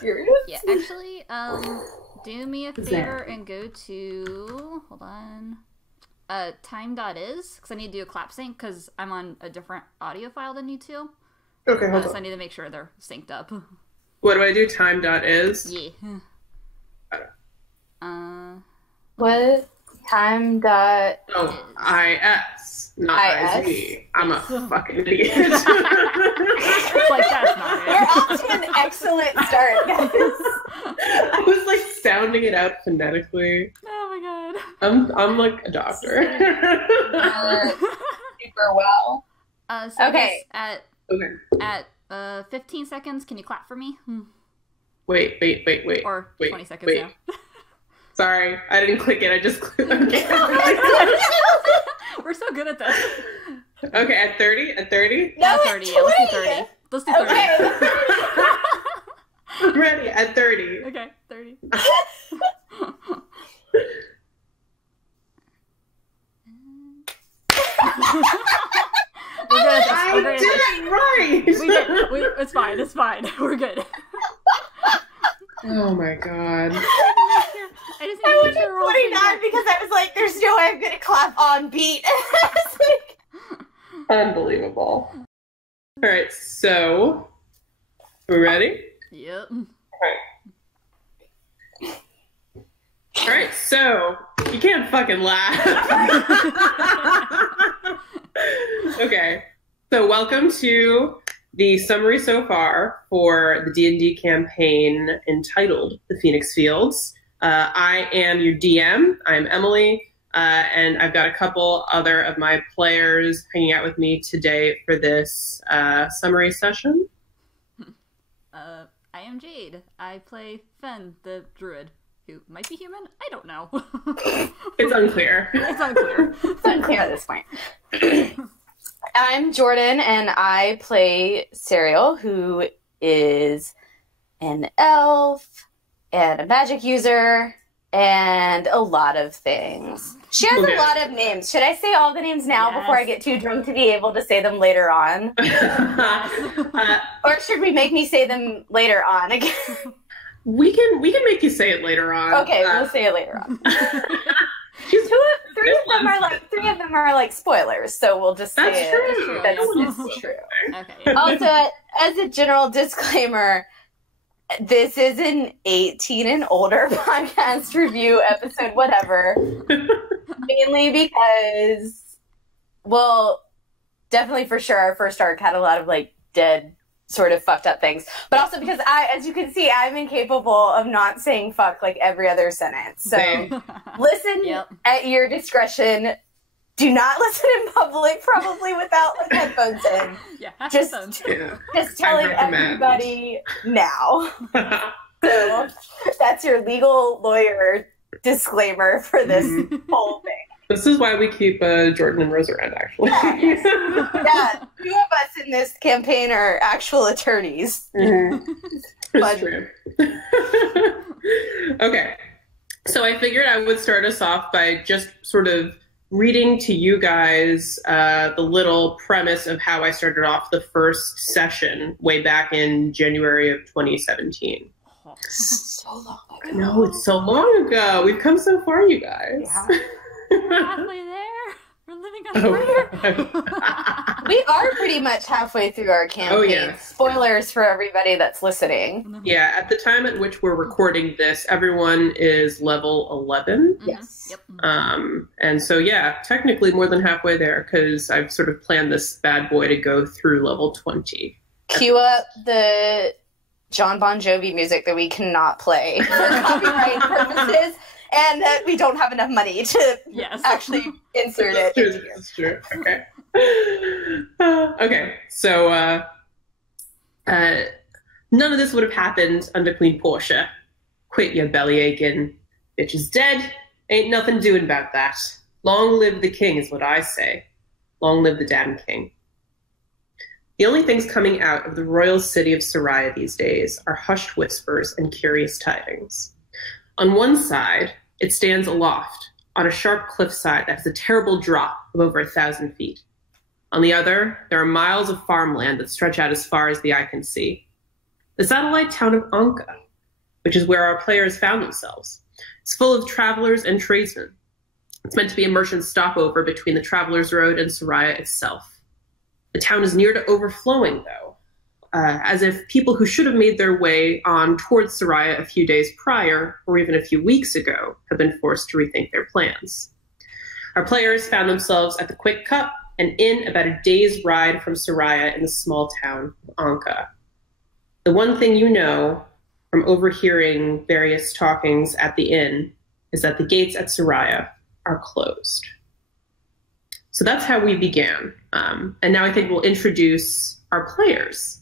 serious? Yeah, actually, do me a favor and go to, hold on, time.is, because I need to do a clap sync, because I'm on a different audio file than you two. Okay, hold So on. I need to make sure they're synced up. What do I do? Time.is? Yeah. What? Time dot. Oh, IS, not IZ. I'm a fucking idiot. It's like, that's not We're it. off to an excellent start, guys. I was like sounding it out phonetically. Oh my god. I'm like a doctor. Super well. So Okay. At Okay. 15 seconds, can you clap for me? Wait. Or Wait, 20 seconds wait. now. Sorry, I didn't click it. I just clicked. Okay. We're so good at this. Okay, at 30? At 30? No, At at 30. Yeah, let's do 20. 30. Let's do 30. Okay. I'm ready. At 30. Okay, 30. We're good at this. I We're good at did this. it right! It's fine. It's fine. We're good. Oh my god. I just I need to went make to sure we're all 29 synced because I was like, there's no way I'm going to clap on beat. I was like, Unbelievable. Alright, so. We ready? up. Yep. Alright, so. You can't fucking laugh. Okay. So welcome to the summary so far for the D&D campaign entitled The Phoenix Fields. I am your DM. I'm Emily, and I've got a couple other of my players hanging out with me today for this summary session. I am Jade. I play Fen, the druid, who might be human. I don't know. It's unclear. It's unclear. it's unclear at this point. I'm Jordan, and I play Serial, who is an elf and a magic user and a lot of things. She has Okay. a lot of names. Should I say all the names now Yes. before I get too drunk to be able to say them later on? Or should we make me say them later on again? we can make you say it later on. Okay, we'll say it later on. She's- Three of them are like spoilers, so we'll just say That's it. true. That's That's true. Okay. Also, as a general disclaimer, this is an 18 and older podcast review episode, whatever. Mainly because, well, definitely for sure, our first arc had a lot of like dead, sort of fucked up things. But also because as you can see, I'm incapable of not saying fuck like every other sentence. So Same. listen Yep. at your discretion. Do not listen in public, probably without like headphones in. Yeah. Just- headphones. Yeah. Just telling recommend. everybody now. So that's your legal lawyer disclaimer for this whole thing. This is why we keep Jordan and Rose around, actually. Yeah, two of us in this campaign are actual attorneys. Mhm. But- It's true. Okay. So I figured I would start us off by just sort of reading to you guys the little premise of how I started off the first session way back in January of 2017. So long ago. No, it's so long ago. We've come so far, you guys. Yeah. Halfway there. We're living on Oh, prayer. We are pretty much halfway through our campaign. Oh, yeah. Spoilers for everybody that's listening. Yeah, at the time at which we're recording this, everyone is level 11. Mhm. Yes. Yep. And so, yeah, technically more than halfway there because I've sort of planned this bad boy to go through level 20. Cue up the John Bon Jovi music that we cannot play for copyright purposes, and that we don't have enough money to Yes. actually insert it into here. That's true. Okay. Okay. So, none of this would have happened under Queen Portia. Quit your belly aching. Bitch is dead. Ain't nothing doing about that. Long live the king is what I say. Long live the damn king. The only things coming out of the royal city of Soraya these days are hushed whispers and curious tidings. On one side, it stands aloft, on a sharp cliffside that has a terrible drop of over 1,000 feet. On the other, there are miles of farmland that stretch out as far as the eye can see. The satellite town of Anka which is where our players found themselves. It's full of travelers and tradesmen. It's meant to be a merchant stopover between the Travelers' Road and Soraya itself. The town is near to overflowing, though, as if people who should have made their way on towards Soraya a few days prior, or even a few weeks ago, have been forced to rethink their plans. Our players found themselves at the Quick Cup, an inn about a day's ride from Soraya in the small town of Anka. The one thing you know from overhearing various talkings at the inn is that the gates at Soraya are closed. So that's how we began. And now I think we'll introduce our players.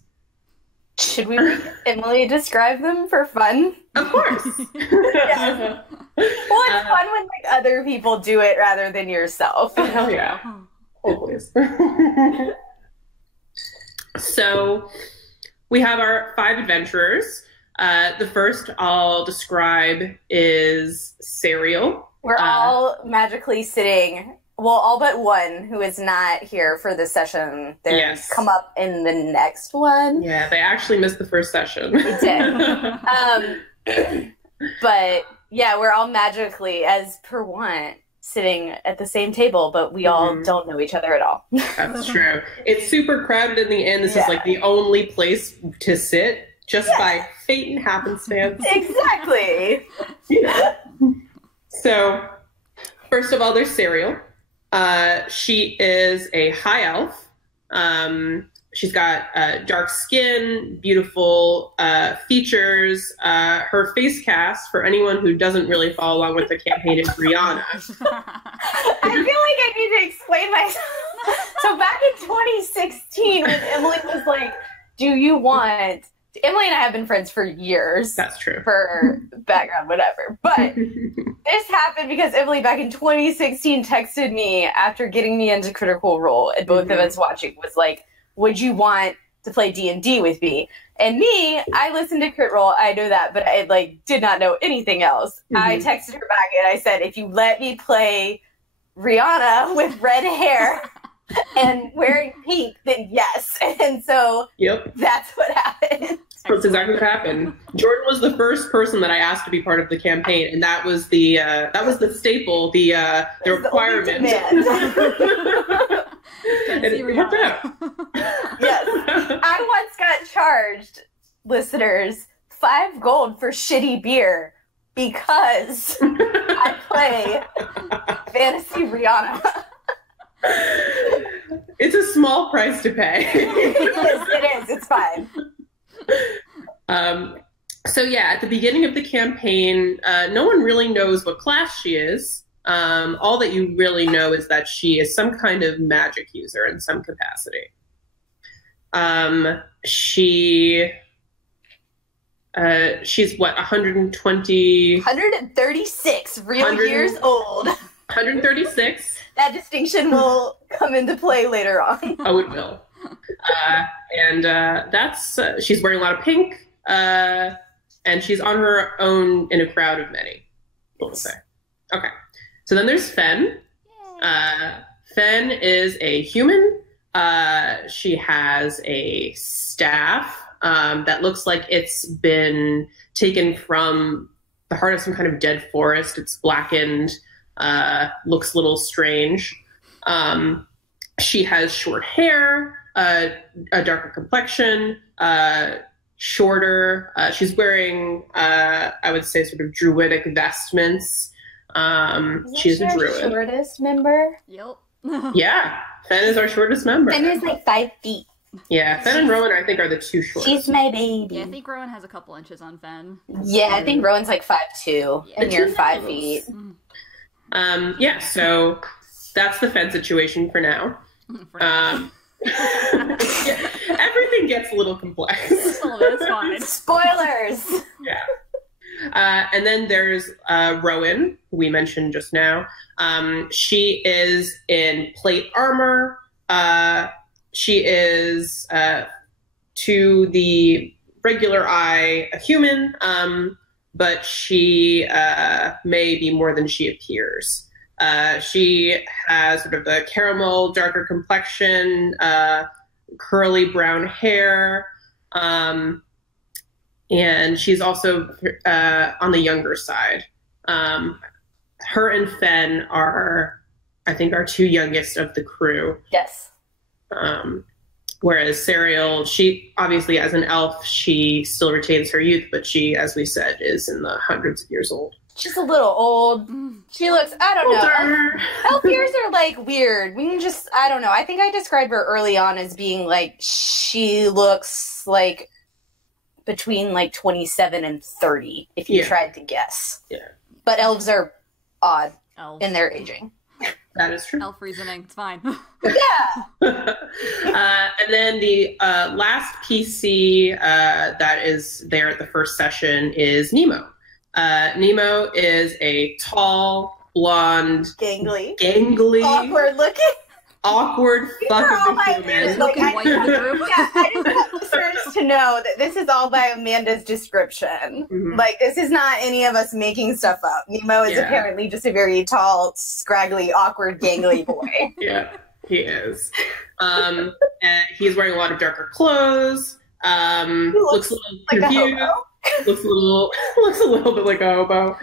Should we make Emily describe them for fun? Of course. Yes. Well, it's fun when like other people do it rather than yourself. Oh, hell yeah. Oh, please. So we have our 5 adventurers. The first I'll describe is Serial. We're all magically sitting, well, all but one who is not here for this session. They're come up in the next one. Yeah, they actually missed the first session. They did. But yeah, we're all magically, as per want, sitting at the same table, but we all don't know each other at all. That's true. It's super crowded in the inn. This is like the only place to sit, just by fate and happenstance. Exactly. So, first of all, there's Serial. She is a high elf. She's got dark skin, beautiful features. Her face cast, for anyone who doesn't really follow along with the campaign, is Rihanna. I feel like I need to explain myself. So back in 2016, when Emily was like, do you want... Emily and I have been friends for years. That's true. For background, whatever. But this happened because Emily back in 2016 texted me after getting me into Critical Role, and both of us watching, was like, would you want to play D&D with me? And me, I listened to Crit Role, I know that, but I like did not know anything else. I texted her back and I said, if you let me play Rihanna with red hair and wearing pink, then yes. And so that's what happened. That's exactly what happened. Jordan was the first person that I asked to be part of the campaign, and that was the staple, the requirement. And it worked out. Yes. I once got charged, listeners, 5 gold for shitty beer because I play Fantasy Rihanna. It's a small price to pay. It is. It's fine. So yeah, at the beginning of the campaign, no one really knows what class she is. All that you really know is that she is some kind of magic user in some capacity. She's what, 120? 136 years old. 136. That distinction will come into play later on. Oh, it will. And that's she's wearing a lot of pink, and she's on her own in a crowd of many. We'll say. Okay. So then there's Fen. Fen is a human. She has a staff that looks like it's been taken from the heart of some kind of dead forest. It's blackened, looks a little strange. She has short hair, a darker complexion, shorter. She's wearing, I would say, sort of druidic vestments. She's a druid. Shortest member? Yep. Yeah, Fen is our shortest member. Fen is like 5 feet. Yeah, Fen and Rowan, I think, are the 2 shortest. She's my baby. Yeah, I think Rowan has a couple inches on Fen. Yeah, I think Rowan's like 5'2", and you're 5 feet. Yeah, so that's the Fen situation for now. Yeah, everything gets a little complex. It's fine. Spoilers! Yeah. And then there's Rowan, who we mentioned just now. She is in plate armor. She is, to the regular eye, a human, but she may be more than she appears. She has sort of a caramel, darker complexion, curly brown hair, and she's also on the younger side. Her and Fen are, I think, our two youngest of the crew. Yes. Whereas Serial, she obviously, as an elf, she still retains her youth, but she, as we said, is in the hundreds of years old. She's a little old. She looks, I don't know. Elf years are like weird. We can just, I don't know. I think I described her early on as being like, she looks like between like 27 and 30, if you tried to guess. Yeah. But elves are odd in their aging. That is true. Elf reasoning, it's fine. Yeah. And then the last PC that is there at the first session is Nemo. Nemo is a tall, blonde, gangly, awkward fuck of a human. I just want listeners to know that this is all by Amanda's description. Mm-hmm. Like, this is not any of us making stuff up. Nemo is apparently just a very tall, scraggly, awkward, gangly boy. Yeah, he is. And he's wearing a lot of darker clothes. Looks a little like confused. Looks a little bit like a hobo.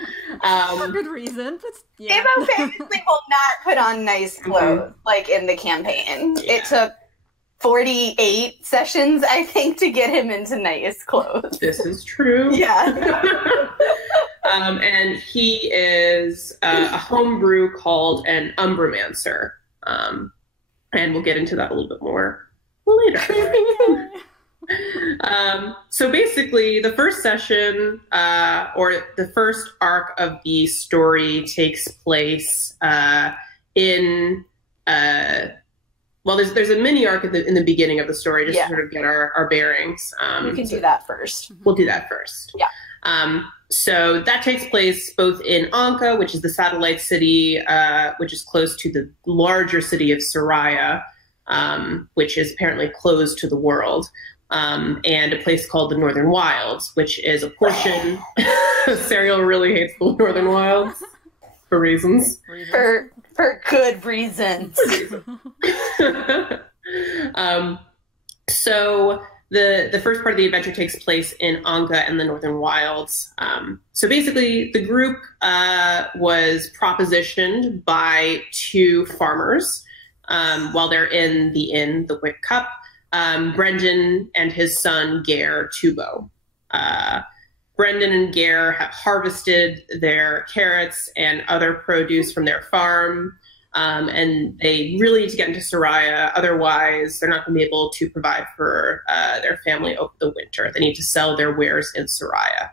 For good reason. Nemo famously will not put on nice clothes, like in the campaign. Yeah. It took 48 sessions, I think, to get him into nice clothes. This is true. Yeah. And he is a homebrew called an Umbramancer. And we'll get into that a little bit more later. So basically, the first session, or the first arc of the story, takes place in well, there's a mini arc in the beginning of the story, just to sort of get our bearings. We can do that first. We'll do that first. Yeah. So that takes place both in Anka, which is the satellite city, which is close to the larger city of Soraya, which is apparently closed to the world. And a place called the Northern Wilds, which is a portion. Serial really hates the Northern Wilds for reasons. For good reasons. So the first part of the adventure takes place in Anka and the Northern Wilds. So basically, the group was propositioned by two farmers while they're in the Wick Cup. Brendan and his son, Gare Tubo. Brendan and Gare have harvested their carrots and other produce from their farm, and they really need to get into Soraya. Otherwise, they're not going to be able to provide for their family over the winter. They need to sell their wares in Soraya.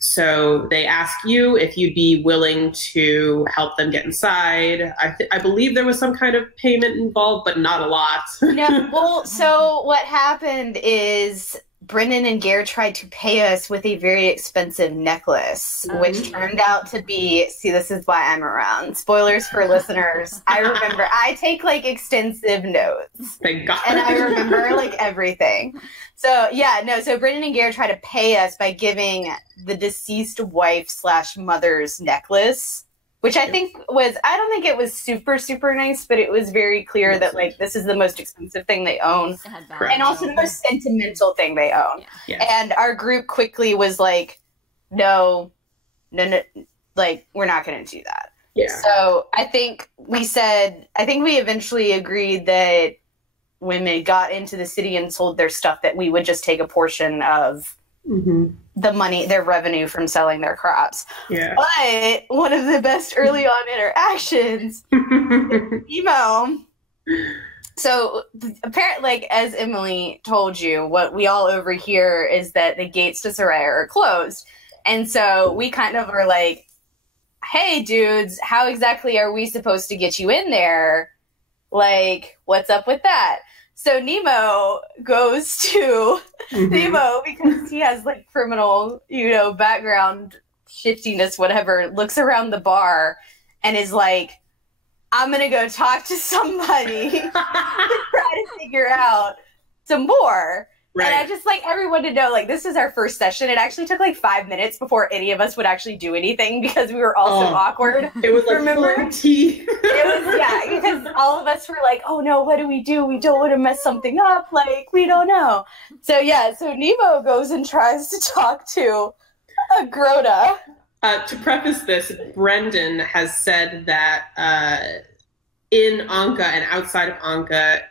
So they ask you if you'd be willing to help them get inside. I believe there was some kind of payment involved, but not a lot. No, well, so what happened is Brendan and Gare tried to pay us with a very expensive necklace, which turned out to be, see, this is why I'm around. Spoilers for listeners. I remember, I take like extensive notes. Thank God. And I remember like everything. So yeah, no, so Brendan and Gare tried to pay us by giving the deceased wife / mother's necklace, which I think was, I don't think it was super, super nice, but it was very clear that like this is the most expensive thing they own. And also the most sentimental thing they own. Yeah. And our group quickly was like, no, like we're not going to do that. Yeah. So I think we eventually agreed that when they got into the city and sold their stuff, that we would just take a portion of the money, their revenue from selling their crops. Yeah. But one of the best early on interactions, Nemo. So apparently, like as Emily told you, what we all overhear is that the gates to Soraya are closed. And so we kind of are like, hey dudes, how exactly are we supposed to get you in there? Like, what's up with that? So Nemo goes to Nemo, because he has like criminal, background shiftiness, whatever, looks around the bar and is like, I'm going to go talk to somebody to try to figure out some more. And I just like everyone to know, like, this is our first session. It actually took like 5 minutes before any of us would actually do anything because we were all so awkward. It was like, remember? tea. It was, yeah, because all of us were like, oh no, what do? We don't want to mess something up. Like, we don't know. So yeah, so Nemo goes and tries to talk to a Grota. To preface this, Brendan has said that in Anka and outside of Anka,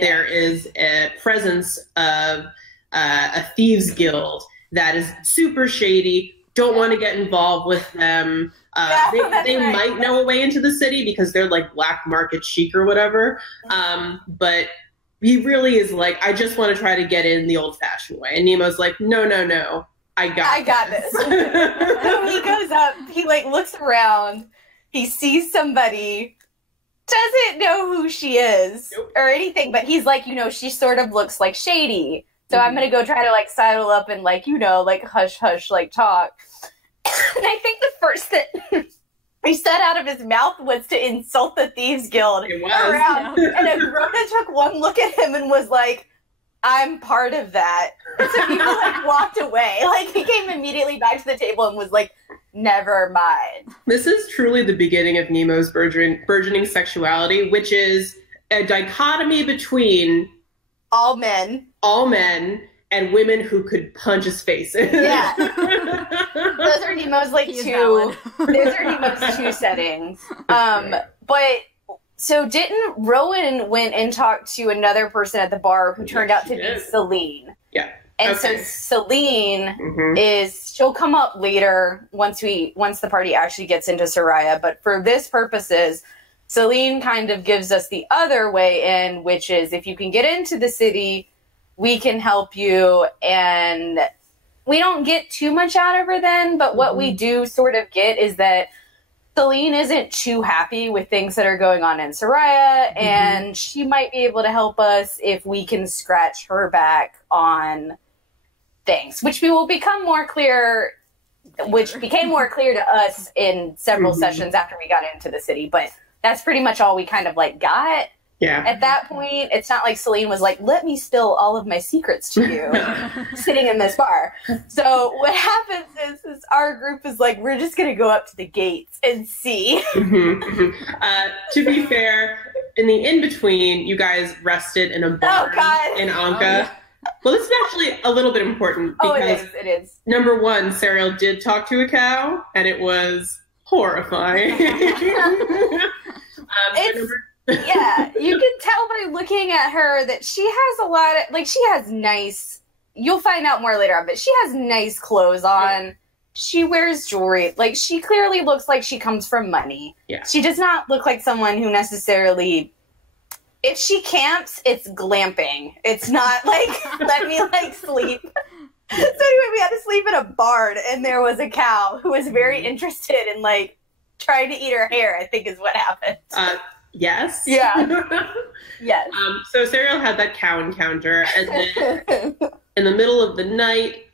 there is a presence of a thieves guild that is super shady. Don't want to get involved with them. They might know a way into the city because they're like black market chic or whatever. But he really is like, I just want to try to get in the old-fashioned way. And Nemo's like, no. I got this. So he goes up, he like looks around, he sees somebody, doesn't know who she is or anything, but he's like, she sort of looks like shady. So I'm gonna go try to like sidle up and like, like hush, like talk. And I think the first thing he said out of his mouth was to insult the Thieves Guild around. And Agrona took one look at him and was like, I'm part of that. And so people like walked away. Like he came immediately back to the table and was like, never mind. This is truly the beginning of Nemo's burgeoning sexuality, which is a dichotomy between all men, and women who could punch his face in. Yeah. Those are Nemo's like two. Those are Nemo's two settings. But so didn't Rowan went and talked to another person at the bar who turned out to be Celine? Yeah. And so Celine she'll come up later once the party actually gets into Soraya. But for this purposes, Celine kind of gives us the other way in, which is if you can get into the city, we can help you. And we don't get too much out of her then, but what we do sort of get is that Celine isn't too happy with things that are going on in Soraya, and she might be able to help us if we can scratch her back on things, which became more clear to us in several sessions after we got into the city. But that's pretty much all we kind of like got. Yeah. At that point, it's not like Celine was like, let me spill all of my secrets to you sitting in this bar. So what happens is our group is like, we're just going to go up to the gates and see. To be fair, in the in-between, you guys rested in a bar in Anka. Well, this is actually a little bit important because it is. Number one, Serial did talk to a cow, and it was horrifying. Yeah, you can tell by looking at her that she has a lot of, like, she has nice, you'll find out more later on, but she has nice clothes on. She wears jewelry. Like, she clearly looks like she comes from money. Yeah. She does not look like someone who necessarily, if she camps, it's glamping. It's not like, let me, like, sleep. So anyway, we had to sleep in a barn, and there was a cow who was very interested in, like, trying to eat her hair, I think is what happened. Yes. Yeah. Yes. So Serial had that cow encounter, and then in the middle of the night,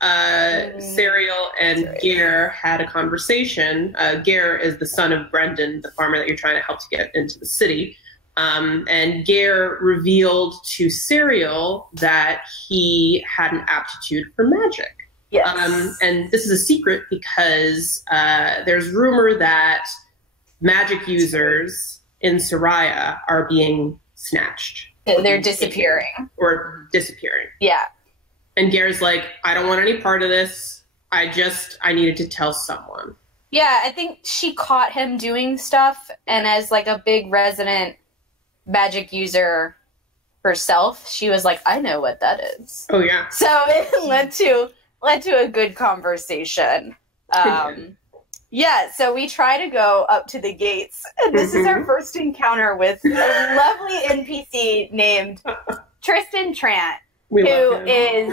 Serial and Gare had a conversation. Gare is the son of Brendan, the farmer that you're trying to help to get into the city. And Gare revealed to Serial that he had an aptitude for magic. Yes. And this is a secret because there's rumor that magic users in Soraya are being snatched. They're disappearing. Yeah. And Gare's like, I don't want any part of this. I needed to tell someone. Yeah, I think she caught him doing stuff, and as like a big resident magic user herself, she was like, I know what that is. Oh yeah. So it led to a good conversation. Yeah, so we try to go up to the gates, and this is our first encounter with a lovely NPC named Tristan Trant, who is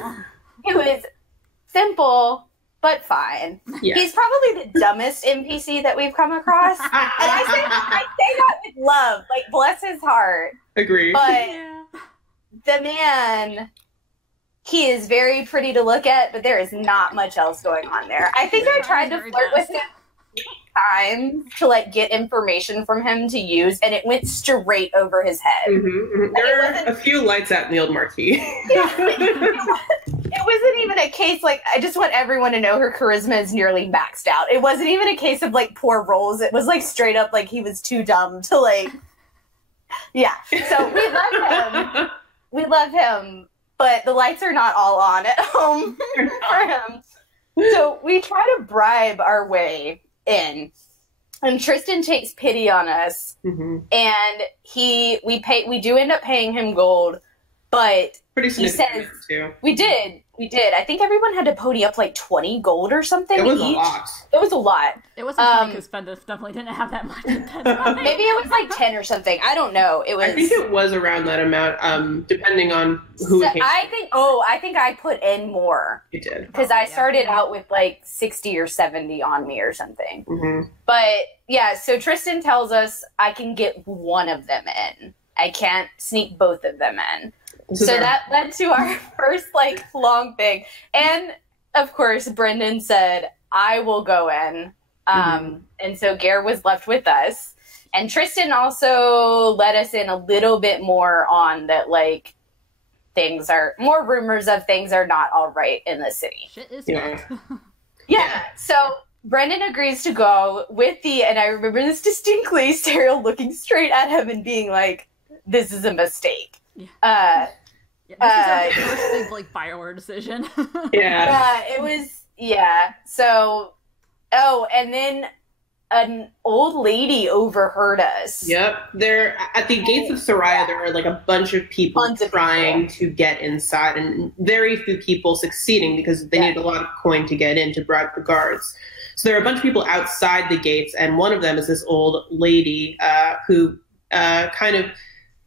simple but fine. Yeah. He's probably the dumbest NPC that we've come across, and I say that with love, like bless his heart. Agree. But the man, he is very pretty to look at, but there is not much else going on there. I think I tried to flirt with him. times to like get information from him to use, and it went straight over his head. There are a few lights out in the old marquee. It wasn't even a case like, I just want everyone to know her charisma is nearly maxed out. It wasn't even a case of like poor rolls. It was like straight up like he was too dumb to like, yeah. So we love him. We love him, but the lights are not all on at home for him. So we try to bribe our way in, and Tristan takes pity on us, and we do end up paying him gold, but pretty he significant says too. we did. I think everyone had to pony up like 20 gold or something. It was each. a lot. It was a lot. It wasn't funny because Fendis definitely didn't have that much. Maybe it was like 10 or something. I don't know. It was. I think it was around that amount, depending on who it came I think I put in more. You did. Because I started out with like 60 or 70 on me or something. But yeah, so Tristan tells us I can get one of them in. I can't sneak both of them in. So that led to our first like long thing. And of course, Brendan said, I will go in. And so Gare was left with us. And Tristan also let us in a little bit more on that, like, more rumors of things are not all right in the city. Shit is Yeah. So Brendan agrees to go and I remember this distinctly, Cyril looking straight at him and being like, this is a mistake. Yeah. This is our first big, like, Bioware decision. It was, So, and then an old lady overheard us. Yep. There, at the gates of Soraya, there are, like, a bunch of people trying to get inside, and very few people succeeding because they need a lot of coin to get in to bribe the guards. So there are a bunch of people outside the gates, and one of them is this old lady who kind of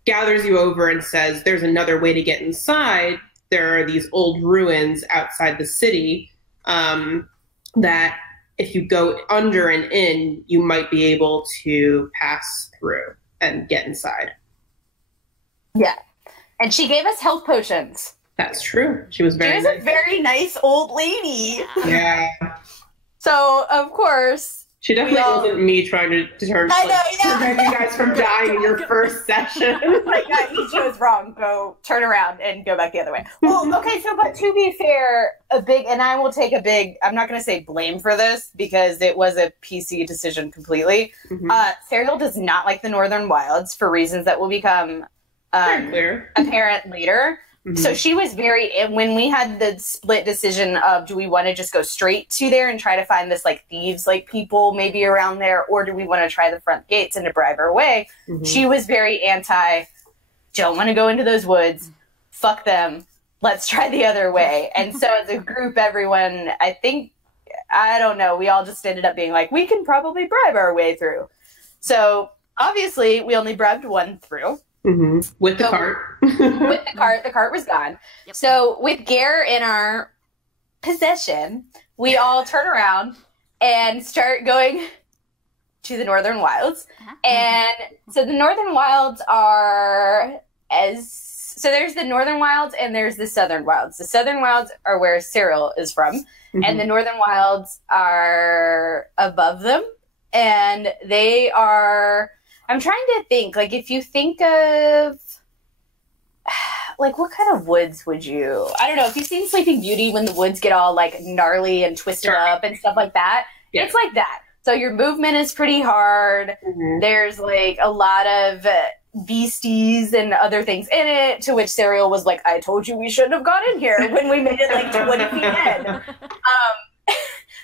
gathers you over and says, there's another way to get inside. There are these old ruins outside the city that if you go under and in, you might be able to pass through and get inside. Yeah. And she gave us health potions. That's true. She was very nice. She was a very nice old lady. Yeah. So, of course... She definitely wasn't me trying to prevent you guys from dying in your first session. Like, you chose wrong. Go turn around and go back the other way. Well, okay, so, but to be fair, and I will take I'm not going to say blame for this because it was a PC decision completely. Serial does not like the Northern Wilds for reasons that will become apparent later. So she was when we had the split decision of, do we want to just go straight to there and try to find this like thieves, like people maybe around there, or do we want to try the front gates and to bribe our way? She was very don't want to go into those woods. Fuck them. Let's try the other way. And so as a group, everyone, I don't know, we all just ended up being like, we can probably bribe our way through. So obviously we only bribed one through. With the cart. The cart was gone. Yep. So with Gare in our possession, we all turn around and start going to the Northern Wilds. And so the Northern Wilds so there's the Northern Wilds and there's the Southern Wilds. The Southern Wilds are where Cyril is from, and the Northern Wilds are above them, and they are... I'm trying to think, like, if you think of, like, what kind of woods would you... I don't know, if you've seen Sleeping Beauty when the woods get all, like, gnarly and twisted up and stuff like that, it's like that. So your movement is pretty hard. There's, like, a lot of beasties and other things in it, to which Serial was like, I told you we shouldn't have gone in here when we made it, like, 20 feet in.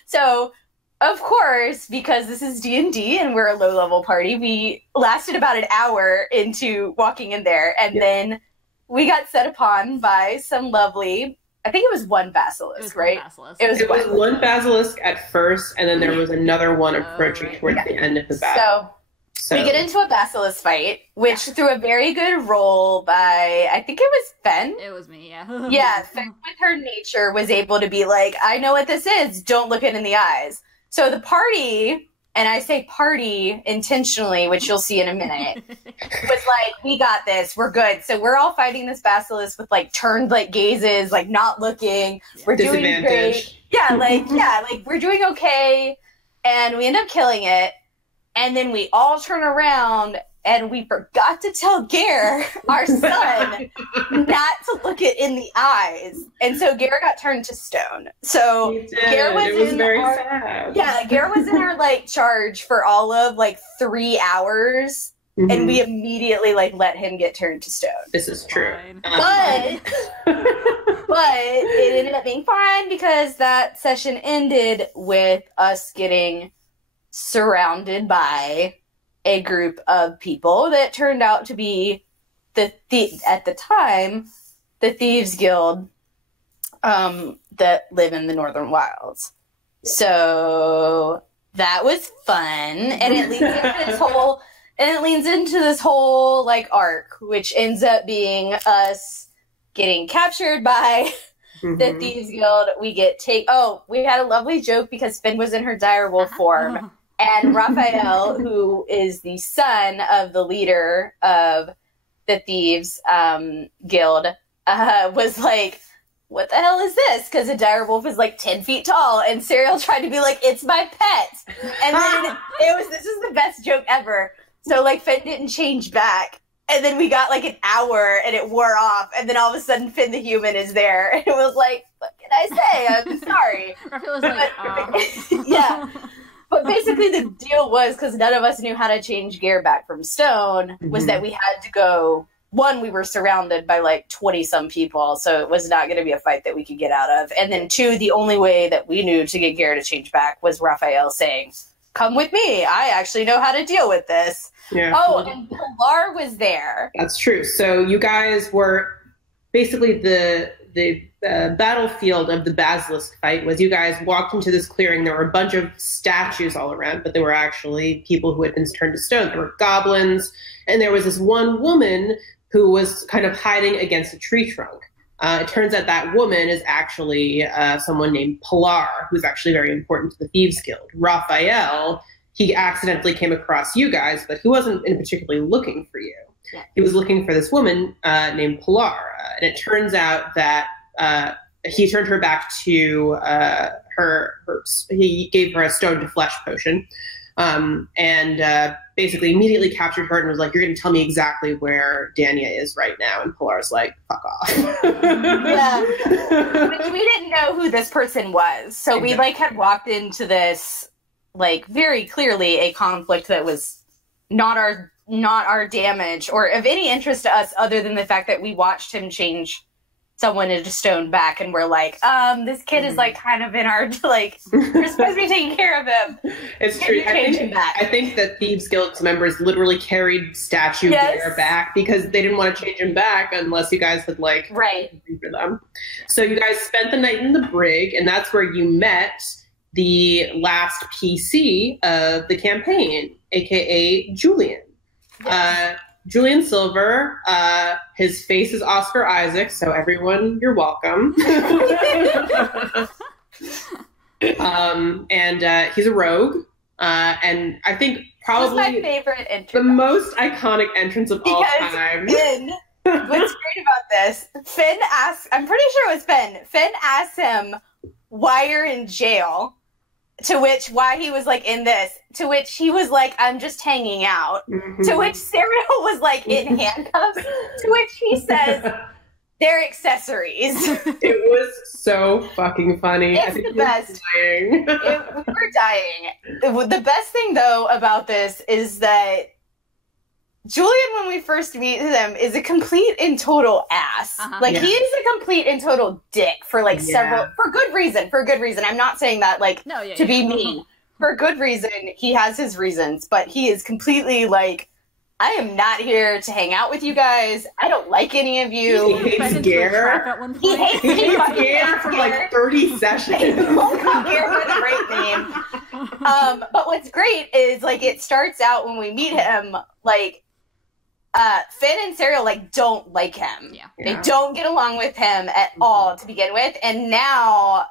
So... Of course, because this is D&D and we're a low-level party, we lasted about an hour into walking in there, and then we got set upon by some lovely... I think it was one basilisk, right? It was one basilisk at first, and then there was another one approaching towards the end of the battle. So we get into a basilisk fight, which through a very good roll by, I think it was Fen. It was me, Fen with her nature was able to be like, I know what this is, don't look it in the eyes. So the party, and I say party intentionally, which you'll see in a minute, was like, we got this, we're good. So we're all fighting this basilisk with like turned like gazes, like not looking. We're doing great. Like we're doing okay. and we end up killing it. And then we all turn around, and we forgot to tell Gare, our son, not to look it in the eyes. And so Gare got turned to stone. So Gare was sad. Yeah, Gare was in our like charge for all of like 3 hours, and we immediately like let him get turned to stone. This is true. But it ended up being fine because that session ended with us getting surrounded by a group of people that turned out to be at the time, the Thieves Guild that live in the Northern Wilds. So that was fun, and it leads into this whole like arc, which ends up being us getting captured by the Thieves Guild. We had a lovely joke because Finn was in her direwolf form. And Raphael, who is the son of the leader of the Thieves Guild, was like, what the hell is this? Because a direwolf is like 10 feet tall. And Serial tried to be like, it's my pet. And then this is the best joke ever. So like Finn didn't change back. And then we got like an hour and it wore off. And then all of a sudden Finn the human is there. And it was like, what can I say? I'm sorry. Raphael was like, yeah. But basically the deal was, because none of us knew how to change Gare back from stone, was that we had to go, one, we were surrounded by like 20-some people, so it was not going to be a fight that we could get out of. And then two, the only way that we knew to get Gare to change back was Raphael saying, come with me, I actually know how to deal with this. Yeah. Oh, and Pilar was there. That's true. So you guys were basically the battlefield of the basilisk fight was you guys walked into this clearing. There were a bunch of statues all around, but they were actually people who had been turned to stone. There were goblins, and there was this one woman who was kind of hiding against a tree trunk. It turns out that woman is actually someone named Pilar, who's actually very important to the Thieves Guild. Raphael, he accidentally came across you guys, but he wasn't in particularly looking for you. Yeah. He was looking for this woman named Pilar, and it turns out that he turned her back to he gave her a stone to flesh potion, and basically immediately captured her and was like, you're going to tell me exactly where Dania is right now. And Pilar's like, fuck off. Yeah. But we didn't know who this person was. So we like had walked into this like very clearly a conflict that was not our damage or of any interest to us other than the fact that we watched him change someone into stone back, and we're like, this kid is like kind of in our like we're supposed to be taking care of him. It's true. I think that Thieves Guild members literally carried statue Gare back because they didn't want to change him back unless you guys had like for them. So you guys spent the night in the brig, and that's where you met the last PC of the campaign, aka Julian. Yes. Julian Silver, his face is Oscar Isaac, so everyone, you're welcome. And he's a rogue, and I think probably my favorite entrance. The most iconic entrance of all time. Finn, what's great about this, Finn asks, I'm pretty sure it was Finn asks him why you're in jail, why he was like in this, to which he was like, I'm just hanging out. To which Serial was like in handcuffs, to which he says, they're accessories. It was so fucking funny. It's the best. We were dying. The best thing though about this is that Julian, when we first meet him, is a complete and total ass. He is a complete and total dick for like for good reason. I'm not saying that like to be mean. For good reason, he has his reasons, but he is completely like, I am not here to hang out with you guys. I don't like any of you. He hates Gare. He hates Gare for like 30 sessions. Won't call Gare by the right name. But what's great is like it starts out when we meet him like Finn and Serial like don't like him. They don't get along with him at all to begin with, and now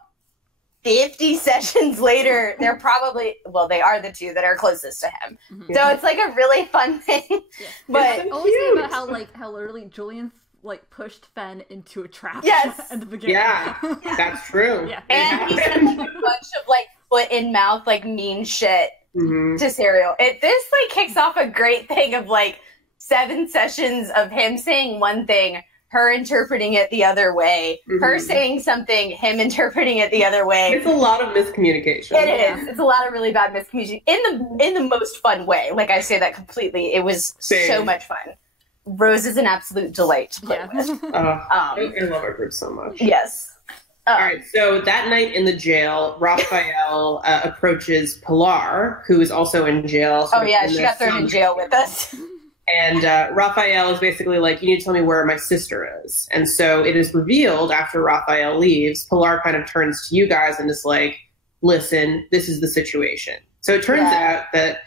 50 sessions later, they're probably, they are the two that are closest to him. So it's like a really fun thing. But I always think about how literally Julian like pushed Finn into a trap at the beginning. Yeah, that's true. And he said like a bunch of like foot in mouth, like mean shit to Serial. This like kicks off a great thing of like 7 sessions of him saying one thing, her interpreting it the other way, her saying something, him interpreting it the other way. It's a lot of miscommunication. It is. It's a lot of really bad miscommunication in the most fun way. Like, I say that completely. It was so much fun. Rose is an absolute delight to play with. I love our group so much. Yes. All right, so that night in the jail, Raphael approaches Pilar, who is also in jail. She got thrown in jail with us. And Raphael is basically like, you need to tell me where my sister is. And so it is revealed after Raphael leaves, Pilar kind of turns to you guys and is like, listen, this is the situation. So it turns out that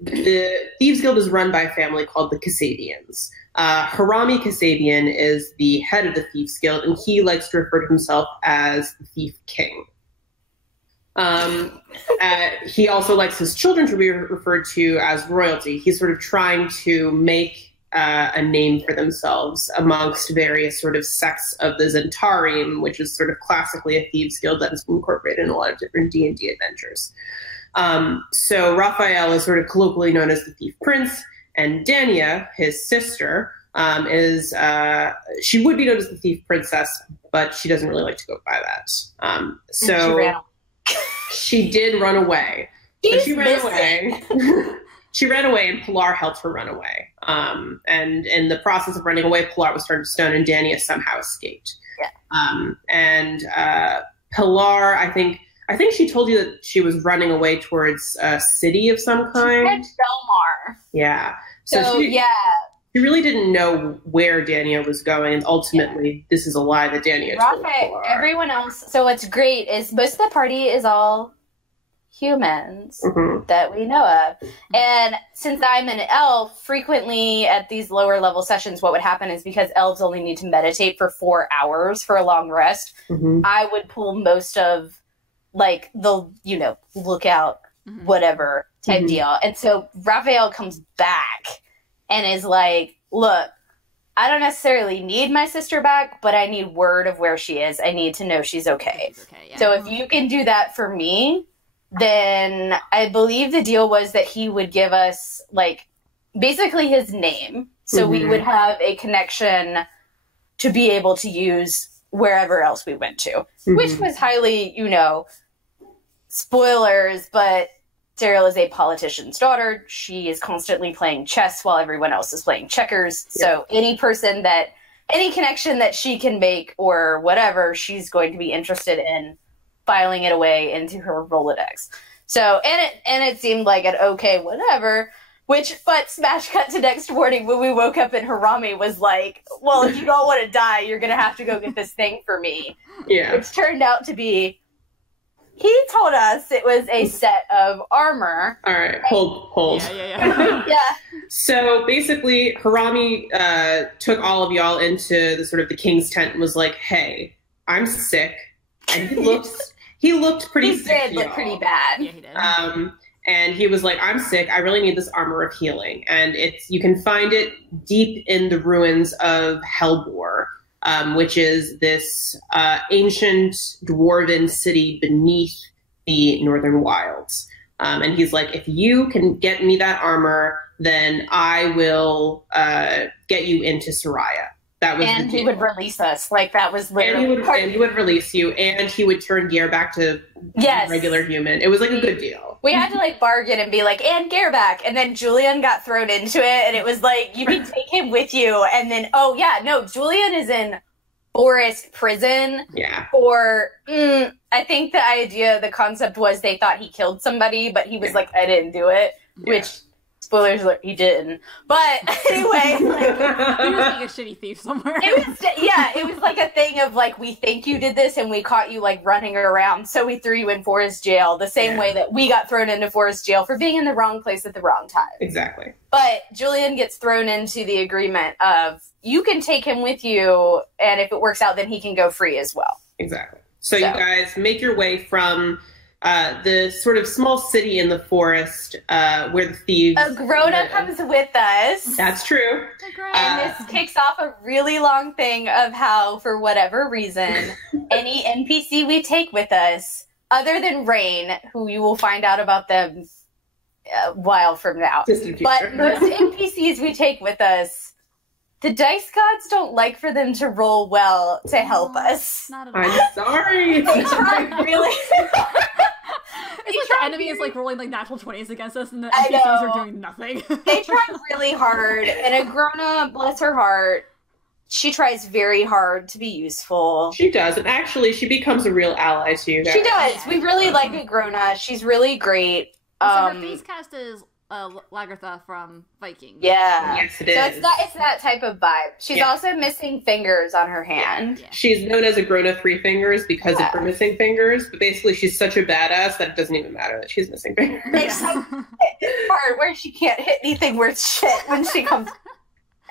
the Thieves Guild is run by a family called the Kasabians. Harami Kasabian is the head of the Thieves Guild, and he likes to refer to himself as the Thief King. He also likes his children to be referred to as royalty. He's sort of trying to make a name for themselves amongst various sort of sects of the Zentarim, which is sort of classically a thieves guild that has been incorporated in a lot of different D&D adventures. So Raphael is sort of colloquially known as the Thief Prince, and Dania, his sister, she would be known as the Thief Princess, but she doesn't really like to go by that. She did run away. She ran away. She ran away, and Pilar helped her run away. And in the process of running away, Pilar was turned to stone, and Dania somehow escaped. Yeah. Pilar, I think she told you that she was running away towards a city of some kind. Belmar. Yeah. So she really didn't know where Dania was going, and ultimately, this is a lie that Dania told Pilar. Everyone else. So what's great is most of the party is all humans that we know of. And since I'm an elf, frequently at these lower level sessions, what would happen is because elves only need to meditate for 4 hours for a long rest, I would pull most of like the, lookout, whatever type deal. And so Raphael comes back and is like, look, I don't necessarily need my sister back, but I need word of where she is. I need to know she's okay. So if you can do that for me, then I believe the deal was that he would give us, like, basically his name. So we would have a connection to be able to use wherever else we went to, which was highly, spoilers, but Cyril is a politician's daughter. She is constantly playing chess while everyone else is playing checkers. Yeah. So any connection that she can make or whatever, she's going to be interested in filing it away into her Rolodex. So, and it seemed like an okay, whatever, but smash cut to next morning when we woke up and Harami was like, well, if you don't want to die, you're going to have to go get this thing for me. Yeah. Which turned out to be, he told us it was a set of armor. All right, hold. Yeah. So basically, Harami took all of y'all into the king's tent and was like, "Hey, I'm sick," and he looked pretty sick. He did look pretty bad. Yeah, he did. And he was like, "I'm sick. I really need this armor of healing, and you can find it deep in the ruins of Helbor." Which is this ancient dwarven city beneath the Northern Wilds. And he's like, if you can get me that armor, then I will get you into Soraya. That was and he would release us. Like, that was literally and he would release you, and he would turn Gear back to regular human. It was like a good deal. We had to bargain and be like, and Gear back. And then Julian got thrown into it, and it was like, you can take him with you. And then, Julian is in forest prison. Yeah. I think the concept was they thought he killed somebody, but he was like, I didn't do it. Yeah. Which, spoilers alert, he didn't. But anyway. He was like a shitty thief somewhere. It was like a thing of we think you did this and we caught you running around, so we threw you in forest jail, the same way that we got thrown into forest jail for being in the wrong place at the wrong time. Exactly. But Julian gets thrown into the agreement of, you can take him with you, and if it works out, then he can go free as well. Exactly. So you guys make your way from the sort of small city in the forest where the thieves... A grown-up comes with us. That's true. And this kicks off a really long thing of how, for whatever reason, any NPC we take with us other than Rain, who you will find out about them a while from now. But most NPCs we take with us, the dice gods don't like for them to roll well to help us. Not at all. I'm sorry. They try really. It's like the enemy is like rolling like natural 20s against us, and the NPCs are doing nothing. They try really hard, and Agrona, bless her heart, she tries very hard to be useful. She does, and actually, she becomes a real ally to you guys. She does. We really like Agrona. She's really great. So her face cast is Lagertha from Vikings. Yeah. Yes, it is. So it's that type of vibe. She's also missing fingers on her hand. Yeah. She's known as Agrona Three Fingers because of her missing fingers, but basically she's such a badass that it doesn't even matter that she's missing fingers. It's hard where she can't hit anything worth shit when she comes.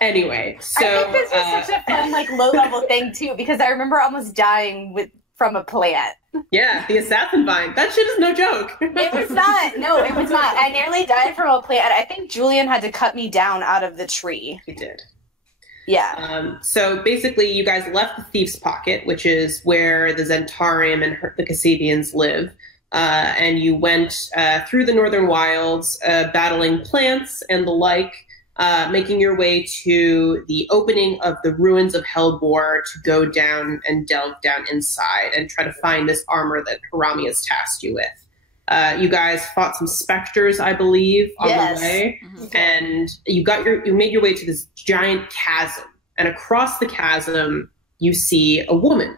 Anyway, so I think this was such a fun, like, low-level thing, too, because I remember almost dying from a plant. yeah, the assassin vine. That shit is no joke. It was not. No, it was not. I nearly died from a plant. I think Julian had to cut me down out of the tree. He did. Yeah. So basically, you guys left the Thief's Pocket, which is where the Zentarium and the Kasabians live, and you went through the northern wilds, battling plants and the like, making your way to the opening of the ruins of Hellbore to go down and delve down inside and try to find this armor that Harami has tasked you with. You guys fought some specters, I believe, on the way, and you made your way to this giant chasm. And across the chasm, you see a woman,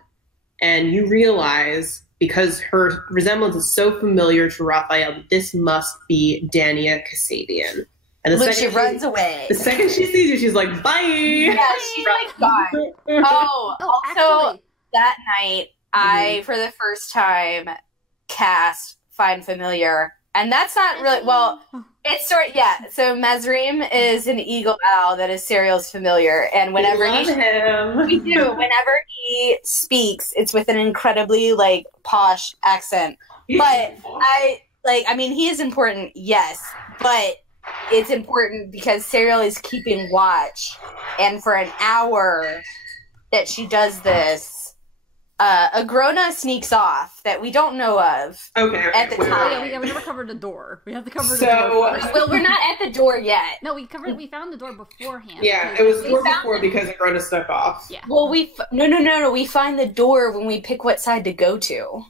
and you realize, because her resemblance is so familiar to Raphael, that this must be Dania Kasabian. And she runs away. The second she sees you, she's like, bye! Yeah, she's like, gone. Also, actually, that night, I, for the first time, cast Find Familiar. And that's not really, well, it's sort of, yeah. So Mesrim is an eagle owl that is Serial's familiar. And whenever we do, whenever he speaks, it's with an incredibly, like, posh accent. But I mean, he is important, yes, but it's important because Serial is keeping watch, and for an hour that she does this, Agrona sneaks off that we don't know of. Okay. At the time, yeah, we never covered the door. We have to cover the door first. Well, we're not at the door yet. No, we found the door beforehand. Yeah, it was before because Agrona stuck off. Yeah. Well, no. We find the door when we pick what side to go to.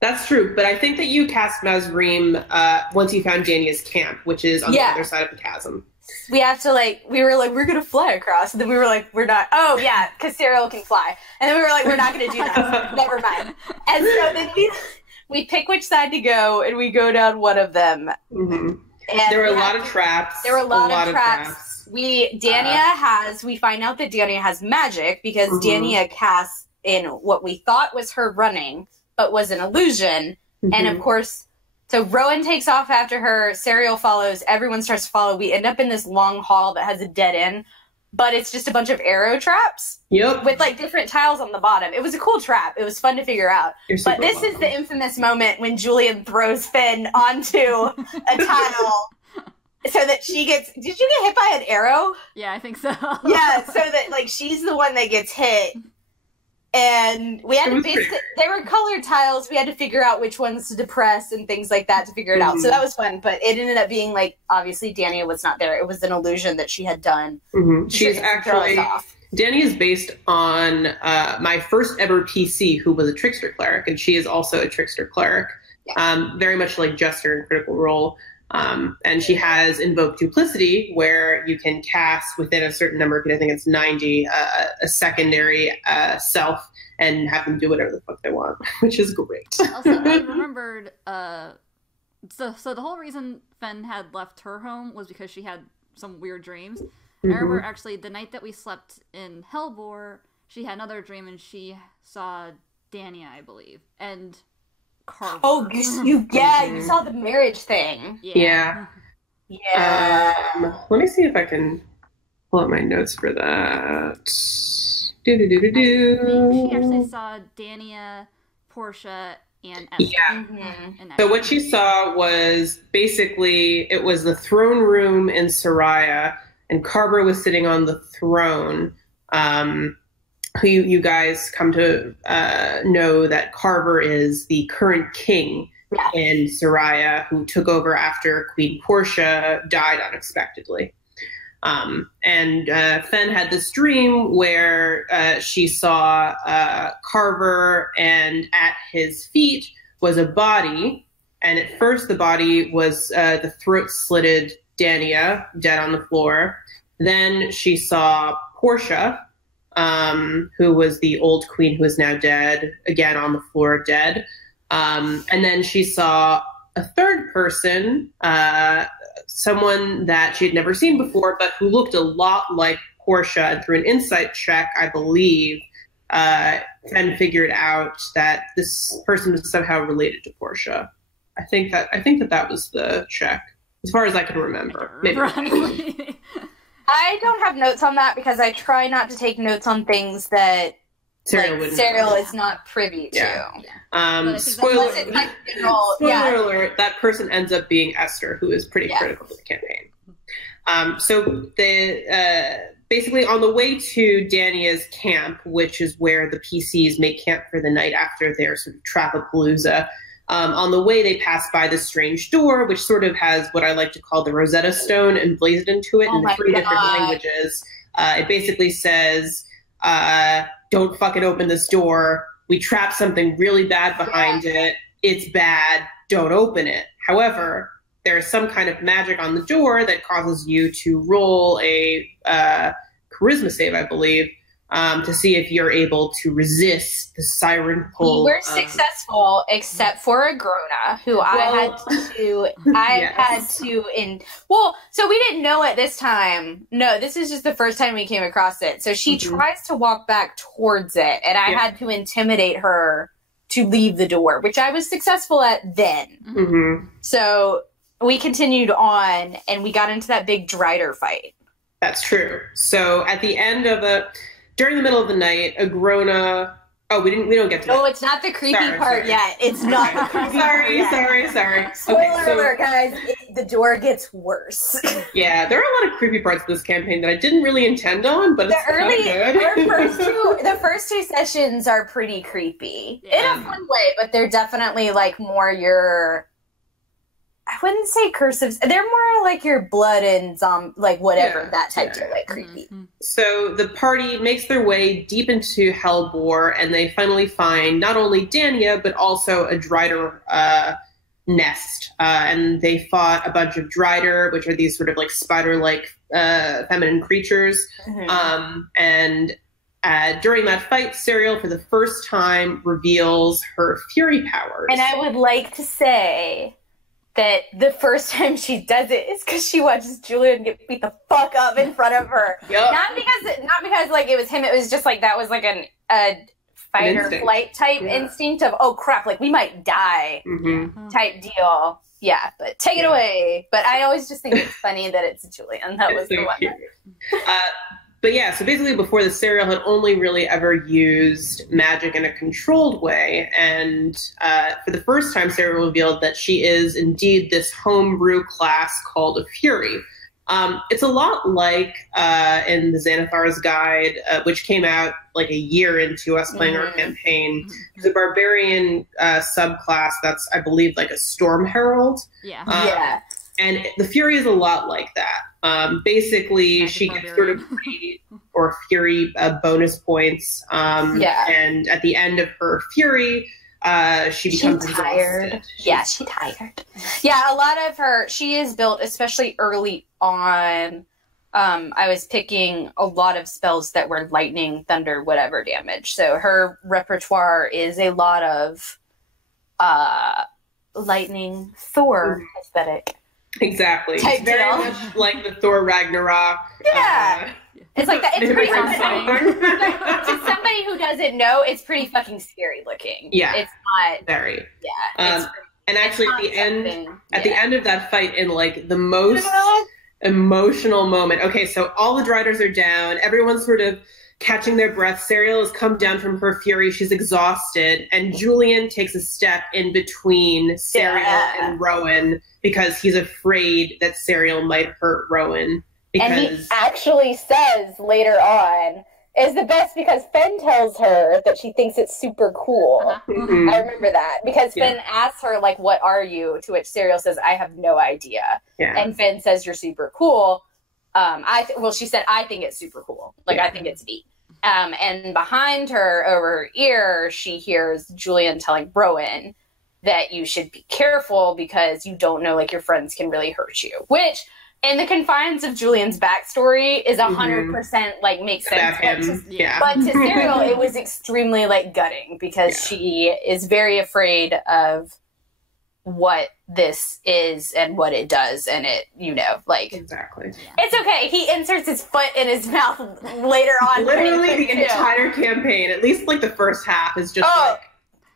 That's true, but I think that you cast Mesrim once you found Dania's camp, which is on the other side of the chasm. We have to, we were like, we're going to fly across. And then we were like, we're not. Oh, yeah, because Serial can fly. And then we were like, we're not going to do that. Never mind. And so then we pick which side to go, and we go down one of them. Mm-hmm. And there were a lot of traps. There were a lot of traps. We find out that Dania has magic because Dania casts in what we thought was her running, but was an illusion. And of course, so Rowan takes off after her, Serial follows, everyone starts to follow. We end up in this long hall that has a dead end, but it's just a bunch of arrow traps. Yep. With different tiles on the bottom. It was a cool trap. It was fun to figure out. But this is the infamous moment when Julian throws Finn onto a tile so that she gets... Did you get hit by an arrow? Yeah, I think so. Yeah, so that she's the one that gets hit. And we had to they were colored tiles. We had to figure out which ones to depress and things like that to figure it out. So that was fun. But it ended up being obviously Dania was not there. It was an illusion that she had done. She's actually, Dania is based on my first ever PC who was a trickster cleric. And she is also a trickster cleric. Yeah. Very much like Jester in Critical Role. And she has invoked duplicity, where you can cast within a certain number, I think it's 90, a secondary self and have them do whatever the fuck they want, which is great. Also, I remembered, so the whole reason Fen had left her home was because she had some weird dreams. I remember actually the night that we slept in Hellbore, she had another dream and she saw Dania, I believe, and Carver. Oh, you saw the marriage thing. Yeah. Let me see if I can pull up my notes for that. I think she actually saw Dania, Portia, and Esther. Yeah. So what she saw was basically, it was the throne room in Soraya, and Carver was sitting on the throne. who you guys come to know that Carver is the current king in Soraya, who took over after Queen Portia died unexpectedly. And Fen had this dream where she saw Carver, and at his feet was a body. And at first the body was the throat-slitted Dania, dead on the floor. Then she saw Portia, who was the old queen who is now dead, again on the floor, dead. And then she saw a third person, someone that she had never seen before, but who looked a lot like Portia. And through an insight check, I believe, Fen figured out that this person was somehow related to Portia. I think that was the check, as far as I can remember. Maybe. I don't have notes on that because I try not to take notes on things that Serial is not privy to. Yeah. Spoiler alert, that person ends up being Esther, who is pretty critical to the campaign. So basically on the way to Dania's camp, which is where the PCs make camp for the night after their sort of Trapapalooza, on the way they pass by this strange door, which sort of has what I like to call the Rosetta Stone emblazoned into it in 3 different languages. It basically says, don't fucking open this door. We trapped something really bad behind it. It's bad. Don't open it. However, there is some kind of magic on the door that causes you to roll a charisma save, I believe, to see if you're able to resist the siren pull. We were successful, except for Agrona, who I had to. So we didn't know it this time. No, this is just the first time we came across it. So she tries to walk back towards it, and I had to intimidate her to leave the door, which I was successful at then. So we continued on, and we got into that big Drider fight. That's true. So at the end of during the middle of the night, Agrona. Oh, we don't get to that. Oh, it's not the creepy part yet. It's not the creepy part yet. Sorry. Spoiler alert, guys. The door gets worse. Yeah, there are a lot of creepy parts of this campaign that I didn't really intend on, but it's good. The first two sessions are pretty creepy. In a fun way, but they're definitely like more your... I wouldn't say cursives. They're more like your blood and that type of like creepy. So the party makes their way deep into Hellbore, and they finally find not only Dania, but also a Drider nest. And they fought a bunch of Drider, which are these sort of like spider-like feminine creatures. And during that fight, Serial, for the first time, reveals her fury powers. And I would like to say that the first time she does it is because she watches Julian get beat the fuck up in front of her. Not because like it was him. It was just like that was like a fight or flight type instinct of, oh crap, like we might die type deal. Yeah, but take it away. But I always just think it's funny that it's Julian. That was the one. But yeah, so basically before this, Serial had only really ever used magic in a controlled way. And for the first time, Serial revealed that she is indeed this homebrew class called a Fury. It's a lot like in the Xanathar's Guide, which came out like a year into us playing our campaign. There's a barbarian subclass that's, I believe, like a Storm Herald. And the Fury is a lot like that. Basically, she gets sort of Fury bonus points. And at the end of her Fury, she becomes tired. She's tired. Yeah, a lot of her, she is built, especially early on. I was picking a lot of spells that were lightning, thunder, whatever damage. So her repertoire is a lot of lightning, Thor aesthetic. Exactly. It's very much like the Thor Ragnarok. It's like that. It's pretty to somebody who doesn't know, it's pretty fucking scary looking. It's not very. And actually, at the end of that fight, in like the most emotional moment. Okay, so all the Driders are down. Everyone's sort of catching their breath. Serial has come down from her fury. She's exhausted, and Julian takes a step in between Serial and Rowan because he's afraid that Serial might hurt Rowan. And he actually says later on is the best because Finn tells her that she thinks it's super cool. Mhm. I remember that because Yeah. Finn asks her, like, what are you? To which Serial says, I have no idea. Yeah. And Finn says, you're super cool. She said, I think it's super cool. Like, Yeah. I think it's neat. And behind her, over her ear, she hears Julian telling Rowan that you should be careful because you don't know, like, your friends can really hurt you. Which, in the confines of Julian's backstory, is 100% like makes sense. About him. Yeah. But to Serial, it was extremely like gutting because she is very afraid of what this is and what it does, and it, like Exactly. it's okay. He inserts his foot in his mouth later on. Literally, the entire campaign, at least like the first half, is just like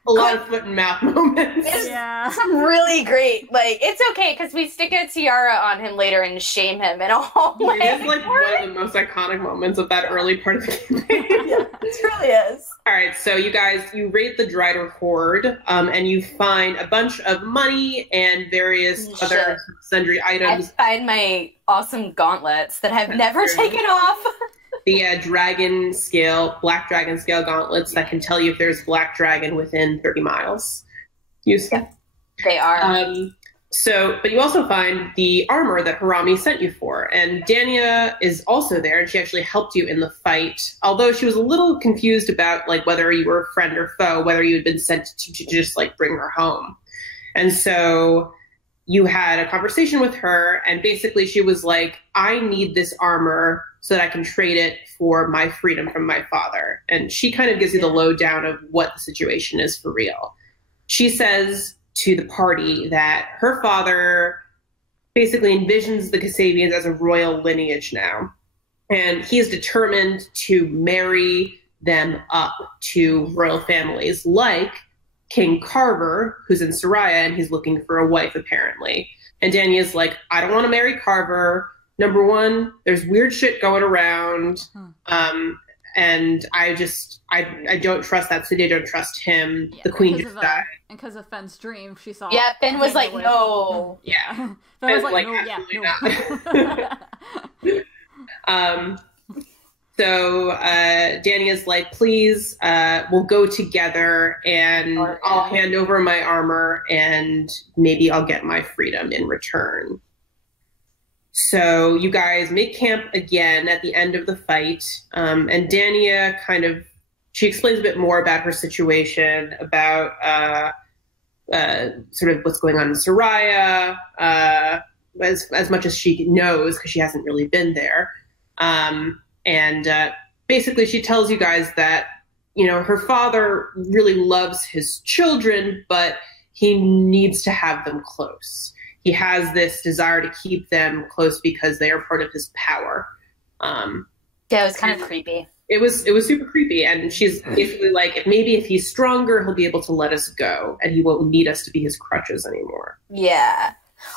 a lot of foot and mouth moments. Yeah. Some really great, like, it's okay because we stick a tiara on him later and shame him and all. It is like one of the most iconic moments of that early part of the campaign. Yeah, it really is. All right, so you guys, you raid the Drider Hoard, and you find a bunch of money and various other sundry items. I find my awesome gauntlets that I've never taken off. The black dragon scale gauntlets that can tell you if there's black dragon within 30 miles. Useful. Yeah, they are. But you also find the armor that Harami sent you for, and Dania is also there, and she actually helped you in the fight. Although she was a little confused about like whether you were a friend or foe, whether you had been sent to just like bring her home. And so you had a conversation with her, and basically she was like, I need this armor so that I can trade it for my freedom from my father. And she kind of gives you the lowdown of what the situation is for real. She says to the party that her father basically envisions the Kasabians as a royal lineage now. And he is determined to marry them up to royal families like King Carver, who's in Soraya, and he's looking for a wife, apparently. And Dania's like, I don't want to marry Carver. Number one, there's weird shit going around. And I don't trust that city. I don't trust him. Yeah, the queen just died. And because of Fenn's dream, she saw. Yeah, Finn was like, no. Yeah. Finn was like, no, absolutely not. So Dania's like, please, we'll go together and I'll hand over my armor and maybe I'll get my freedom in return. So you guys make camp again at the end of the fight. And Dania she explains a bit more about her situation, about sort of what's going on in Soraya, as much as she knows because she hasn't really been there. And basically she tells you guys that, her father really loves his children, but he needs to have them close. He has this desire to keep them close because they are part of his power. Yeah, it was kind of creepy. It was super creepy. And she's basically like, if he's stronger, he'll be able to let us go and he won't need us to be his crutches anymore. Yeah.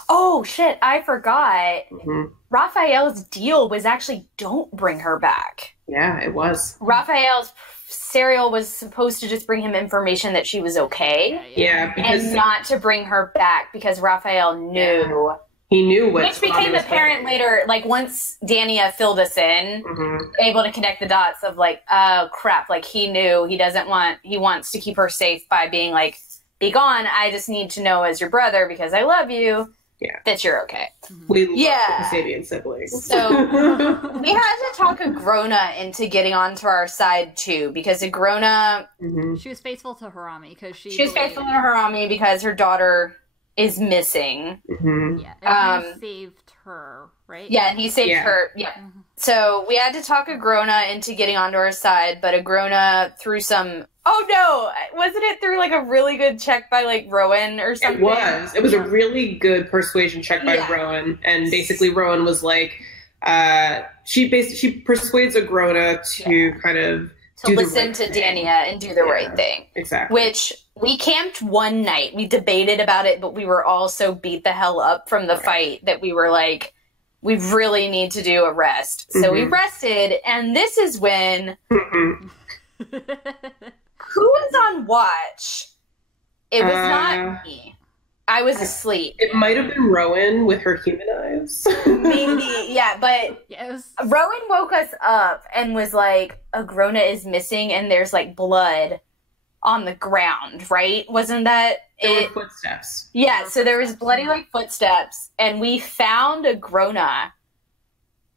Oh, shit, I forgot. Mm-hmm. Raphael's deal was actually don't bring her back. Yeah, it was. Serial was supposed to just bring him information that she was okay. Yeah, because... And not to bring her back because Raphael knew. Yeah. He knew what... Which became apparent later, like, once Dania filled us in, able to connect the dots of, like, oh, crap, like, he knew he wants to keep her safe by being like, be gone, I just need to know as your brother because I love you. Yeah. That you're okay. We love the Kasabian siblings. So we had to talk Agrona into getting onto our side too, because Agrona she was faithful to Harami because she was faithful to Harami because her daughter is missing. Yeah, and he saved her, right? Yeah, and he saved her. Yeah. So we had to talk Agrona into getting onto our side, but Agrona through some. Oh no! Wasn't it through like a really good check by like Rowan or something? It was a really good persuasion check by Rowan, and basically Rowan was like, she persuades Agrona to kind of listen to Dania and do the right thing. Exactly. Which we camped one night. We debated about it, but we were all so beat the hell up from the fight that we were like, we really need to do a rest. So we rested, and this is when. Who was on watch? It was not me. I was asleep. It might have been Rowan with her human eyes. Maybe, yeah, but Yes. Rowan woke us up and was like, Agrona is missing and there's like blood on the ground, right? Wasn't that There it? were footsteps. Yeah, so there was bloody like footsteps, and we found Agrona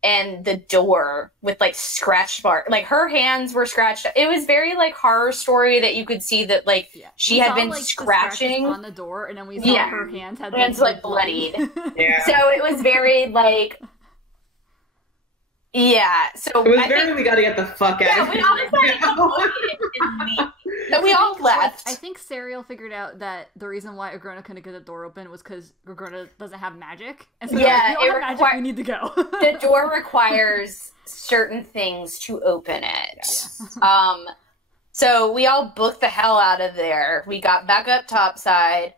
and the door with like scratch mark, like her hands were scratched. It was very like horror story that you could see that like she had been scratching on the door, and then we saw her hands had like bloodied. Yeah. So it was very like, yeah. So It was very, we gotta get the fuck out of we here. all decided to book it and leave. So we all left. I think Serial figured out that the reason why Agrona couldn't get the door open was because Agrona doesn't have magic. And so Yeah, we don't have magic, we need to go. The door requires certain things to open it. Yeah. So we all booked the hell out of there. We got back up topside.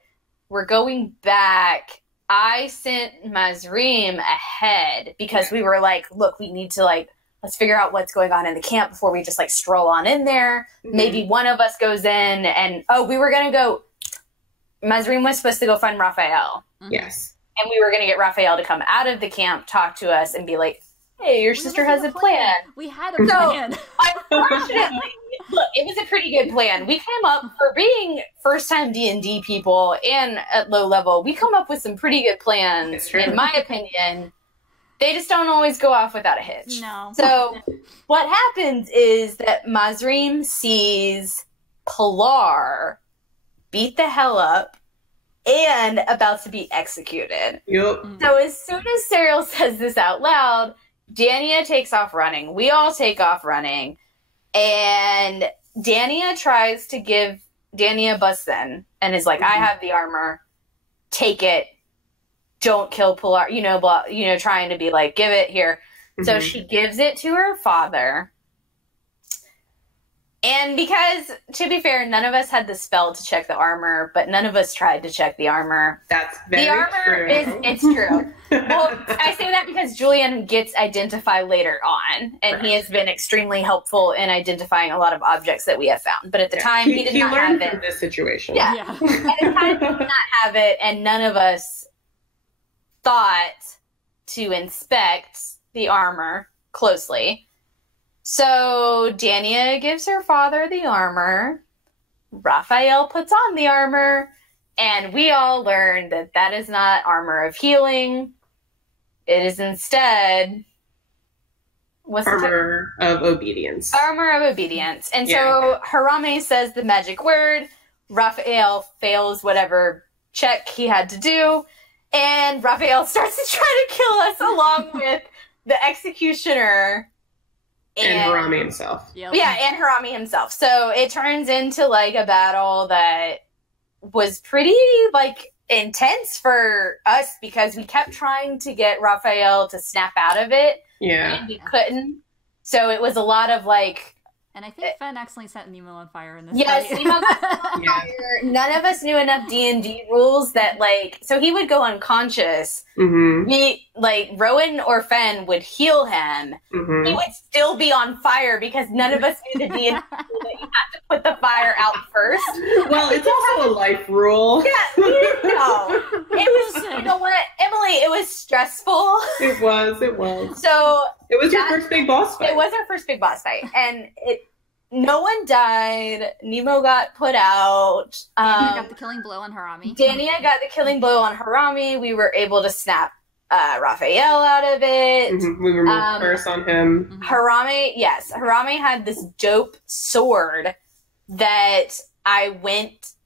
We're going back. I sent Mazreem ahead because we were like, look, we need to like, let's figure out what's going on in the camp before we just like stroll on in there. Mm-hmm. Maybe one of us goes in and, we were going to go, Mazreem was supposed to go find Raphael. Mm-hmm. Yes. And we were going to get Raphael to come out of the camp, talk to us, and be like, hey, your sister has a plan. We had a plan. Unfortunately, look, it was a pretty good plan. We came up, for being first-time D&D people and at low level, we come up with some pretty good plans, in my opinion. They just don't always go off without a hitch. No. So what happens is that Mazreem sees Pilar beat the hell up and about to be executed. Yep. So as soon as Serial says this out loud, Dania takes off running. We all take off running. And Dania tries to give Dania busts in and is like, I have the armor. Take it. Don't kill Pilar. Trying to be like, give it here. Mm-hmm. So she gives it to her father. And because, to be fair, none of us had the spell to check the armor, but none of us tried to check the armor. That's very true. It's true. Well, I say that because Julian gets identified later on, and he has been extremely helpful in identifying a lot of objects that we have found. But at the time, he did not have it. From this situation. Yeah. At the time, he did not have it, and none of us thought to inspect the armor closely. So Dania gives her father the armor. Raphael puts on the armor. And we all learn that that is not armor of healing. It is instead... armor of obedience. Armor of obedience. And so Harame says the magic word. Raphael fails whatever check he had to do. And Raphael starts to try to kill us along with the executioner... And Harame himself. Yep. Yeah, and Harame himself. So it turns into like a battle that was pretty like intense for us because we kept trying to get Raphael to snap out of it. Yeah. And we couldn't. So it was a lot of like... And I think Fen accidentally set Nemo on fire in this Yes, fight. Nemo got on fire. None of us knew enough D&D rules that like... So he would go unconscious. Mm-hmm. Rowan or Fen would heal him. Mm-hmm. He would still be on fire because none of us knew the D&D rule that you have to put the fire out first. Well, it's also a life rule. Yeah, we didn't know. It was, you know what, Emily, it was stressful. It was. So it was your first big boss fight. It was our first big boss fight. And no one died. Nemo got put out. Dania got the killing blow on Harame. Dania got the killing blow on Harame. We were able to snap Raphael out of it. Mm-hmm. We removed the curse on him. Harame had this dope sword that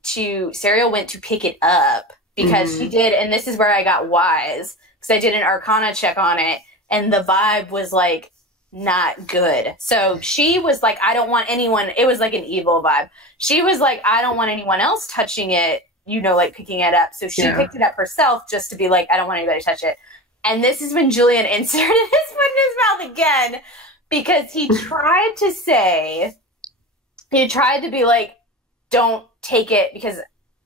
Serial went to pick it up because she did, and this is where I got wise, because I did an Arcana check on it, and the vibe was like not good. So she was like, I don't want anyone, it was like an evil vibe. She was like, I don't want anyone else touching it, like picking it up. So she picked it up herself just to be like, I don't want anybody to touch it. And this is when Julian inserted his foot in his mouth again, because he tried to be like, don't take it because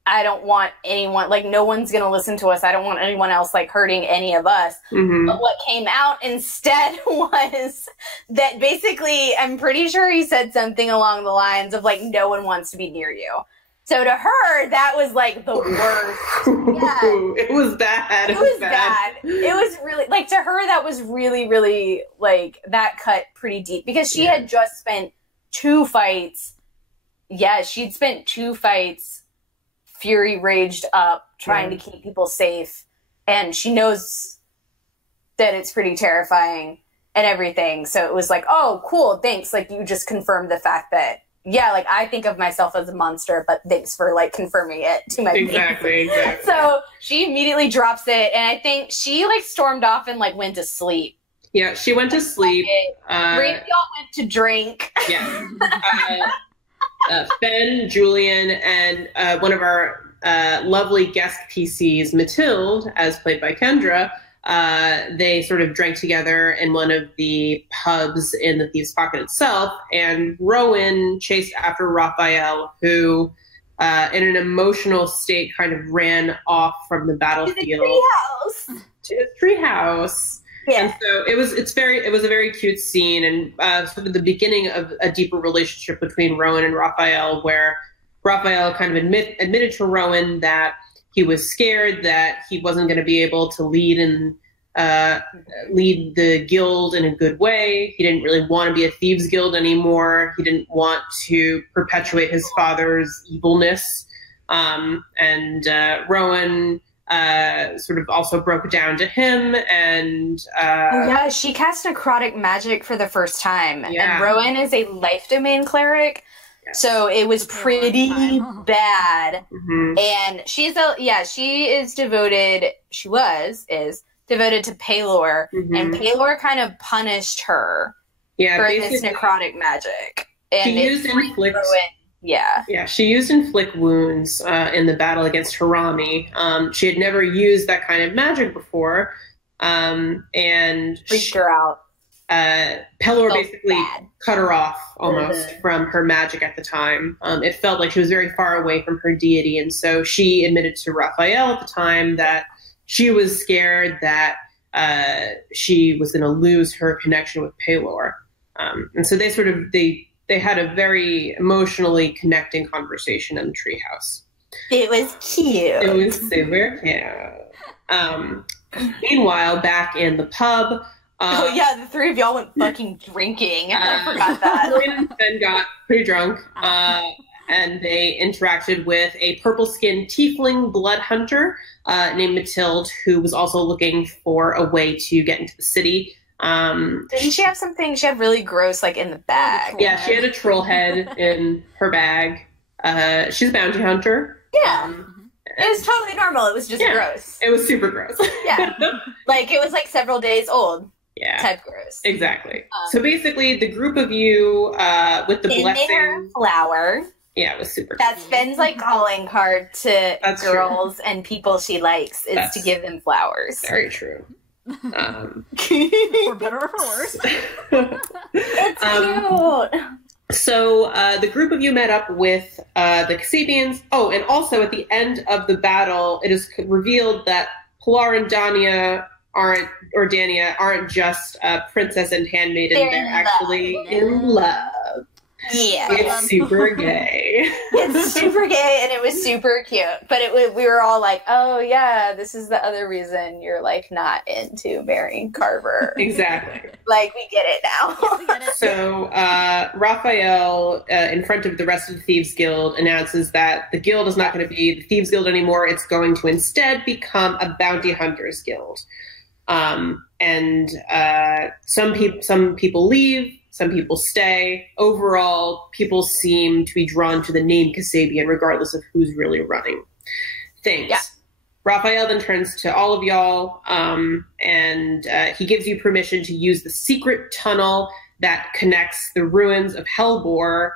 I don't want anyone, like, no one's going to listen to us. I don't want anyone else, like, hurting any of us. Mm-hmm. But what came out instead was that basically, I'm pretty sure he said something along the lines of, like, no one wants to be near you. So to her, that was like the worst. Yeah. It was bad. It was bad. It was really, like, to her, that was really, really, like, that cut pretty deep. Because she had just spent 2 fights. Yeah, she'd spent 2 fights, fury raged up, trying to keep people safe. And she knows that it's pretty terrifying and everything. So it was like, oh, cool, thanks. Like, you just confirmed the fact that, yeah, like, I think of myself as a monster, but thanks for, like, confirming it to my face. Exactly. So she immediately drops it, and I think she, like, stormed off and, like, went to sleep. Yeah, she went to sleep. Rachel went to drink. Yeah. Ben, Julian, and one of our lovely guest PCs, Mathilde, as played by Kendra, they sort of drank together in one of the pubs in the Thieves' Pocket itself, and Rowan chased after Raphael, who, in an emotional state, kind of ran off from the battlefield to his treehouse. Yeah. And so it was a very cute scene, and sort of the beginning of a deeper relationship between Rowan and Raphael, where Raphael kind of admitted to Rowan that he was scared that he wasn't going to be able to lead the guild in a good way. He didn't really want to be a thieves guild anymore. He didn't want to perpetuate his father's evilness. And Rowan sort of also broke down to him. And she cast necrotic magic for the first time. Yeah. And Rowan is a life domain cleric. So it was pretty bad. Mm-hmm. And she is devoted to Paylor, and Paylor kind of punished her for this necrotic magic. And she used inflict. She used inflict wounds in the battle against Harami. She had never used that kind of magic before, and freaked her out. Pelor basically cut her off almost from her magic at the time. It felt like she was very far away from her deity, and so she admitted to Raphael at the time that she was scared that she was going to lose her connection with Pelor. And so they had a very emotionally connecting conversation in the treehouse. It was cute. It was super cute. Meanwhile, back in the pub, the 3 of y'all went fucking drinking. I forgot that. Julian and Ben got pretty drunk, and they interacted with a purple-skinned tiefling blood hunter named Mathilde, who was also looking for a way to get into the city. Didn't she have something? She had really gross, like, in the bag. Yeah, she had a troll head in her bag. She's a bounty hunter. Yeah. It was totally normal. It was just gross. It was super gross. Yeah. Like, it was like several days old. Yeah. Type gross. Exactly. So basically, the group of you with the blessing. Flower. Yeah, it was super That's Ben's, like, calling card to girls and people she likes is to give them flowers. Very true. For better or for worse. It's cute. So the group of you met up with the Kasabians. Oh, and also at the end of the battle, it is revealed that Pilar and Dania aren't just Princess and Handmaiden. They're actually in love. Yeah. It's super gay. It's super gay, and it was super cute. But we were all like, oh, yeah, this is the other reason you're, like, not into marrying Carver. Exactly. Like, we get it now. Yes, we get it. So Raphael, in front of the rest of the Thieves Guild, announces that the guild is not going to be the Thieves Guild anymore. It's going to instead become a Bounty Hunters Guild. And some people leave. Some people stay. Overall, people seem to be drawn to the name Kasabian, regardless of who's really running things. Yeah. Raphael then turns to all of y'all, and he gives you permission to use the secret tunnel that connects the ruins of Hellbore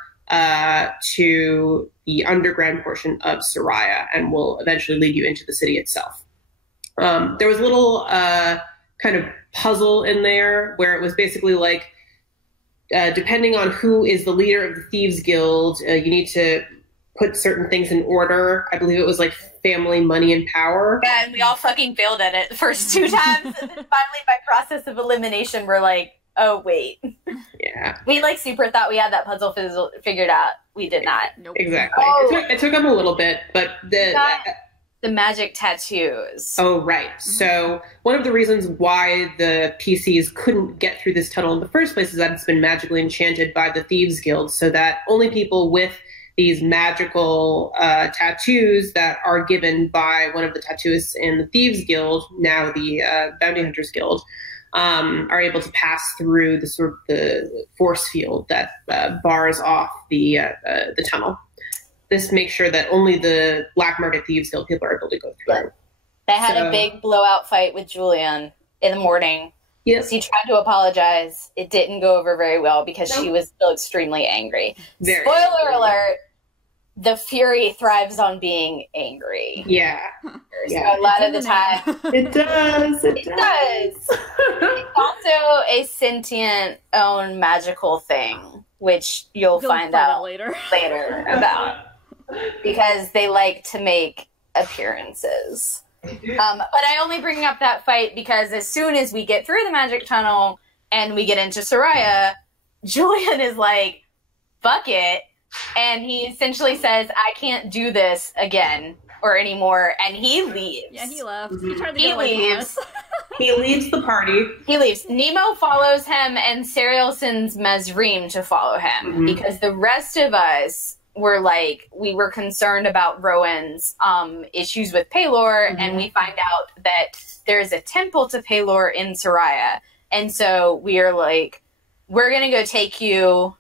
to the underground portion of Soraya, and will eventually lead you into the city itself. There was a little kind of puzzle in there where it was basically like, depending on who is the leader of the Thieves Guild, you need to put certain things in order. I believe it was like family, money, and power. Yeah, and we all fucking failed at it the first 2 times. And then finally, by process of elimination, we're like, oh, wait. Yeah. We, like, super thought we had that puzzle figured out. We did not. Nope. Exactly. Oh. It took them a little bit, but The magic tattoos. Oh, right. So one of the reasons why the PCs couldn't get through this tunnel in the first place is that it's been magically enchanted by the Thieves Guild, so that only people with these magical tattoos that are given by one of the tattooists in the Thieves Guild, now the Bounty Hunters Guild, are able to pass through the sort of the force field that bars off the tunnel. This makes sure that only the Black Market Thieves Guild people are able to go through. They had a big blowout fight with Julian in the morning. Yes. He tried to apologize. It didn't go over very well because she was still extremely angry. Spoiler alert, the Fury thrives on being angry. Yeah. So a lot of the time. It does. It does. It's also a sentient own magical thing, which you'll find out later about. Because they like to make appearances. But I only bring up that fight because as soon as we get through the magic tunnel and we get into Soraya, Julian is like, fuck it. And he essentially says, I can't do this again or anymore. And he leaves. Yeah, he left. Mm-hmm. He tried to get away from us. He leaves the party. He leaves. Nemo follows him and Serial sends Mesreem to follow him because the rest of us were like, we were concerned about Rowan's issues with Paylor, and we find out that there's a temple to Paylor in Soraya. And so we are like, we're going to go take you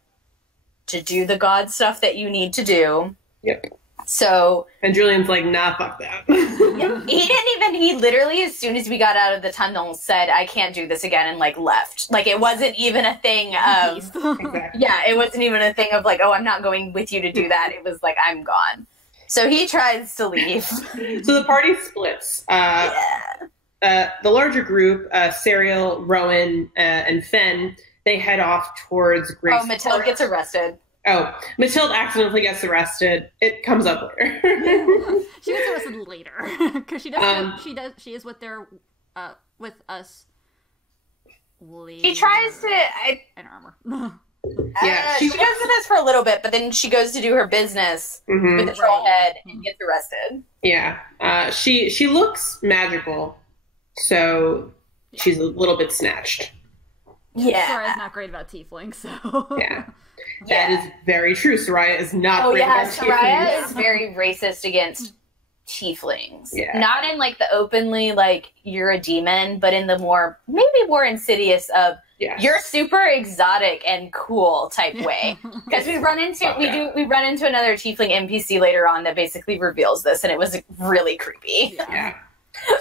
to do the god stuff that you need to do. Yep. So... And Julian's like, nah, fuck that. He literally, as soon as we got out of the tunnel, said, I can't do this again, and, like, left. Like, it wasn't even a thing of... Exactly. Yeah, it wasn't even a thing of, like, oh, I'm not going with you to do that. It was like, I'm gone. So he tries to leave. So the party splits. The larger group, Serial, Rowan, and Fen, they head off towards Grace. Oh, Matilda gets arrested. Oh, Matilda accidentally gets arrested. It comes up later. She gets arrested later because she does. She is with their with us. She tries to. In armor. Yeah, she goes with us for a little bit, but then she goes to do her business with the troll head and gets arrested. Yeah, she looks magical, so she's a little bit snatched. Yeah, Soraya's not great about tieflings, so yeah. That is very true. Soraya is not great about tieflings. Soraya is very racist against tieflings. Yeah. Not in, like, the openly, like, you're a demon, but in the more, maybe more insidious of, you're super exotic and cool type way. Because we run into another tiefling NPC later on that basically reveals this, and it was really creepy. Yeah.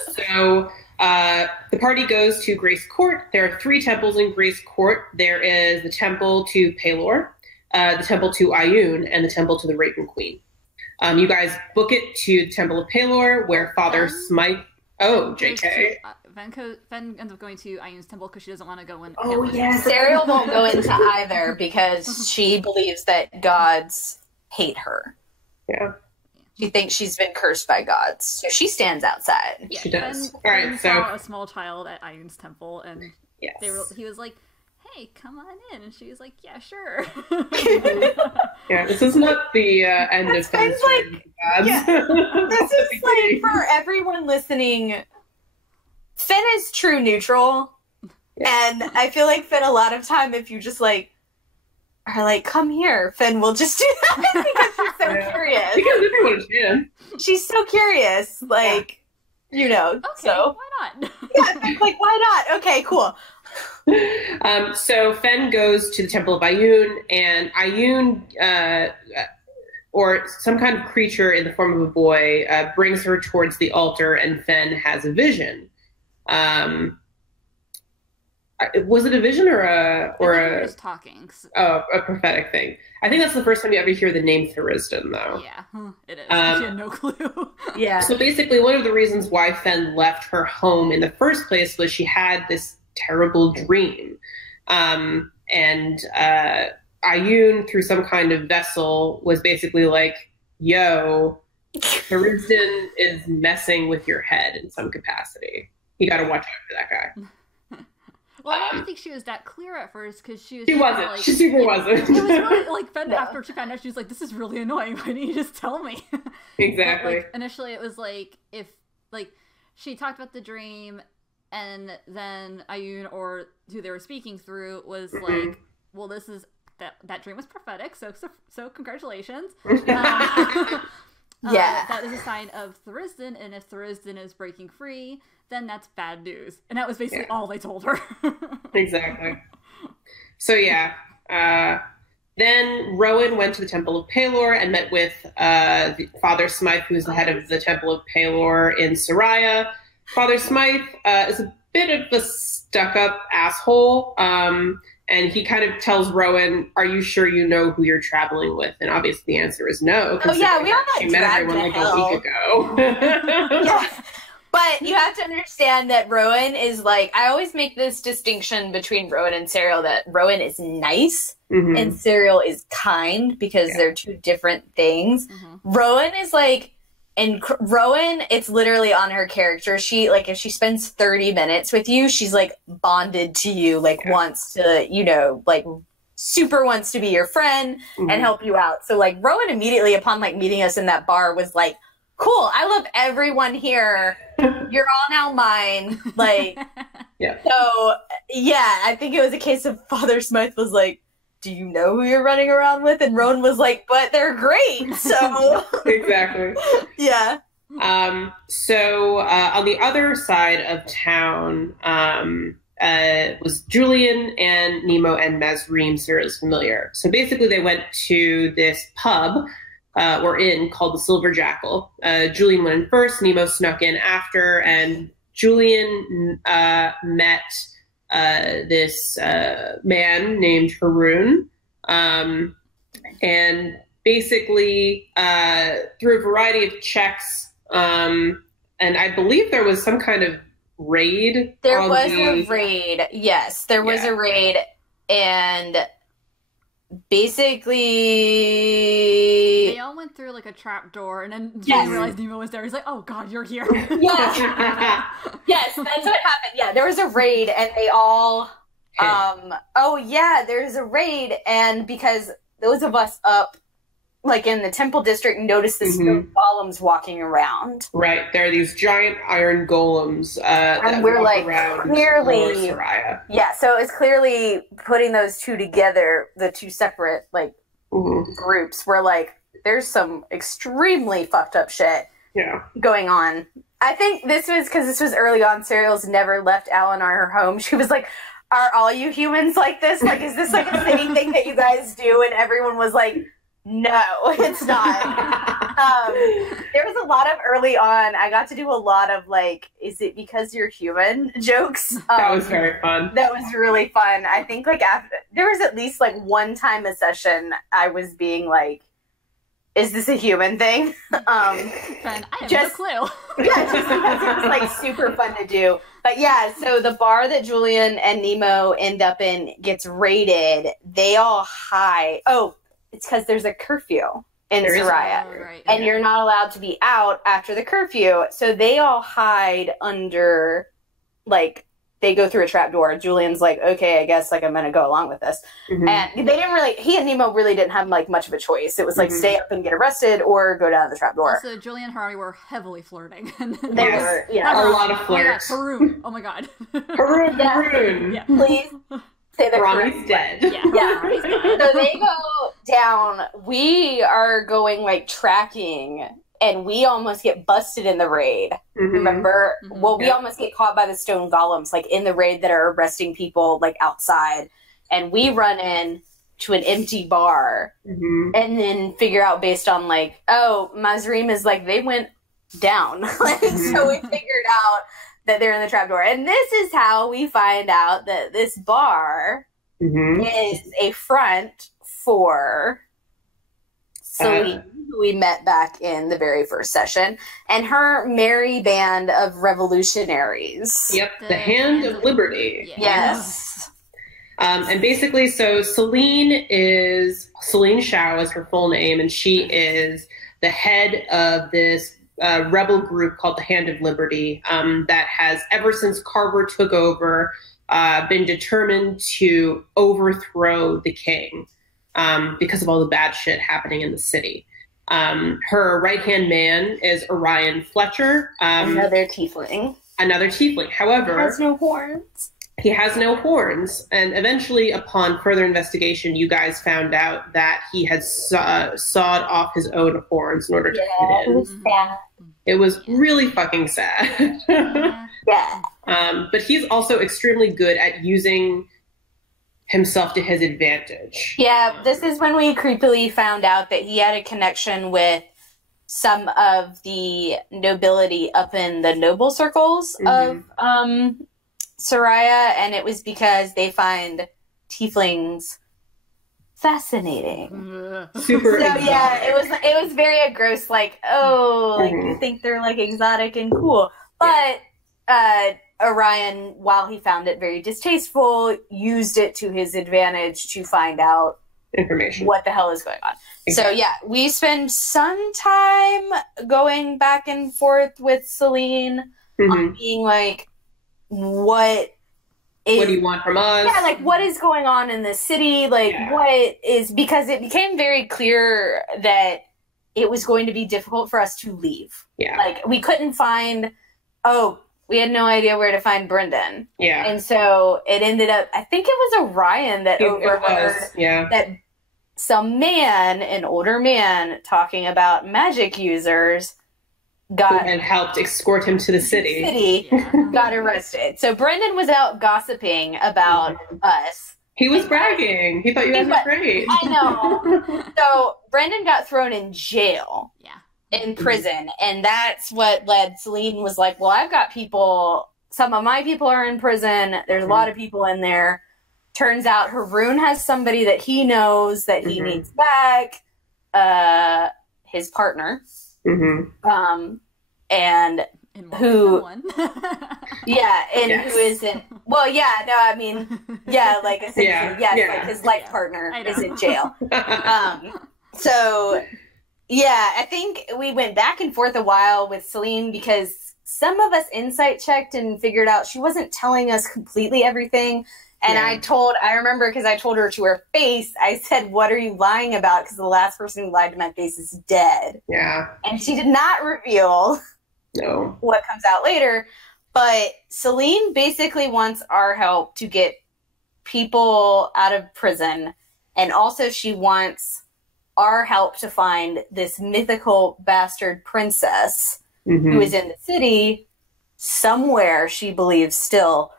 So the party goes to Grace Court. There are 3 temples in Grace Court. There is the temple to Paylor, the temple to Ioun, and the temple to the Raven Queen. You guys book it to the Temple of Paylor, where Father Smythe... Oh, JK. Fen ends up going to Ioun's temple because she doesn't want to go in. Oh, yeah. Serial won't go into either because she believes that gods hate her. Yeah. She thinks she's been cursed by gods. So she stands outside. Yeah, she does. Fen All right, saw a small child at Ioun's temple, and yes. he was like, hey, come on in. And she was like, yeah, sure. Yeah, this is not the end of Fen's like, this is like, for everyone listening, Fen is true neutral. Yeah. And I feel like Fen, a lot of time, if you just, like, are like, come here, Fen will just do that because she's so curious. Because everyone can. She's so curious, like, you know. Okay, so why not? Yeah, like, why not? Okay, cool. So Fen goes to the Temple of Ioun, and Ioun, or some kind of creature in the form of a boy, brings her towards the altar, and Fen has a vision. Was it a vision or a just talking? Oh, a prophetic thing. I think that's the first time you ever hear the name Thuristan, though. Yeah, it is. She had no clue. Yeah. So basically, one of the reasons why Fen left her home in the first place was she had this terrible dream, and Ioun, through some kind of vessel, was basically like, "Yo, Thuristan is messing with your head in some capacity. You got to watch out for that guy." Well, I don't think she was that clear at first because she was. She wasn't. Like, she super wasn't. It was really like Fen after she found out, she was like, "This is really annoying. Why didn't you just tell me?" Exactly. But, like, initially, it was like if like she talked about the dream, and then Ayun or who they were speaking through was like, "Well, this is that dream was prophetic. So congratulations." Yeah. That is a sign of Thuristan, and if Thuristan is breaking free, then that's bad news. And that was basically all they told her. Exactly. So yeah, then Rowan went to the Temple of Pelor and met with Father Smythe, who's the head of the Temple of Pelor in Soraya. Father Smythe is a bit of a stuck-up asshole, and he kind of tells Rowan, "Are you sure you know who you're traveling with?" And obviously the answer is no. Oh yeah, we all got she met everyone like a week ago. Yeah. But you have to understand that Rowan is like, I always make this distinction between Rowan and Serial, that Rowan is nice and Serial is kind, because they're two different things. Rowan is like, and Rowan, it's literally on her character. She, like, if she spends 30 minutes with you, she's like bonded to you, like wants to, you know, like super wants to be your friend and help you out. So like Rowan immediately upon like meeting us in that bar was like, cool, I love everyone here. You're all now mine. Like, so yeah, I think it was a case of Father Smythe was like, do you know who you're running around with? And Rowan was like, but they're great. So exactly. Yeah. So on the other side of town was Julian and Nemo and Mesrine, Sarah's familiar. So basically they went to this pub or inn called the Silver Jackal. Julian went in first, Nemo snuck in after, and Julian met this man named Haroon, and basically through a variety of checks, and I believe there was some kind of raid. There was a raid, yes. There was a raid, and basically they all went through like a trap door, and then Julian realized Nemo was there. He's like, "Oh God, you're here!" Yes, that's what happened. Yeah, there was a raid, and they all. There's a raid, and because those of us up, like in the Temple District, noticed the stone golems walking around. Right, there are these giant iron golems, and we're like clearly, yeah. So it's clearly putting those two together, the two separate like groups. We're like, there's some extremely fucked up shit going on. I think this was because this was early on. Serial's never left Alan or her home. She was like, "Are all you humans like this? Like, is this like a city thing that you guys do?" And everyone was like, "No, it's not." There was a lot of early on. I got to do a lot of like, "Is it because you're human?" jokes. That was very fun. That was really fun. I think like after there was at least like one time a session I was being like, "Is this a human thing?" Friend, I have no clue. Yeah, just because it was like super fun to do. But yeah, so the bar that Julian and Nemo end up in gets raided. They all hide. Oh, it's because there's a curfew in Soraya. Oh, right. And you're not allowed to be out after the curfew. So they all hide under, like, they go through a trap door. Julian's like, okay, I guess, like, I'm going to go along with this. And they didn't really, he and Nemo really didn't have, like, much of a choice. It was like, stay up and get arrested or go down the trap door. Also, Julian and Harry were heavily flirting. They were, a lot of flirts. Haroon. Oh my God. Haroon. Yeah. Please. Say that Ronnie's dead. Yeah. So they go down. We are going like tracking, and we almost get busted in the raid. Remember? Well, we almost get caught by the stone golems, like in the raid that are arresting people like outside, and we run in to an empty bar, and then figure out based on like, oh, Mesrine is like they went down, like, so we figured out that they're in the trapdoor. And this is how we find out that this bar is a front for Celine, who we met back in the very first session, and her merry band of revolutionaries. Yep, the Hand of Liberty. Yes. And basically, so Celine Shao is her full name, and she is the head of this rebel group called the Hand of Liberty that has, ever since Carver took over, been determined to overthrow the king because of all the bad shit happening in the city. Her right-hand man is Orion Fletcher. Another tiefling. However, He has no horns. He has no horns, and eventually, upon further investigation, you guys found out that he had sawed off his own horns in order to fit in. It was sad. It was really fucking sad. Yeah. But he's also extremely good at using himself to his advantage. Yeah, this is when we creepily found out that he had a connection with some of the nobility up in the noble circles of Soraya, and it was because they find tieflings fascinating. Super So exotic. yeah, it was very gross, like, oh, like you think they're like exotic and cool. But Orion, while he found it very distasteful, used it to his advantage to find out information. What the hell is going on? Exactly. So yeah, we spend some time going back and forth with Celine on being like, what do you want from us? Yeah, like what is going on in the city? Like what is, because it became very clear that it was going to be difficult for us to leave. Yeah. Like we couldn't find, we had no idea where to find Brendan. Yeah. And so it ended up, I think it was Orion that overheard that some man, an older man, talking about magic users and helped escort him to the city. Got arrested. So Brendan was out gossiping about us. He was bragging. He thought you guys were great. I know. So Brendan got thrown in jail. Yeah. In prison. And that's what led Celine was like, well, I've got people, some of my people are in prison. There's a lot of people in there. Turns out Haroon has somebody that he knows that he needs back. His partner. And who, who isn't, well, yeah, no, I mean, yeah, like, essentially, like his life partner is in jail. So, yeah, I think we went back and forth a while with Celine because some of us insight checked and figured out she wasn't telling us completely everything. And I remember because I told her to her face, I said, what are you lying about? Because the last person who lied to my face is dead. Yeah. And she did not reveal what comes out later. But Celine basically wants our help to get people out of prison. And also she wants our help to find this mythical bastard princess who is in the city somewhere, she believes still,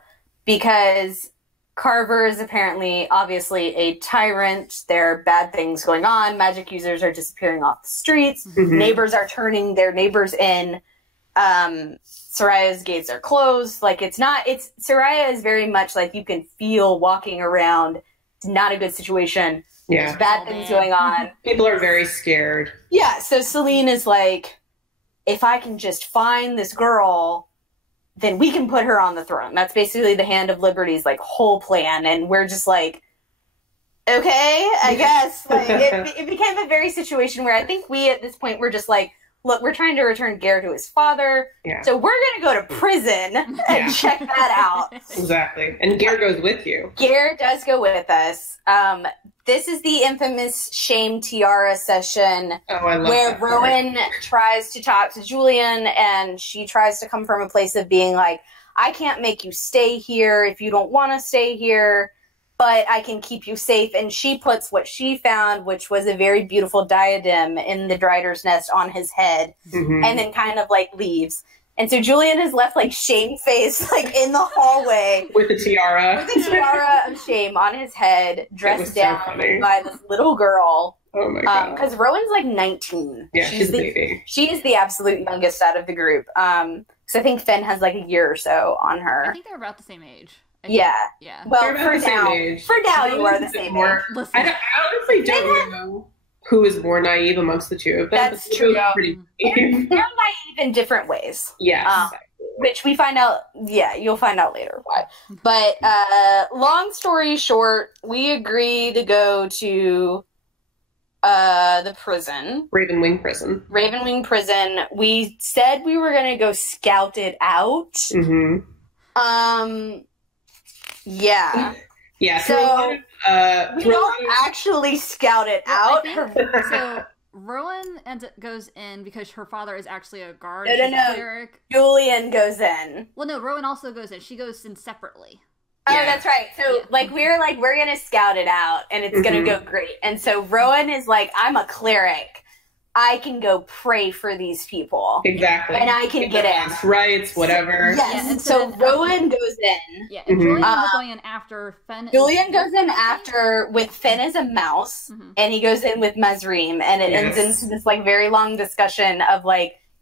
because Carver is apparently, obviously, a tyrant. There are bad things going on. Magic users are disappearing off the streets. Neighbors are turning their neighbors in. Soraya's gates are closed. Like, Soraya is very much like you can feel walking around. It's not a good situation. Yeah. There's bad things going on. People are very scared. Yeah, so Celine is like, if I can just find this girl, then we can put her on the throne. That's basically the Hand of Liberty's like whole plan. And we're just like, okay, I guess. Like it became a very situation where I think we at this point were just like, look, we're trying to return Gare to his father. Yeah. So we're going to go to prison and check that out. Exactly. And Gare goes with you. Gare does go with us. This is the infamous Shame Tiara session where Rowan tries to talk to Julian, and she tries to come from a place of being like, I can't make you stay here if you don't want to stay here, but I can keep you safe. And she puts what she found, which was a very beautiful diadem in the Drider's nest on his head, and then kind of like leaves. And so Julian is left like shame-faced, like in the hallway. With a tiara. With a tiara of shame on his head, dressed down by this little girl. Oh my god. Because Rowan's like 19. Yeah, she's a baby. She is the absolute youngest out of the group. Because I think Fenn has like a year or so on her. I think they're about the same age. Yeah. Well, for now, you are the same age. Listen, I honestly don't know who is more naive amongst the two of them. That's true. Pretty they're naive in different ways. Yes. Which we find out, you'll find out later why. But long story short, we agree to go to the prison. Ravenwing prison. Ravenwing prison. We said we were going to go scout it out. Yeah. Yeah. So we through a lot don't of- actually scout it Well, out. I think, so Rowan goes in because her father is actually a guard. No, She's no. a cleric. Julian goes in. Well, no, Rowan also goes in. She goes in separately. Oh, Yeah. that's right. So, Yeah. we're gonna scout it out, and it's gonna go great. And so Rowan is like, I'm a cleric. I can go pray for these people. Exactly. And I can get in. Last rights, whatever. Yes. Yeah, and so so then, Rowan goes in. Yeah, and Mhm. Julian ends up going in after Fen. Julian goes in after with Finn as a mouse, Mhm. and he goes in with Mazreem, and it ends Yes. into this very long discussion of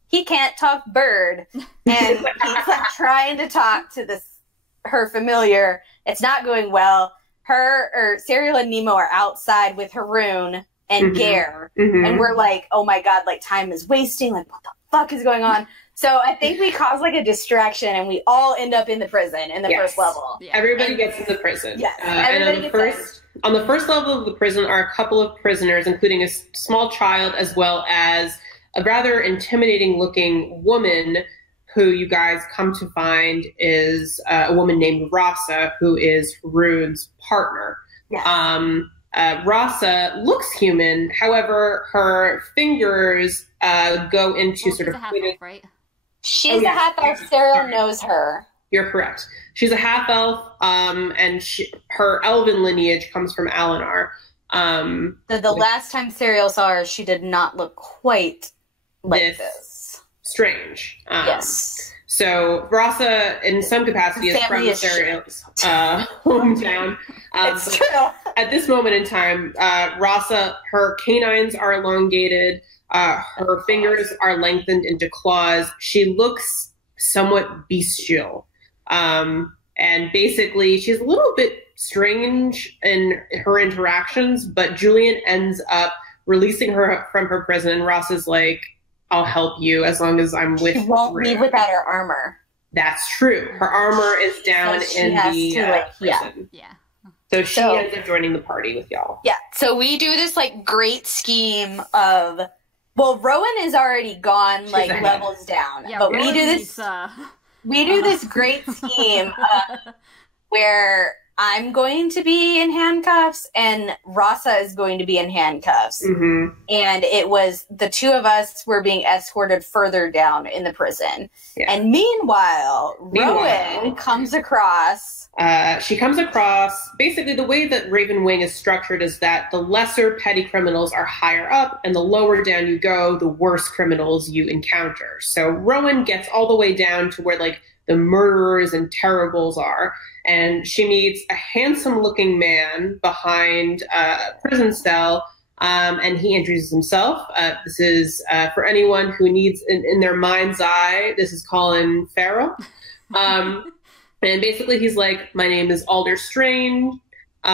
he can't talk bird, and he's trying to talk to her familiar. It's not going well. Serial and Nemo are outside with Haroon and Mhm. Gare, Mhm. and we're like, oh my god, time is wasting. What the fuck is going on? So I think we cause a distraction, and we all end up in the prison in the Yes. first level. Yeah. Everybody gets in the prison. Yes, And everybody gets on the first level of the prison are a couple of prisoners, including a small child, as well as a rather intimidating-looking woman who you guys come to find is a woman named Rasa, who is Haroon's partner. Yes. Rasa looks human, however, her fingers go into Well, sort she's of a half-elf, right? She's yeah. a half elf. Serial knows her. You're correct. She's a half elf, and her elven lineage comes from Alinar. The last time Serial saw her, she did not look quite like this. Strange. Yes. So Rasa, in some capacity, is Family from is Serial's hometown. It's true. At this moment in time, Rasa, her canines are elongated. Her fingers are lengthened into claws. She looks somewhat bestial. And basically, she's a little bit strange in her interactions, but Julian ends up releasing her from her prison, and Ross is like, I'll help you as long as I'm with you. She won't leave without her armor. That's true. Her armor is down So she in has the to, prison. Yeah. So she ends up joining the party with y'all. Yeah. So we do this great scheme of, well, Rowan is already gone ahead. levels down, Yeah, but we Rowan do needs, this. We do this great scheme where I'm going to be in handcuffs and Rasa is going to be in handcuffs. Mm-hmm. And it was the two of us were being escorted further down in the prison. Yeah. And meanwhile, Rowan comes across. She comes across, basically the way that Raven Wing is structured is that the lesser petty criminals are higher up, and the lower down you go, the worse criminals you encounter. So Rowan gets all the way down to where the murderers and terribles are, and she meets a handsome-looking man behind a prison cell, and he introduces himself. This is, for anyone who needs, in their mind's eye, this is Colin Farrell. And basically he's like, my name is Alder Strange. He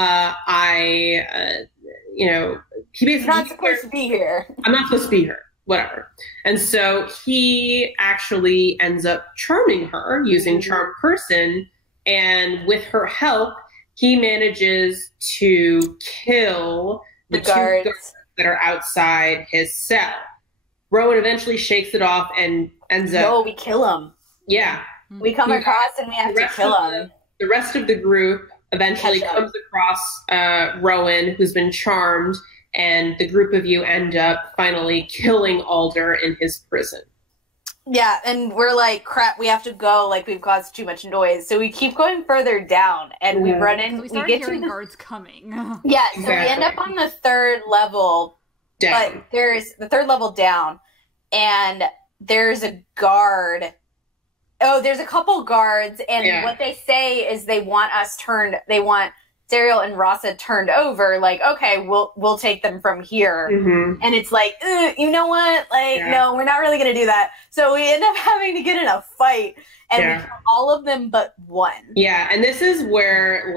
basically... He's not supposed to be here. I'm not supposed to be here. Whatever. And so he actually ends up charming her using Charm Person, and with her help, he manages to kill the two guards that are outside his cell. Rowan eventually shakes it off and ends up... No, we kill him. Yeah. We come across and we have to kill him. The rest of the group eventually comes across Rowan, who's been charmed, and the group of you end up finally killing Alder in his prison. Yeah, and we're like, crap, we have to go. We've caused too much noise. So we keep going further down, and we run in. So we start hearing guards coming. Yeah, so we end up on the third level. Down. But there's the third level down, and there's a guard. Oh, there's a couple guards, and what they say is they want Serial and Rasa turned over. Okay, we'll take them from here. Mm-hmm. And it's you know what? No, we're not really gonna do that. So we end up having to get in a fight, and we kill all of them but one. Yeah, and this is where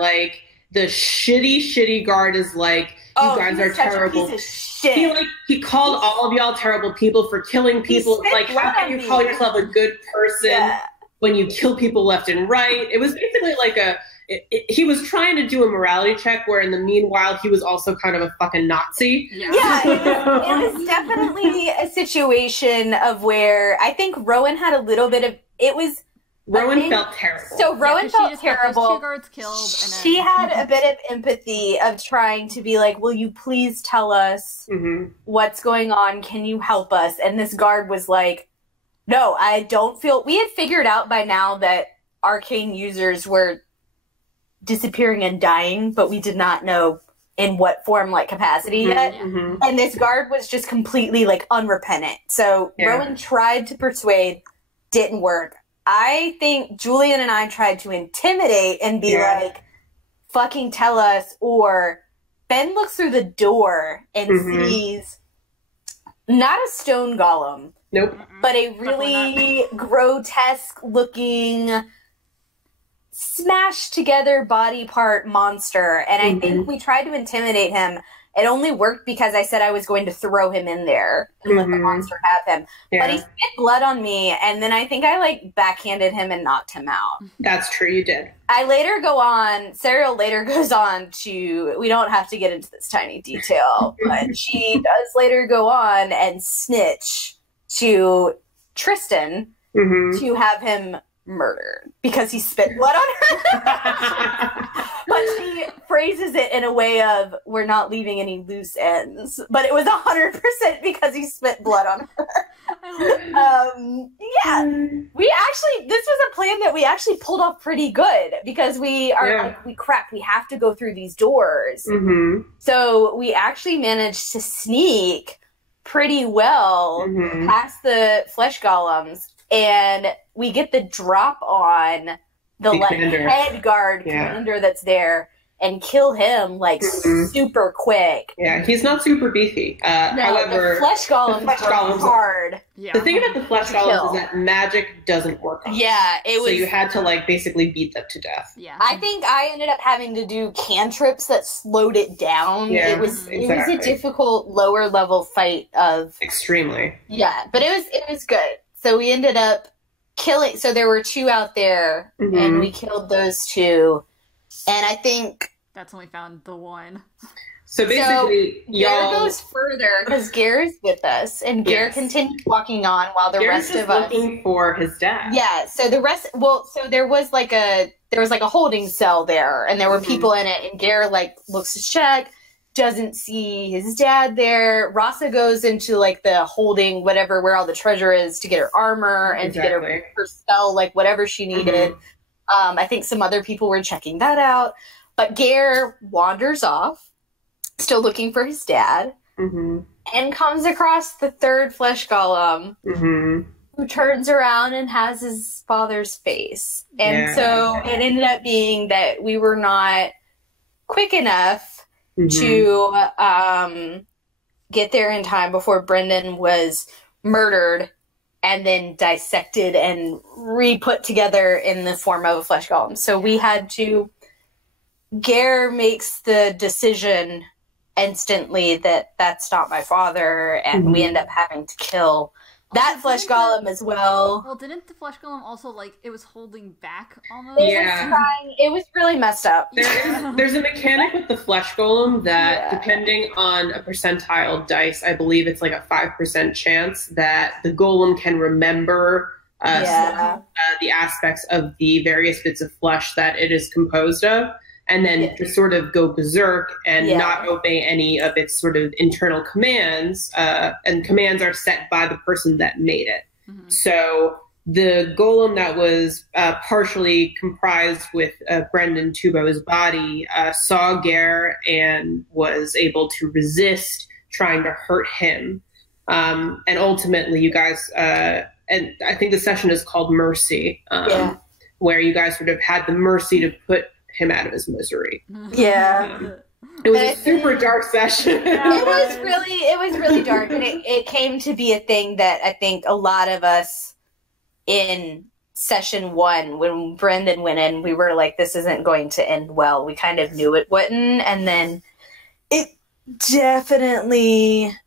the shitty guard is you guys are terrible. A piece of shit. He called all of y'all terrible people for killing people. It's how can you call yourself a good person when you kill people left and right? It was basically he was trying to do a morality check, where in the meanwhile he was also kind of a fucking Nazi. Yeah, it was definitely a situation of where I think Rowan had a little bit of, it was Rowan felt terrible. So Rowan felt terrible. 2 guards killed. And then... She had a bit of empathy of trying to be like, will you please tell us what's going on? Can you help us? And this guard was like, no, I don't feel... We had figured out by now that arcane users were disappearing and dying, but we did not know in what form, like, capacity yet. And this guard was just completely, like, unrepentant. So Rowan tried to persuade, didn't work. I think Julian and I tried to intimidate and be like, fucking tell us, or Ben looks through the door and sees not a stone golem, but a really grotesque looking, smashed together body part monster. And I think we tried to intimidate him. It only worked because I said I was going to throw him in there and let the monster have him. But he spit blood on me, and then I think I, like, backhanded him and knocked him out. That's true, you did. I later go on, Serial later goes on to, we don't have to get into this tiny detail, but she does later go on and snitch to Tristan to have him murdered because he spit blood on her. But she phrases it in a way of, we're not leaving any loose ends. But it was 100% because he spit blood on her. We actually, this was a plan that we actually pulled off pretty good because we are, like, we have to go through these doors. So we actually managed to sneak pretty well past the flesh golems, and we get the drop on the like head guard commander that's there and kill him like super quick. Yeah, he's not super beefy. However, the flesh golems are hard. The thing about the flesh golems is that magic doesn't work on them. So you had to, like, basically beat them to death. I think I ended up having to do cantrips that slowed it down. It was a difficult lower level fight of extremely. But it was good. So we ended up killing. So there were 2 out there, and we killed those 2. And I think that's when we found the 1. So basically, Gare goes further because Gare's with us, and Gare continues walking on while the rest of us looking for his dad. So the rest. Well, so there was like a holding cell there, and there were people in it, and Gare like looks to check. Doesn't see his dad there. Rasa goes into like the holding whatever where all the treasure is to get her armor and to get her spell, like whatever she needed. I think some other people were checking that out. But Gare wanders off, still looking for his dad, and comes across the 3rd flesh golem, who turns around and has his father's face. And so it ended up being that we were not quick enough to get there in time before Brendan was murdered and then dissected and re-put together in the form of a flesh golem. So we had to... Gare makes the decision instantly that that's not my father, and we end up having to kill that flesh golem as well. Well, didn't the flesh golem also, like, it was holding back almost? It was really messed up. There's a mechanic with the flesh golem that, depending on a percentile dice, I believe it's like a 5% chance that the golem can remember the aspects of the various bits of flesh that it is composed of, and then to sort of go berserk and not obey any of its sort of internal commands. And commands are set by the person that made it. So the golem that was partially comprised with Brendan Tubo's body saw Gare and was able to resist trying to hurt him. And ultimately, you guys, and I think the session is called Mercy, where you guys sort of had the mercy to put him out of his misery. It was a super dark session. It was really dark, and it came to be a thing that I think a lot of us in session 1, when Brendan went in, we were like, this isn't going to end well. We kind of knew it wouldn't, and then it definitely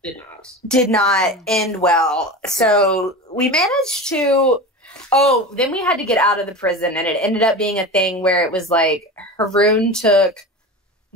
did not end well. So we managed to... then we had to get out of the prison, and it ended up being a thing where it was like Haroon took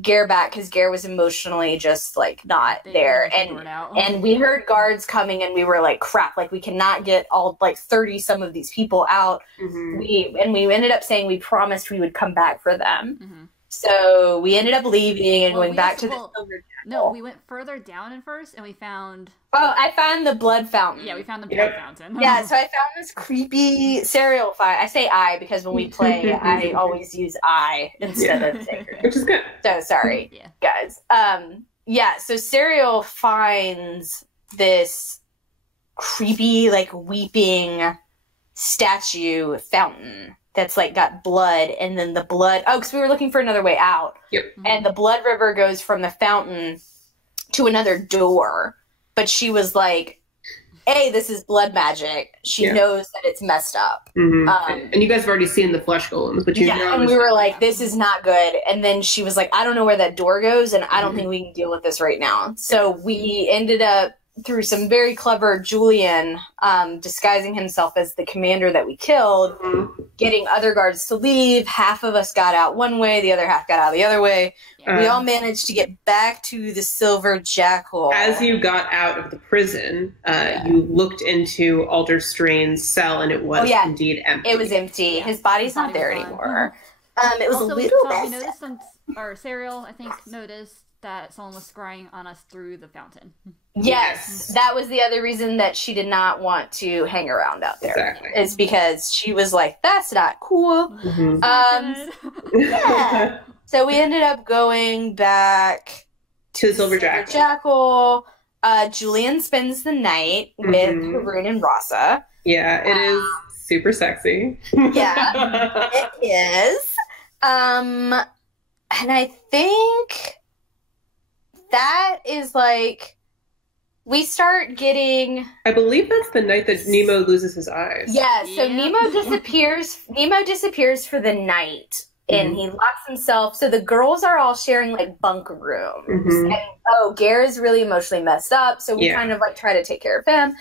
Gare back because Gare was emotionally just like not there, and we heard guards coming, and we were like, crap, like we cannot get all like 30 some of these people out. We ended up saying we promised we would come back for them. So we ended up leaving and going back to the Silver Jackal. No, we went further down at first, and we found... Oh, I found the blood fountain. Yeah, we found the blood fountain. Yeah, so I found this creepy cereal fight. I say I because when we play, I always use I instead of Sacred. Which is good. So sorry, guys. So Cereal finds this creepy, like, weeping statue fountain that's like got blood, and then the blood because we were looking for another way out. And the blood river goes from the fountain to another door, but she was like, hey, this is blood magic. She knows that it's messed up. And you guys have already seen the flesh golems, but and we were like, this is not good. And then she was like, I don't know where that door goes, and I don't think we can deal with this right now. So we ended up, through some very clever Julian disguising himself as the commander that we killed, getting other guards to leave. Half of us got out one way, the other half got out the other way. We all managed to get back to the Silver Jackal. As you got out of the prison, you looked into Alder Strain's cell, and it was indeed empty. It was empty. His body's not there anymore. It was also, a little we noticed or Serial, I think, noticed that someone was scrying on us through the fountain. Yes, that was the other reason that she did not want to hang around out there. Exactly. Is because she was like, that's not cool. So we ended up going back to the Silver Jackal. Julian spends the night with Haroon and Rasa. Yeah, it is super sexy. Yeah, it is. And I think that is like, we start getting... I believe that's the night that Nemo loses his eyes. Yeah, so Nemo disappears. Nemo disappears for the night, and he locks himself. So the girls are all sharing like bunk rooms. And Gare is really emotionally messed up, so we kind of like try to take care of him.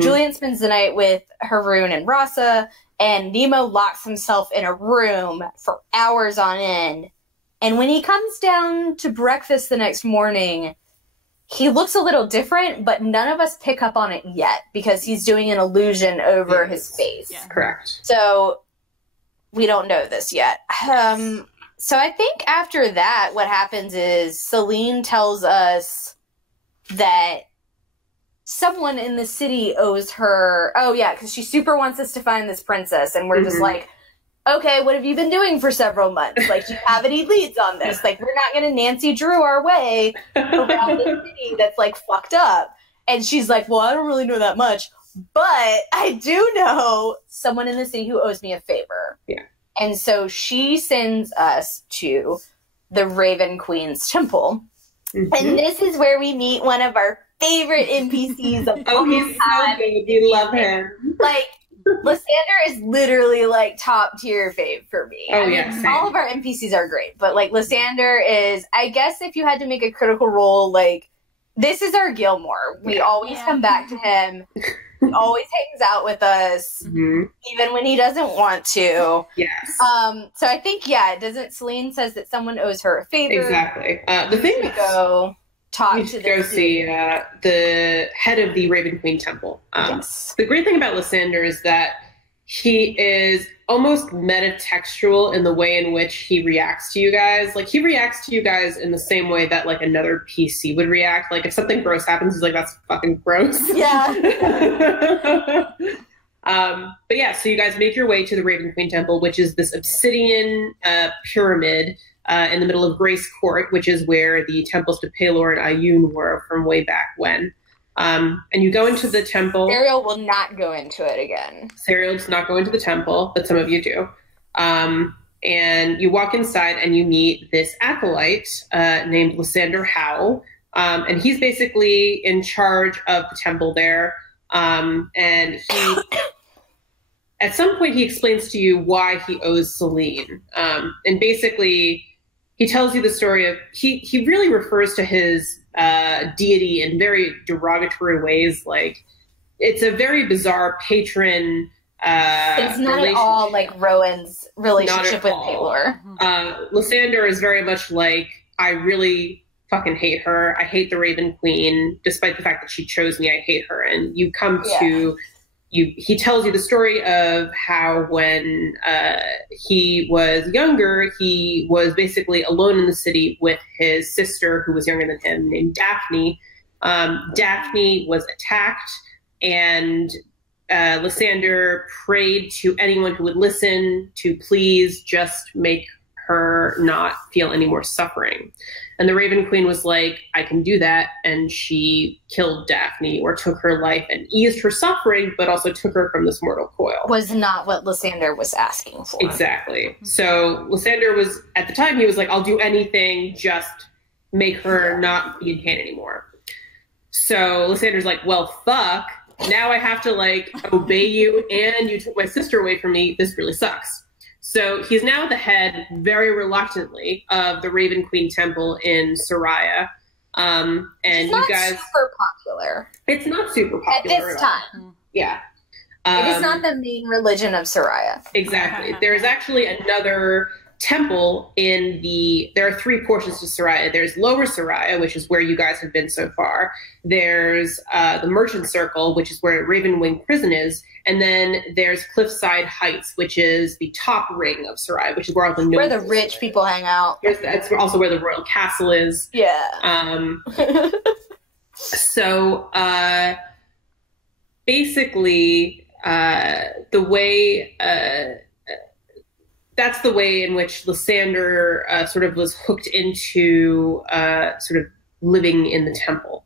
Julian spends the night with Haroon and Rasa, and Nemo locks himself in a room for hours on end. And when he comes down to breakfast the next morning, he looks a little different, but none of us pick up on it yet because he's doing an illusion over his face. Yeah. Correct. So we don't know this yet. So I think after that, what happens is Celine tells us that someone in the city owes her... Oh, yeah, because she super wants us to find this princess, and we're just like... Okay, what have you been doing for several months? Like, do you have any leads on this? Like, we're not going to Nancy Drew our way around the city that's, like, fucked up. And she's like, well, I don't really know that much, but I do know someone in the city who owes me a favor. Yeah. And so she sends us to the Raven Queen's temple. And this is where we meet one of our favorite NPCs of all time. He's so good. You love him. Like, Lysander is literally, like, top tier fave for me. Oh, yeah. All of our NPCs are great, but, like, Lysander is, I guess if you had to make a critical role, like, this is our Gilmore. We always come back to him. He always hangs out with us, even when he doesn't want to. Yes. So I think, Celine says that someone owes her a favor. Exactly. The thing is... go talk to go see the head of the Raven Queen Temple. The great thing about Lysander is that he is almost metatextual in the way in which he reacts to you guys. Like, he reacts to you guys in the same way that, like, another PC would react. Like, if something gross happens, he's like, that's fucking gross. Yeah. But yeah, so you guys make your way to the Raven Queen Temple, which is this obsidian pyramid in the middle of Grace Court, which is where the temples to Pelor and Ayun were from way back when. And you go into the temple. Serial will not go into it again. Serial does not go into the temple, but some of you do. And you walk inside and you meet this acolyte named Lysander Howe. And he's basically in charge of the temple there. And he... At some point, he explains to you why he owes Celine. And basically, he tells you the story of... He really refers to his deity in very derogatory ways. Like, it's a very bizarre patron it's not at all like Rowan's relationship with Pelor. Lysander is very much like I really fucking hate her. I hate the Raven Queen, despite the fact that she chose me. I hate her. And you come to he tells you the story of how when he was younger, he was basically alone in the city with his sister, who was younger than him, named Daphne. Daphne was attacked, and Lysander prayed to anyone who would listen to please just make her not feel any more suffering. And the Raven Queen was like, I can do that. And she killed Daphne, or took her life and eased her suffering, but also took her from this mortal coil. Was not what Lysander was asking for. Exactly. So Lysander was, at the time, he was like, I'll do anything, just make her not be in pain anymore. So Lysander's like, well, fuck. Now I have to like obey you, and you took my sister away from me. This really sucks. So he's now the head, very reluctantly, of the Raven Queen Temple in Soraya. And it's you guys, super popular. It's not super popular at this time. Yeah. It is not the main religion of Soraya. Exactly. There is actually another temple there are three portions to Soraya. There's Lower Soraya, which is where you guys have been so far. There's the Merchant Circle, which is where Ravenwing Prison is. And then there's Cliffside Heights, which is the top ring of Soraya, which is where all the where the rich people hang out. That's also where the royal castle is. Yeah. So basically, the way that's the way in which Lysander sort of was hooked into sort of living in the temple.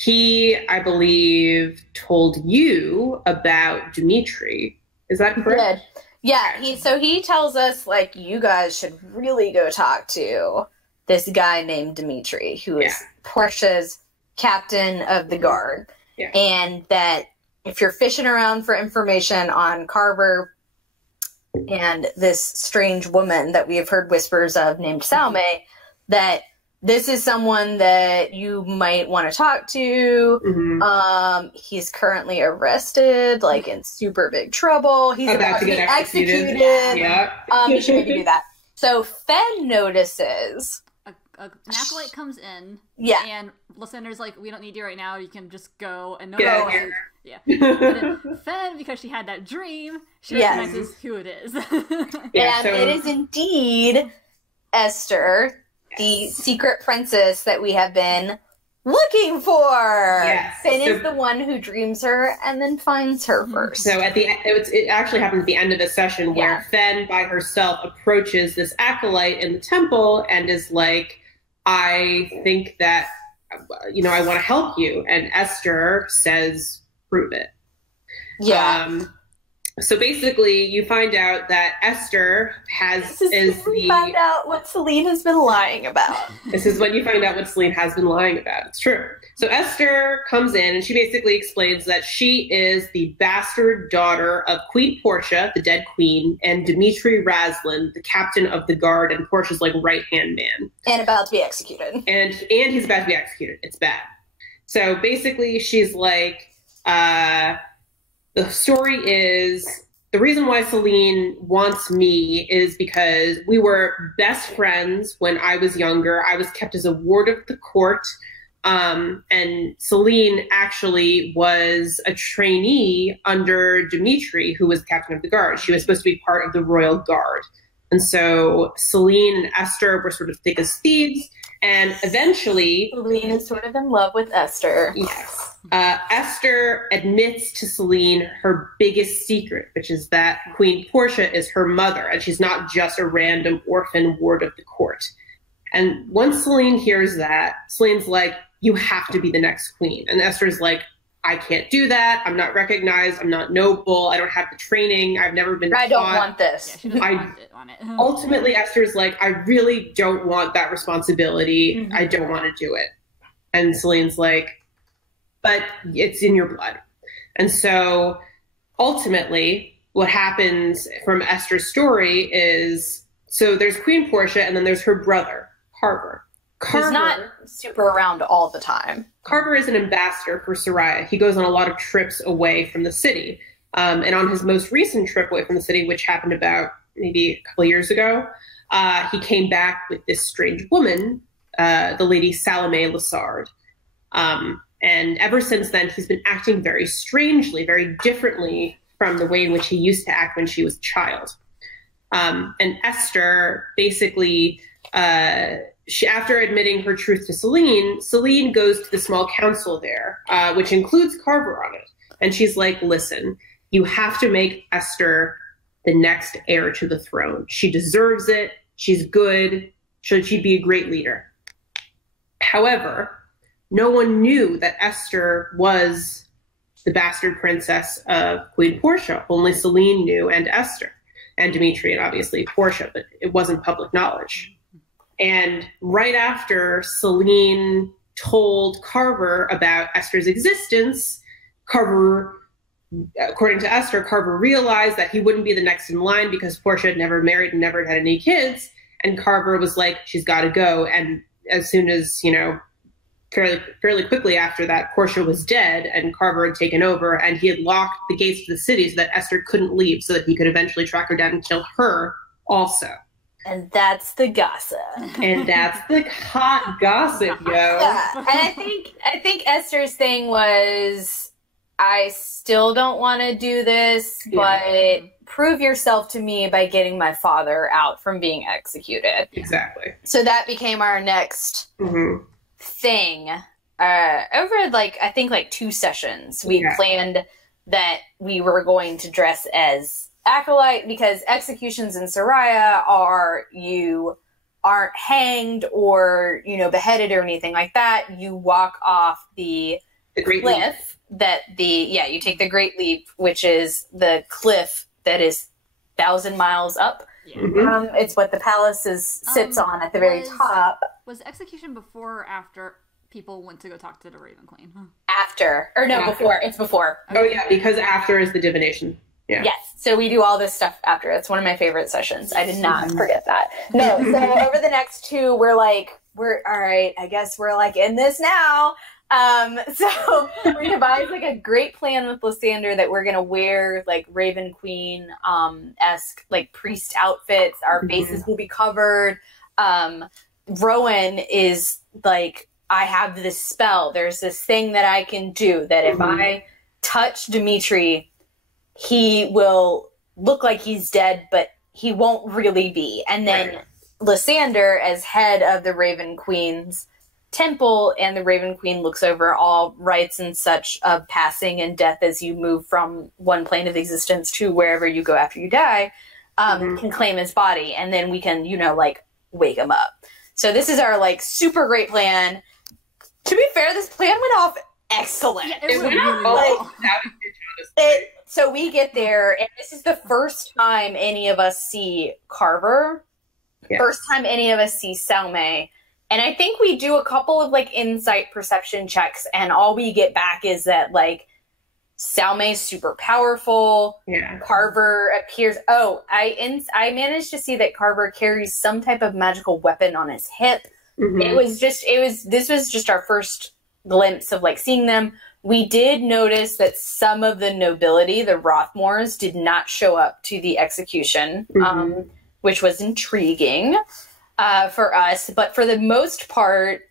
He, I believe, told you about Dimitri. Is that correct? Yeah. He tells us, like, you guys should really go talk to this guy named Dimitri, who is Portia's captain of the guard. Yeah. And that if you're fishing around for information on Carver and this strange woman that we have heard whispers of named Salme, that this is someone that you might want to talk to. Mm-hmm. He's currently arrested, like in super big trouble. He's about to be executed. Yeah. You should maybe do that. So Fen notices. An acolyte comes in. Yeah. And Lysander's like, we don't need you right now. You can just go and Get out of here. Yeah. But Fen, because she had that dream, she recognizes who it is. And it is indeed Esther, the secret princess that we have been looking for. Yes. Fen is the one who dreams her and then finds her first. So at it actually happens at the end of the session where Fen by herself approaches this acolyte in the temple and is like, I think that, I want to help you. And Esther says, prove it. Yeah. So basically, you find out that Esther find out what Celine has been lying about. This is when you find out what Celine has been lying about. It's true. So Esther comes in and she basically explains that she is the bastard daughter of Queen Portia, the dead queen, and Dimitri Razlin, the captain of the guard and Portia's like right-hand man. And about to be executed. And he's about to be executed. It's bad. So basically, she's like, the story is, the reason why Celine wants me is because we were best friends when I was younger. I was kept as a ward of the court. And Celine actually was a trainee under Dimitri, who was captain of the guard. She was supposed to be part of the royal guard. And so Celine and Esther were sort of thick as thieves. And eventually... Celine is sort of in love with Esther. Yes. Esther admits to Celine her biggest secret, which is that Queen Portia is her mother, and she's not just a random orphan ward of the court. And once Celine hears that, Celine's like, you have to be the next queen. And Esther's like, I can't do that. I'm not recognized. I'm not noble. I don't have the training. I've never been taught. I don't want this. Yeah, she doesn't want it on it. Ultimately, Esther's like, I really don't want that responsibility. Mm-hmm. I don't want to do it. And Celine's like, but it's in your blood. And so ultimately, what happens from Esther's story is, so there's Queen Portia, and then there's her brother, Carver. He's not super around all the time. Carver is an ambassador for Soraya. He goes on a lot of trips away from the city. And on his most recent trip away from the city, which happened about maybe a couple of years ago, he came back with this strange woman, the lady Salome Lassard. And ever since then, he's been acting very strangely, very differently from the way in which he used to act when she was a child. And Esther basically, after admitting her truth to Celine goes to the small council there, which includes Carver on it. And she's like, listen, you have to make Esther the next heir to the throne. She deserves it. She's good. She'd be a great leader. However, no one knew that Esther was the bastard princess of Queen Portia. Only Celine knew, and Esther, and Dimitri, and obviously Portia, but it wasn't public knowledge. And right after Celine told Carver about Esther's existence, Carver, according to Esther, Carver realized that he wouldn't be the next in line because Portia had never married and never had any kids. And Carver was like, she's got to go. And as soon as, fairly quickly after that, Portia was dead and Carver had taken over, and he had locked the gates to the city so that Esther couldn't leave, so that he could eventually track her down and kill her also. And that's the gossip. And that's the hot gossip, yo. Yeah. And I think Esther's thing was, I still don't want to do this, but prove yourself to me by getting my father out from being executed. Exactly. So that became our next thing. Over I think 2 sessions, we planned that we were going to dress as acolyte, because executions in Soraya are, you aren't hanged or beheaded or anything like that. You walk off the Great cliff Leap. You take the Great Leap, which is the cliff that is 1,000 miles up. It's what the palace sits on at the very top. Was execution before or after people went to go talk to the Raven Queen? After. Or no, before. It's before. Oh yeah, because after is the divination. Yeah. Yes. So we do all this stuff after. It's one of my favorite sessions. I did not forget that. No. So over the next 2, we're all right. I guess we're in this now. So we devised a great plan with Lysander that we're gonna wear Raven Queen esque priest outfits. Our faces will be covered. Rowan is I have this spell. There's this thing that I can do that if I touch Dimitri, he will look like he's dead, but he won't really be. And then Lysander, as head of the Raven Queen's temple, and the Raven Queen looks over all rites and such of passing and death as you move from one plane of existence to wherever you go after you die, can claim his body, and then we can, wake him up. So this is our super great plan. To be fair, this plan went off excellent. Yeah, it went off so we get there, and this is the first time any of us see Carver. Yes. First time any of us see Salome. And I think we do a couple of insight perception checks, and all we get back is that Salme's super powerful. Yeah. Carver appears. Oh, I managed to see that Carver carries some type of magical weapon on his hip. This was just our first glimpse of seeing them. We did notice that some of the nobility, the Rothmores, did not show up to the execution, which was intriguing for us. But for the most part,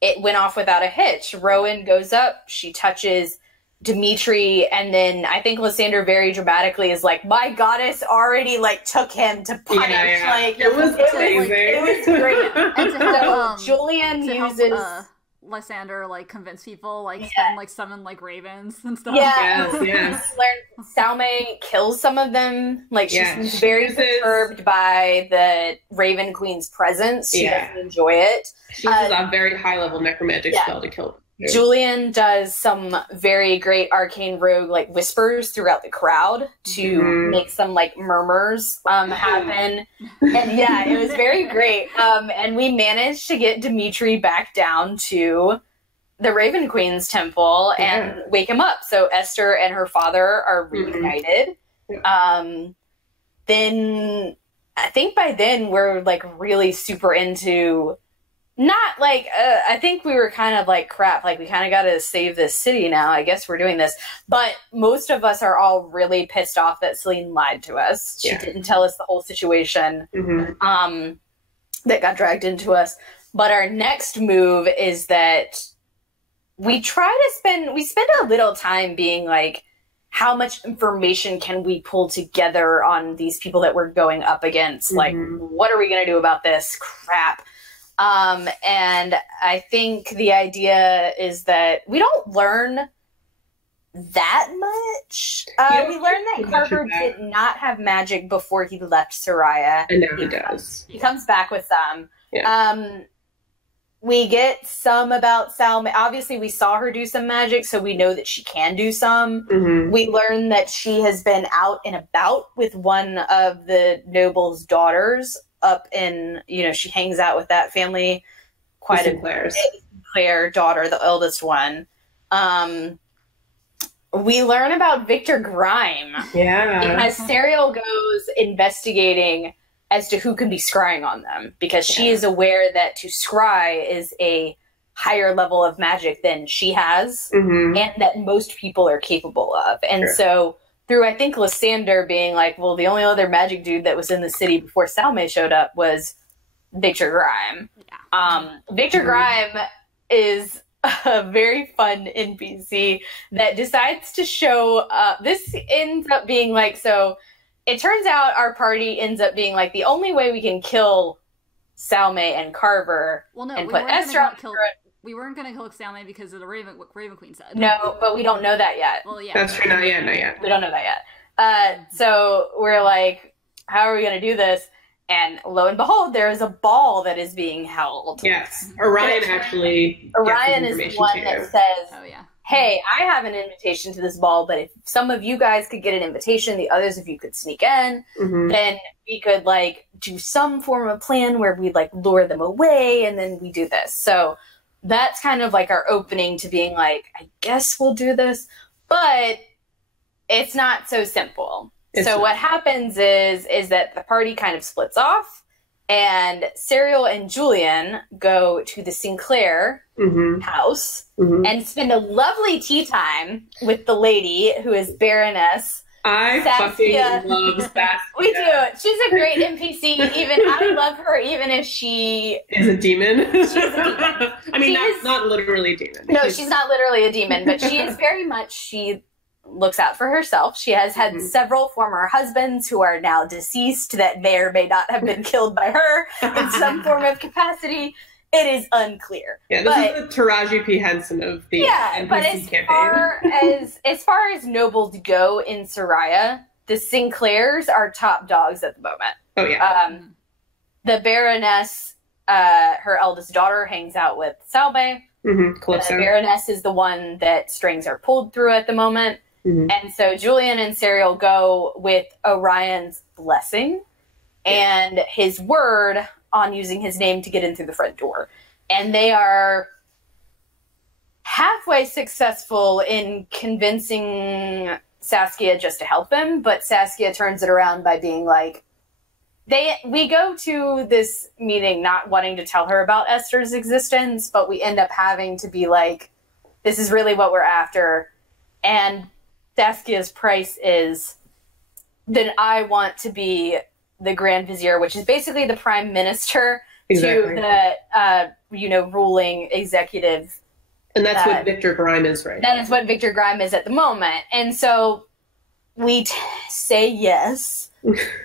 it went off without a hitch. Rowan goes up, she touches Dimitri, and then I think Lysander very dramatically is my goddess already took him to punish. It was amazing. It was great. And to help, Julian uses Lysander convince people spend summon ravens and stuff. Yes. Learn Salome kills some of them. She's very perturbed by the Raven Queen's presence. She doesn't enjoy it. She uses a very high level necromantic spell to kill them. Julian does some very great arcane rogue whispers throughout the crowd to make some murmurs happen. And it was very great. And we managed to get Dimitri back down to the Raven Queen's temple and wake him up. So Esther and her father are reunited. Then I think by then we're really super into not like, I think we were kind of like, crap, like we kind of got to save this city now. I guess we're doing this. But most of us are all really pissed off that Celine lied to us. She didn't tell us the whole situation that got dragged into us. But our next move is that we spend a little time being like, how much information can we pull together on these people that we're going up against? Like, what are we going to do about this crap? And I think the idea is that we don't learn that much. We learned that Carver did not have magic before he left Soraya. And now he does. He comes back with some. Yeah. We get some about Salme. Obviously, we saw her do some magic, so we know that she can do some. We learn that she has been out and about with one of the noble's daughters up in, she hangs out with that family quite a bit. Sinclair daughter, the eldest one. We learn about Victor Grime. Yeah. As Serial goes investigating as to who can be scrying on them, because she is aware that to scry is a higher level of magic than she has, and that most people are capable of. And so through, I think, Lysander being like, well, the only other magic dude that was in the city before Salme showed up was Victor Grime. Victor Grime is a very fun NPC that decides to show up. This ends up being like, so it turns out our party ends up being like, the only way we can kill Salme and Carver and put Esther on we weren't going to kill Salme because of the Raven Queen said. No, but we don't know that yet. Well, yeah. That's true. Not yet. We don't know that yet. So we're like, how are we going to do this? And lo and behold, there is a ball that is being held. Yes. Orion is the one that says, hey, I have an invitation to this ball, but if some of you guys could get an invitation, the others of you could sneak in, then we could like do some form of plan where we like lure them away, and then we do this. So that's kind of like our opening to being like, I guess we'll do this, but it's not so simple. What happens is that the party kind of splits off, and Serial and Julian go to the Sinclair house and spend a lovely tea time with the lady who is Baroness. I Saskia. fucking love Saskia. We do. She's a great NPC. Even I love her, even if she is a demon. She's a demon. I mean, not literally a demon. No, she's not literally a demon, but she is very much. She looks out for herself. She has had several former husbands who are now deceased that may or may not have been killed by her in some form of capacity. It is unclear. Yeah, this is the Taraji P. Henson of the NPC campaign. As far as nobles go in Soraya, the Sinclairs are top dogs at the moment. Oh yeah. The Baroness, her eldest daughter, hangs out with Salme. The Baroness is the one that strings are pulled through at the moment. And so Julian and Serial go with Orion's blessing and his word on using his name to get in through the front door. And they are halfway successful in convincing Saskia just to help him, but Saskia turns it around by being like, we go to this meeting not wanting to tell her about Esther's existence, but we end up having to be like, this is really what we're after. And Saskia's price is that I want to be the Grand Vizier, which is basically the Prime Minister to the, ruling executive. And that's what Victor Grime is right now. That is what Victor Grime is at the moment. And so we say yes.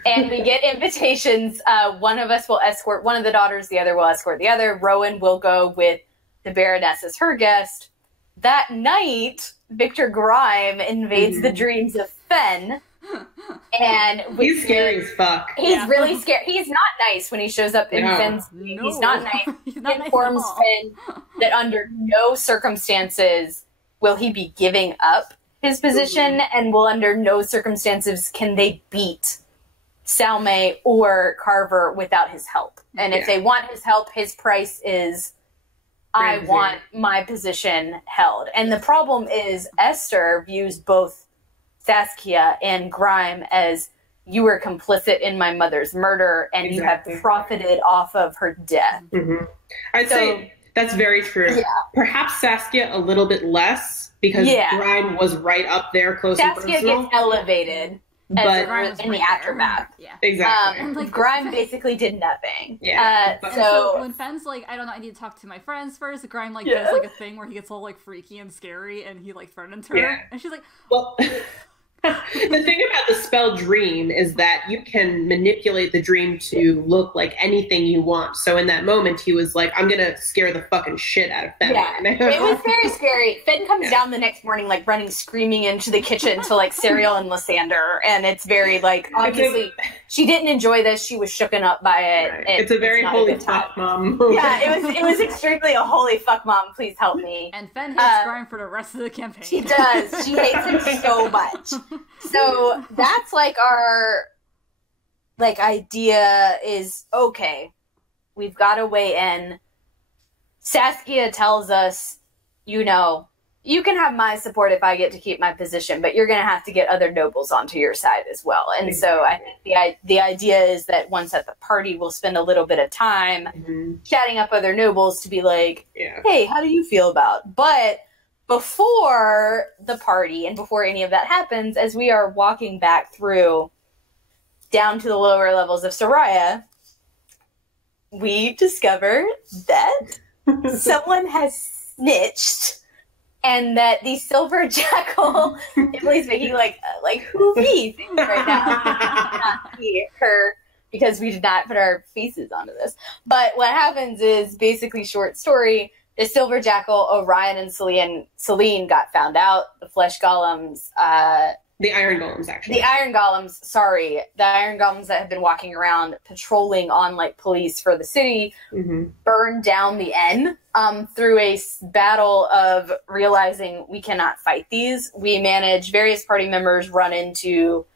And we get invitations. One of us will escort one of the daughters. The other will escort the other. Rowan will go with the Baroness as her guest. That night, Victor Grime invades the dreams of Fen. And he's scary as fuck. He's really scary. He's not nice when he shows up in Fen's dream. He's not nice. He informs Fen that under no circumstances will he be giving up his position, and will under no circumstances can they beat Salme or Carver without his help. And if they want his help, his price is, I want my position held. And the problem is Esther views both Saskia and Grime as you were complicit in my mother's murder, and you have profited off of her death. Mm-hmm. I'd say that's very true. Yeah. Perhaps Saskia a little bit less, because Grime was right up there, close and personal. Saskia gets elevated. But in the aftermath. Yeah. Exactly. Grime basically did nothing. Yeah. So when Fenn's like, I don't know, I need to talk to my friends first, Grime like does like a thing where he gets all like freaky and scary, and he like threatens her. Yeah. And she's like, well, the thing about the spell dream is that you can manipulate the dream to look like anything you want. So in that moment, he was like, I'm going to scare the fucking shit out of Fenn. Yeah, it was very scary. Fenn comes down the next morning, like running, screaming into the kitchen to like Serial and Lysander. And it's very like, obviously, she didn't enjoy this. She was shooken up by it. Right. It's a very holy fuck mom. Yeah, it was extremely a holy fuck mom. Please help me. And Fenn hates Grime for the rest of the campaign. She does. She hates him so much. So that's like our like idea is, okay, we've got to weigh in. Saskia tells us, you know, you can have my support if I get to keep my position, but you're going to have to get other nobles onto your side as well. And so I think the idea is that once at the party, we'll spend a little bit of time chatting up other nobles to be like, hey, how do you feel about? But before the party and before any of that happens, as we are walking back through down to the lower levels of Soraya, we discover that someone has snitched, and that the silver jackal, Emily's making like who me right now, not me, her, because we did not put our faces onto this. But what happens is, basically, short story, the silver jackal, Orion and Selene got found out. The flesh golems, the iron golems, actually. The iron golems that have been walking around patrolling on like police for the city, burned down the inn through a battle of realizing we cannot fight these. Various party members run into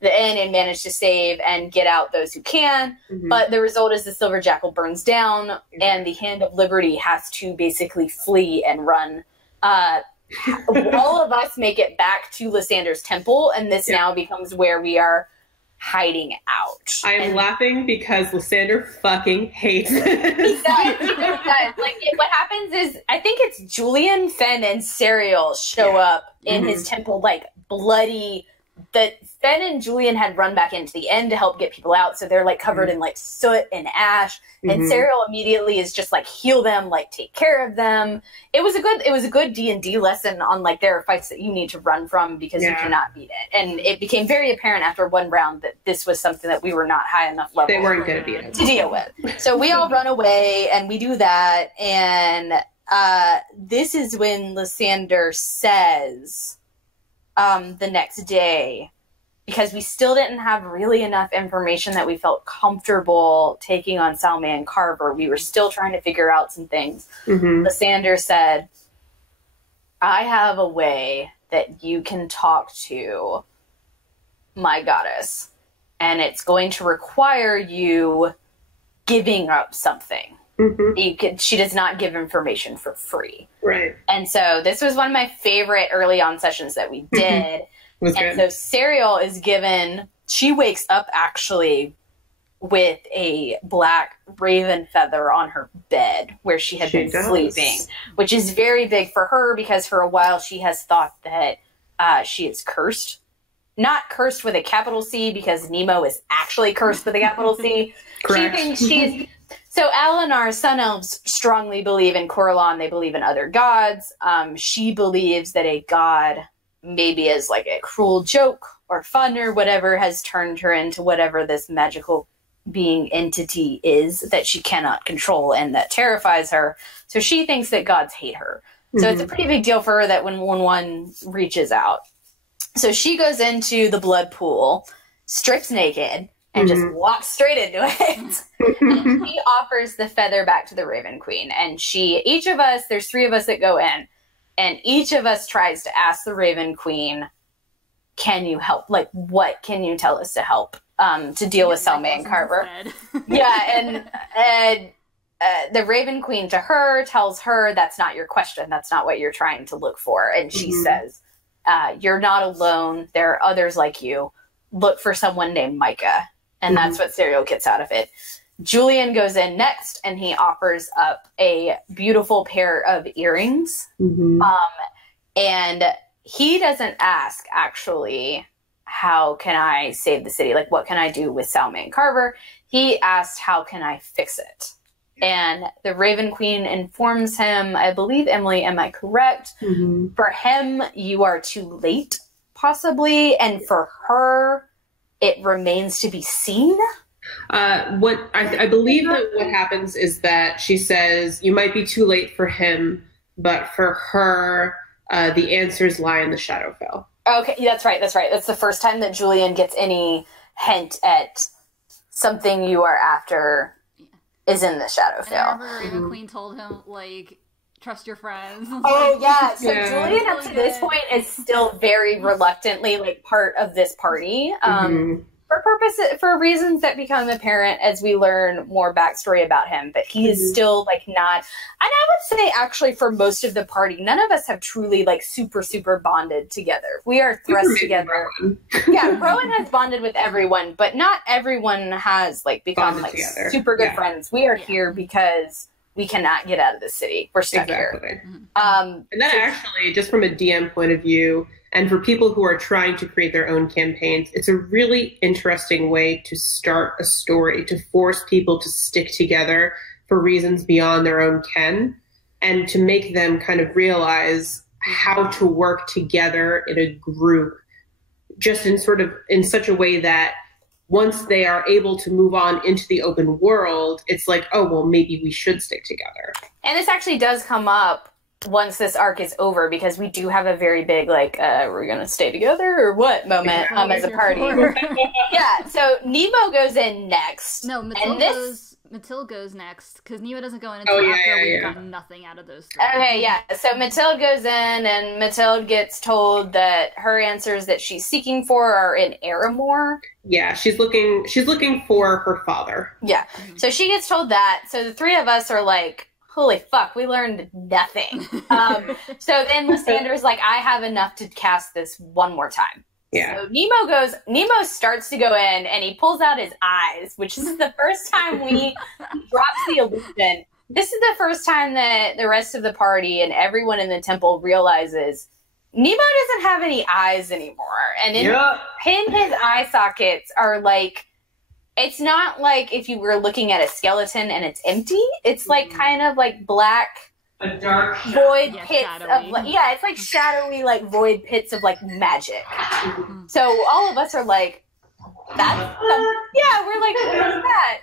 the inn and manage to save and get out those who can. But the result is the silver jackal burns down, and the Hand of Liberty has to basically flee and run. All of us make it back to Lysander's temple, and this now becomes where we are hiding out. I am laughing because Lysander fucking hates it. He does. Like, what happens is, I think it's Julian, Fenn, and Serial show up in his temple, like, bloody. That Fenn and Julian had run back into the inn to help get people out, so they're like covered in like soot and ash. And Serial immediately is just like, heal them, like take care of them. It was a good D&D lesson on like, there are fights that you need to run from because you cannot beat it. And it became very apparent after one round that this was something that we were not high enough level. They weren't going to beat it to deal with. So we all run away, and we do that. And this is when Lysander says, the next day, because we still didn't have really enough information that we felt comfortable taking on Salme and Carver. We were still trying to figure out some things. Lysander said, I have a way that you can talk to my goddess, and it's going to require you giving up something. She does not give information for free. Right. And so this was one of my favorite early on sessions that we did. So Serial is given, she wakes up actually with a black raven feather on her bed where she had been sleeping, which is very big for her because for a while she has thought that she is cursed. Not cursed with a capital C, because Nemo is actually cursed with a capital C. Correct. She thinks she's... So Alinar's Sun Elves strongly believe in Corellon. They believe in other gods. She believes that a god, maybe as like a cruel joke or fun or whatever, has turned her into whatever this magical being entity is that she cannot control and that terrifies her. So she thinks that gods hate her. So it's a pretty big deal for her that when one reaches out. So she goes into the blood pool, strips naked, and just walks straight into it. And she offers the feather back to the Raven Queen. And each of us, there's 3 of us that go in, and each of us tries to ask the Raven Queen, can you help? Like, what can you tell us to help to deal with Salme and Carver? And the Raven Queen to her tells her, that's not your question. That's not what you're trying to look for. And she says, you're not alone. There are others like you. look for someone named Micah. And that's what Serial gets out of it. Julian goes in next, and he offers up a beautiful pair of earrings. And he doesn't ask, actually, how can I save the city? Like, what can I do with Salme and Carver? He asked, how can I fix it? And the Raven Queen informs him, I believe, Emily, am I correct? For him, you are too late, possibly. And for her, it remains to be seen. What I believe that what happens is that she says, you might be too late for him, but for her, the answers lie in the Shadowfell. Okay, that's right. That's the first time that Julian gets any hint at something you are after is in the Shadowfell. And I remember Raven Queen told him, like, trust your friends. Oh, yeah. So Julian, up to this point, is still very reluctantly, like, part of this party. For reasons that become apparent as we learn more backstory about him, but he is still like not, and I would say actually for most of the party, none of us have truly like super bonded together. We are thrust together. Yeah, Rowan has bonded with everyone, but not everyone has like become bonded like together. Super good friends. We are here because we cannot get out of the city. We're stuck here. And then actually, just from a DM point of view, and for people who are trying to create their own campaigns, it's a really interesting way to start a story, to force people to stick together for reasons beyond their own ken, and to make them kind of realize how to work together in a group, just in such a way that once they are able to move on into the open world, it's like, oh, well, maybe we should stick together. And this actually does come up once this arc is over, because we do have a very big, like, we're going to stay together or what moment as a party. Yeah, so Nemo goes in next. No, Mathilde goes next, because Nemo doesn't go in until after we've gotten nothing out of those three. Okay, yeah. So Mathilde goes in, and Mathilde gets told that her answers that she's seeking for are in Aramore. Yeah, she's looking for her father. Yeah. So she gets told that. So the three of us are like, holy fuck, we learned nothing. So then Lysander's like, I have enough to cast this one more time. Yeah. So Nemo starts to go in, and he pulls out his eyes, which is the first time he drops the illusion. This is the first time that the rest of the party and everyone in the temple realizes Nemo doesn't have any eyes anymore. And in his eye sockets are like, it's not like if you were looking at a skeleton and it's empty. It's like kind of like black, a dark void pits of it's like shadowy, like void pits of like magic. So all of us are like, we're like, what is that?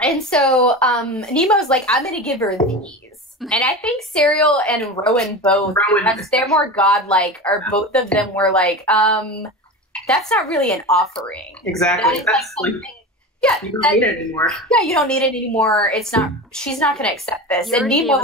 And so Nemo's like, I'm gonna give her these. And I think Serial and Rowan both, because they're more godlike, or both of them were like, that's not really an offering. Exactly. That's like you don't need it anymore. Yeah, you don't need it anymore. It's not. She's not going to accept this. And Nemo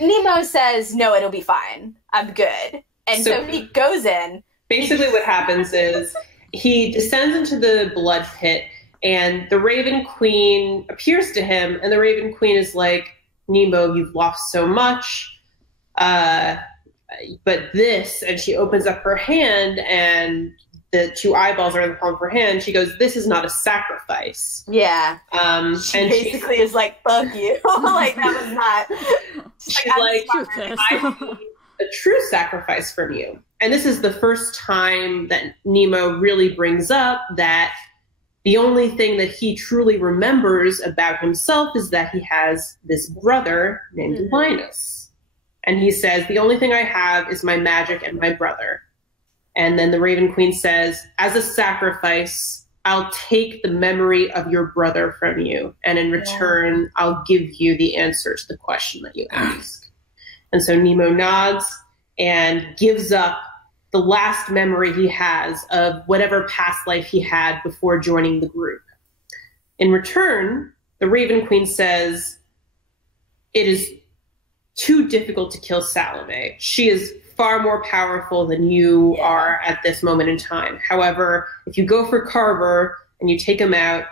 Nemo says, "No, it'll be fine. I'm good." And so he goes in. Basically, what happens is he descends into the blood pit, and the Raven Queen appears to him, and the Raven Queen is like, "Nemo, you've lost so much." But this, and she opens up her hand, and the two eyeballs are in the palm of her hand. She goes, "This is not a sacrifice." Yeah. She and basically is like, "Fuck you." Like, that was not. She's like, "I need a true sacrifice from you." And this is the first time that Nemo really brings up that the only thing that he truly remembers about himself is that he has this brother named Linus. And he says, the only thing I have is my magic and my brother. And then the Raven Queen says, as a sacrifice, I'll take the memory of your brother from you. And in return, I'll give you the answer to the question that you asked. And so Nemo nods and gives up the last memory he has of whatever past life he had before joining the group. In return, the Raven Queen says, it is too difficult to kill Salome. She is far more powerful than you are at this moment in time. However, if you go for Carver and you take him out,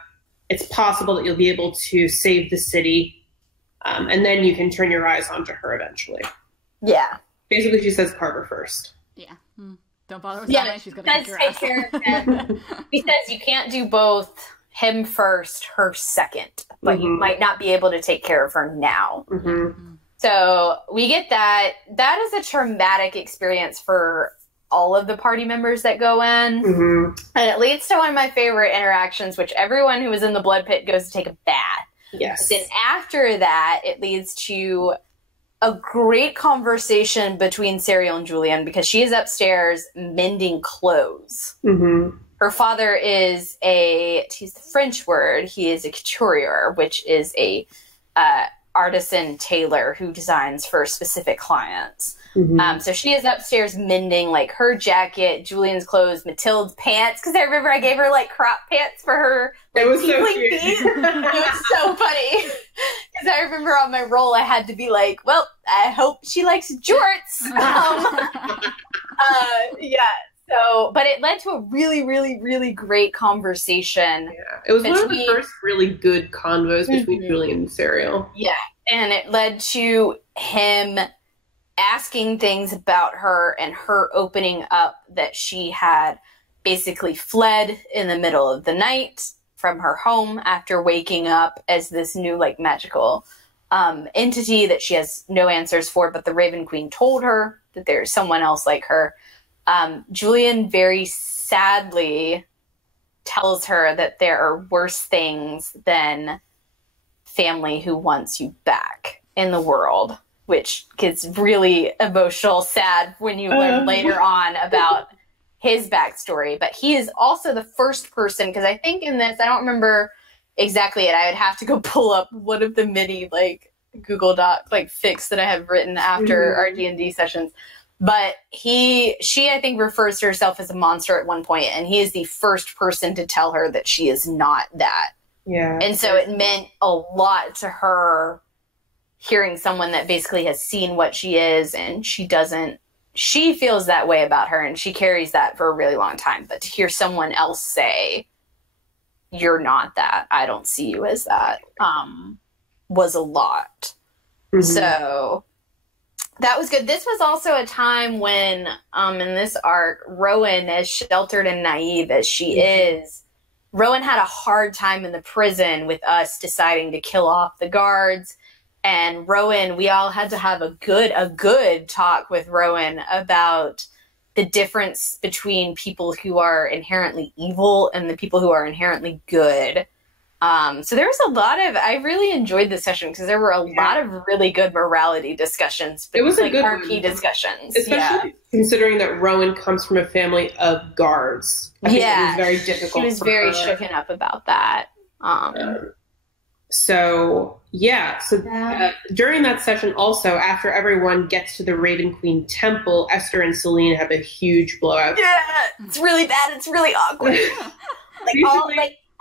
it's possible that you'll be able to save the city, and then you can turn your eyes onto her eventually. Yeah. Basically, she says Carver first. Yeah. Don't bother with Yeah, Salme, she's gonna does kick your take ass. care of him. He says you can't do both, him first, her second, but you might not be able to take care of her now. So we get that. That is a traumatic experience for all of the party members that go in. And it leads to one of my favorite interactions, which everyone who was in the blood pit goes to take a bath. Yes. But then after that, it leads to a great conversation between Serial and Julian, because she is upstairs mending clothes. Her father is to use the French word, he is a couturier, which is a artisan tailor who designs for specific clients. So she is upstairs mending like her jacket, Julian's clothes, Matilda's pants, because I remember I gave her like crop pants for her. Like, it was so feet. cute. It was so funny, because I remember on my roll I had to be like, well, I hope she likes jorts. Yeah. So, but it led to a really, really, really great conversation. Yeah, it was one of the first really good convos between Julian and Serial. Yeah, and it led to him asking things about her and her opening up that she had basically fled in the middle of the night from her home after waking up as this new like magical entity that she has no answers for, but the Raven Queen told her that there's someone else like her. Julian very sadly tells her that there are worse things than family who wants you back in the world, which gets really emotional, sad when you learn later on about his backstory. But he is also the first person, because I think in this, I don't remember exactly it. I would have to go pull up one of the many like Google Doc like fics that I have written after our D&D sessions. But she, I think, refers to herself as a monster at one point, and he is the first person to tell her that she is not that. Yeah. And so it meant a lot to her hearing someone that basically has seen what she is, and she feels that way about her, and she carries that for a really long time. But to hear someone else say, you're not that, I don't see you as that, was a lot. So that was good. This was also a time when, in this arc, Rowan, as sheltered and naive as she is, Rowan had a hard time in the prison with us deciding to kill off the guards. And Rowan, we all had to have a good talk with Rowan about the difference between people who are inherently evil and the people who are inherently good. So there was a lot of, I really enjoyed this session because there were a lot of really good morality discussions. It was like a good RP discussions. Especially considering that Rowan comes from a family of guards. I think it was very difficult. She was very shooken up about that. So during that session also, after everyone gets to the Raven Queen temple, Esther and Celine have a huge blowout. Yeah, it's really bad. It's really awkward.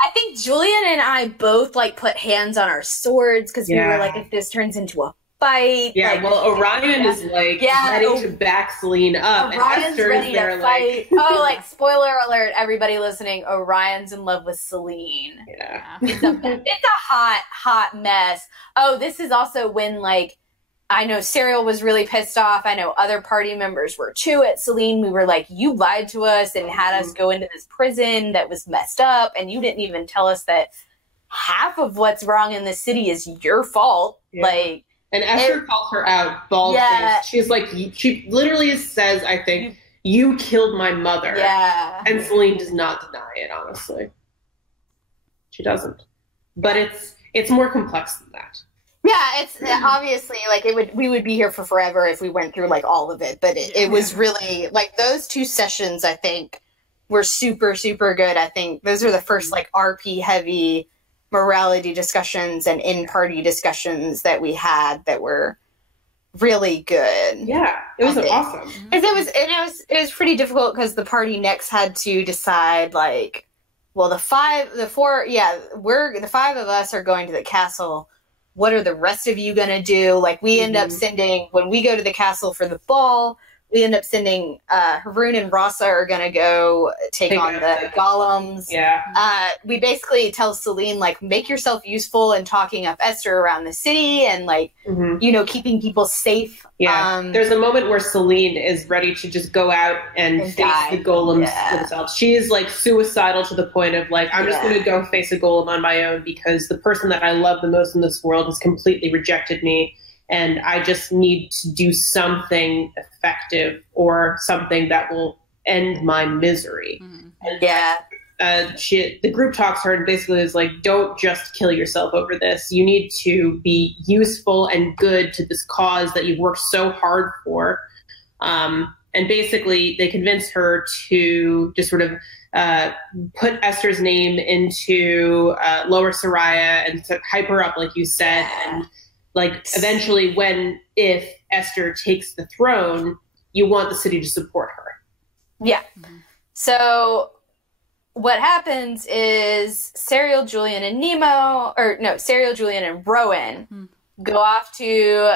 I think Julian and I both put hands on our swords because we were like, if this turns into a fight. Yeah, Orion is ready to back Celine up. Orion's and Esther ready is there to fight. Spoiler alert, everybody listening, Orion's in love with Celine. Yeah. It's a hot mess. Oh, this is also when I know Serial was really pissed off. I know other party members were too at Celine. We were like, you lied to us and had us go into this prison that was messed up, and you didn't even tell us that half of what's wrong in the city is your fault. Yeah. And Esther calls her out, bald-faced. She's like, she literally says, I think, you killed my mother. Yeah. And Celine does not deny it, honestly. She doesn't. But it's more complex than that. Yeah, it's obviously we would be here for forever if we went through all of it, but it was really those two sessions I think were super, super good. I think those are the first RP heavy morality discussions and in-party discussions that we had that were really good. Yeah, it was awesome. It was pretty difficult because the party next had to decide the five of us are going to the castle. What are the rest of you going to do? We end up sending, when we go to the castle for the ball, we end up sending Haroon and Rasa are gonna go take on the golems. Yeah. We basically tell Celine, like, make yourself useful in talking up Esther around the city and, like, you know, keeping people safe. Yeah. There's a moment where Celine is ready to just go out and face die. the golems themselves. She is, like, suicidal to the point of, like, I'm just going to go face a golem on my own because the person that I love the most in this world has completely rejected me. And I just need to do something effective or something that will end my misery. And the group talks to her and basically is like, don't just kill yourself over this. You need to be useful and good to this cause that you've worked so hard for. And basically they convince her to just sort of put Esther's name into Lower Soraya and to hype her up, like you said, and like eventually if Esther takes the throne, you want the city to support her. Yeah. So what happens is Serial, Julian, and Serial, Julian, and Rowan go off to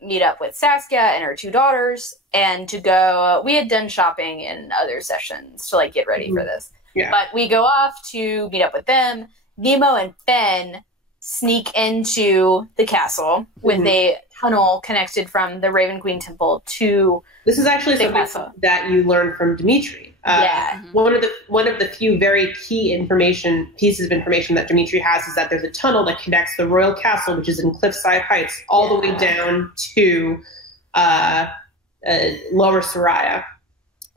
meet up with Saskia and her 2 daughters and to go, we had done shopping in other sessions to like get ready for this. Yeah. But we go off to meet up with them. Nemo and Fen sneak into the castle with a tunnel connected from the Raven Queen Temple to this is actually something castle that you learn from Dimitri. One of the few very key pieces of information that Dimitri has is that there's a tunnel that connects the royal castle, which is in Cliffside Heights, all the way down to Lower Soraya.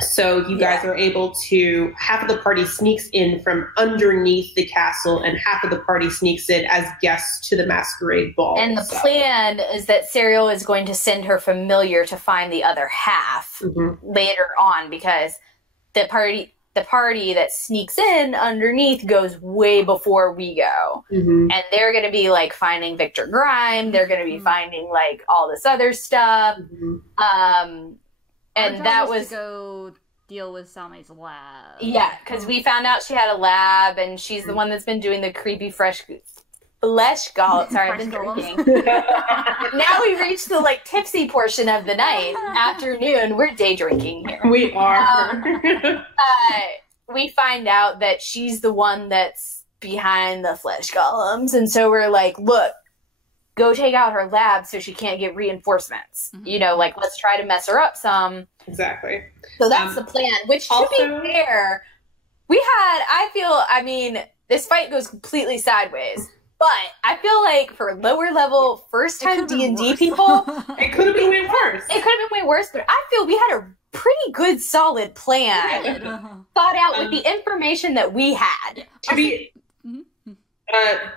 So you guys are able to, half of the party sneaks in from underneath the castle and half of the party sneaks in as guests to the masquerade ball. And the plan is that Serial is going to send her familiar to find the other half later on, because the party that sneaks in underneath goes way before we go. And they're going to be like finding Victor Grime. They're going to be finding like all this other stuff. And that was to go deal with Salme's lab. Yeah, because we found out she had a lab, and she's the one that's been doing the creepy flesh golem. Sorry, I've been drinking. Now we reached the like tipsy portion of the night, afternoon. We're day drinking here. We are. We find out that she's the one that's behind the flesh golems, and so we're like, look, go take out her lab so she can't get reinforcements. You know, like, let's try to mess her up some. Exactly. So that's the plan, which, to be fair, this fight goes completely sideways. But I feel like for lower level, first-time D&D people... it could have been way worse. It could have been way worse, but I feel we had a pretty good, solid plan thought out with the information that we had.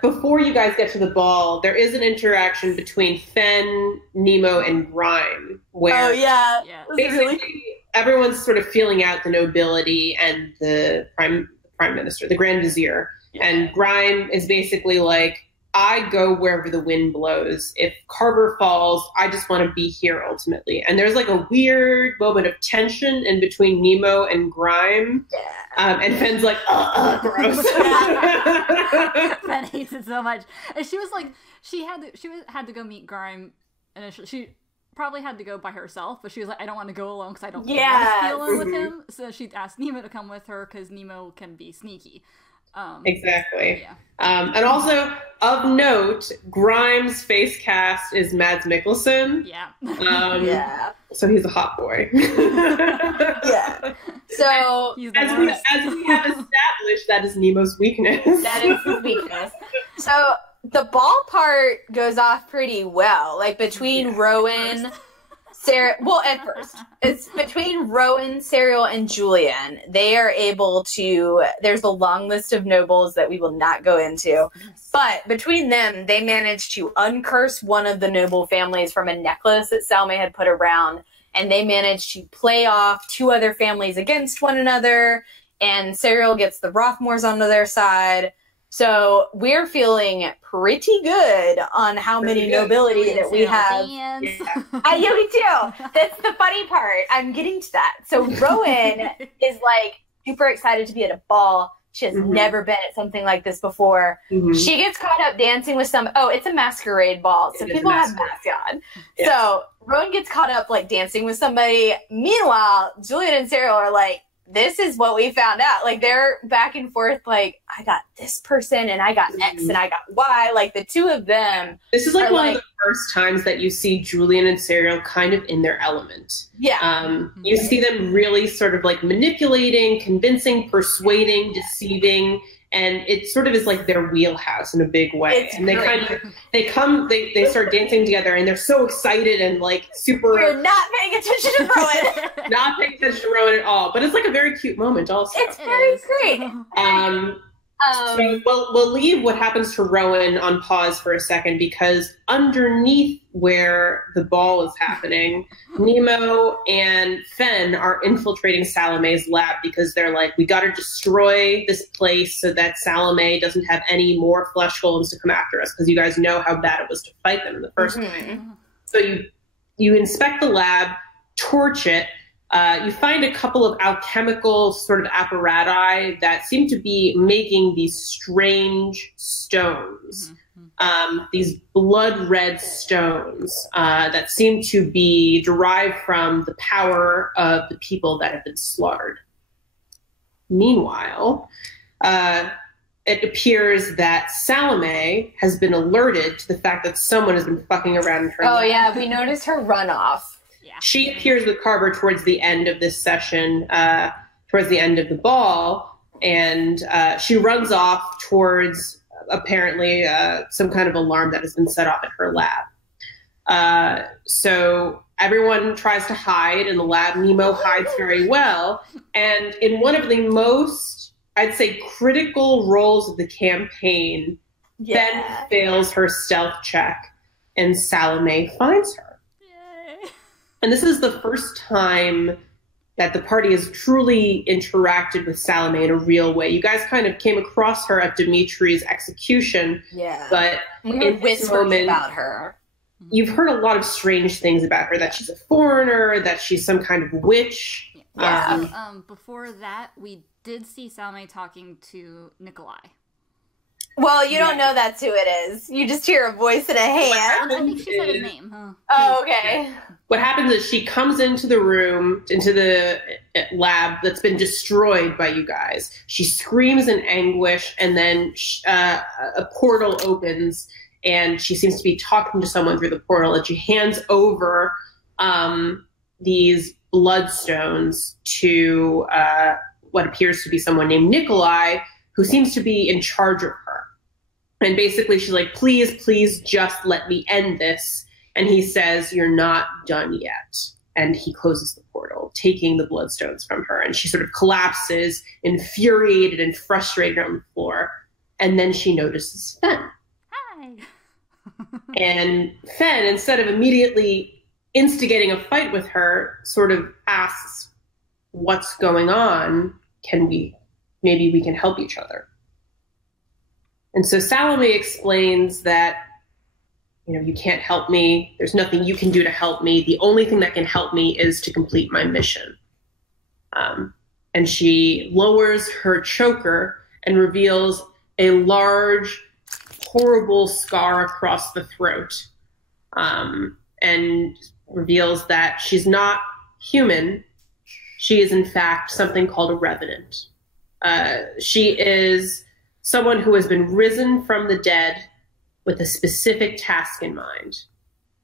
Before you guys get to the ball, there is an interaction between Fen, Nemo, and Grime, where basically everyone's sort of feeling out the nobility and the prime minister, the Grand Vizier, and Grime is basically like, I go wherever the wind blows. If Carver falls, I just want to be here ultimately. And there's like a weird moment of tension in between Nemo and Grime. And Fenn's like, gross. Fen hates it so much. And she was like, she had to go meet Grime initially. She probably had to go by herself, but she was like, I don't want to go alone because I don't want to be alone with him. So she asked Nemo to come with her because Nemo can be sneaky. Exactly. And also, of note, Grimes' face cast is Mads Mikkelsen. So he's a hot boy. So, as we have established, that is Nemo's weakness. That is his weakness. So, the ball part goes off pretty well. Like, between Rowan... at first, it's between Rowan, Serial, and Julian. They are able to, there's a long list of nobles that we will not go into, but between them, they managed to uncurse one of the noble families from a necklace that Salme had put around, and they managed to play off 2 other families against one another, and Serial gets the Rothmores onto their side. So we're feeling pretty good on how many nobility that we have. Yeah, me too. That's the funny part. I'm getting to that. So Rowan is like super excited to be at a ball. She has never been at something like this before. She gets caught up dancing with it's a masquerade ball, so people have masks on. Yes. So Rowan gets caught up like dancing with somebody. Meanwhile, Julian and Cyril are like, this is what we found out. Like, they're back and forth, like, I got this person, and I got X, and I got Y. Like, the two of them. This is like one of the first times that you see Julian and Cyril kind of in their element. Yeah. You see them really sort of like manipulating, convincing, persuading, deceiving, and it sort of is like their wheelhouse in a big way. And they start dancing together, and they're so excited and like super. We're not paying attention to Rowan. Not paying attention to Rowan at all, but it's like a very cute moment also. It's very great. So we'll leave what happens to Rowan on pause for a second, because underneath where the ball is happening, Nemo and Fen are infiltrating Salome's lab because they're like, we got to destroy this place so that Salome doesn't have any more flesh golems to come after us, because you guys know how bad it was to fight them in the first place. So you inspect the lab, torch it. You find a couple of alchemical sort of apparati that seem to be making these strange stones, these blood red stones that seem to be derived from the power of the people that have been slaughtered. Meanwhile, it appears that Salome has been alerted to the fact that someone has been fucking around in her lab. Yeah, we noticed her run off. She appears with Carver towards the end of this session, towards the end of the ball, and she runs off towards apparently some kind of alarm that has been set off at her lab. So everyone tries to hide in the lab. Nemo hides very well, and in one of the most, I'd say, critical roles of the campaign, Ben fails her stealth check, and Salome finds her. And this is the first time that the party has truly interacted with Salome in a real way. You guys kind of came across her at Dimitri's execution. Yeah. But in this moment about her. You've heard a lot of strange things about her, that she's a foreigner, that she's some kind of witch. Yeah. Before that, we did see Salome talking to Nikolai. Well, you don't know that's who it is. You just hear a voice and a hand. I think she said his name. Oh, okay. What happens is she comes into the room, into the lab that's been destroyed by you guys. She screams in anguish, and then a portal opens, and she seems to be talking to someone through the portal, and she hands over these bloodstones to what appears to be someone named Nikolai, who seems to be in charge of her. And basically she's like, please just let me end this. And he says, you're not done yet. And he closes the portal, taking the bloodstones from her. And she sort of collapses, infuriated and frustrated on the floor. And then she notices Fen. Hi. And Fen, instead of immediately instigating a fight with her, sort of asks, what's going on? Maybe we can help each other. And so Salome explains that, you can't help me. There's nothing you can do to help me. The only thing that can help me is to complete my mission. And she lowers her choker and reveals a large, horrible scar across the throat, and reveals that she's not human. She is, in fact, something called a revenant. She is someone who has been risen from the dead with a specific task in mind.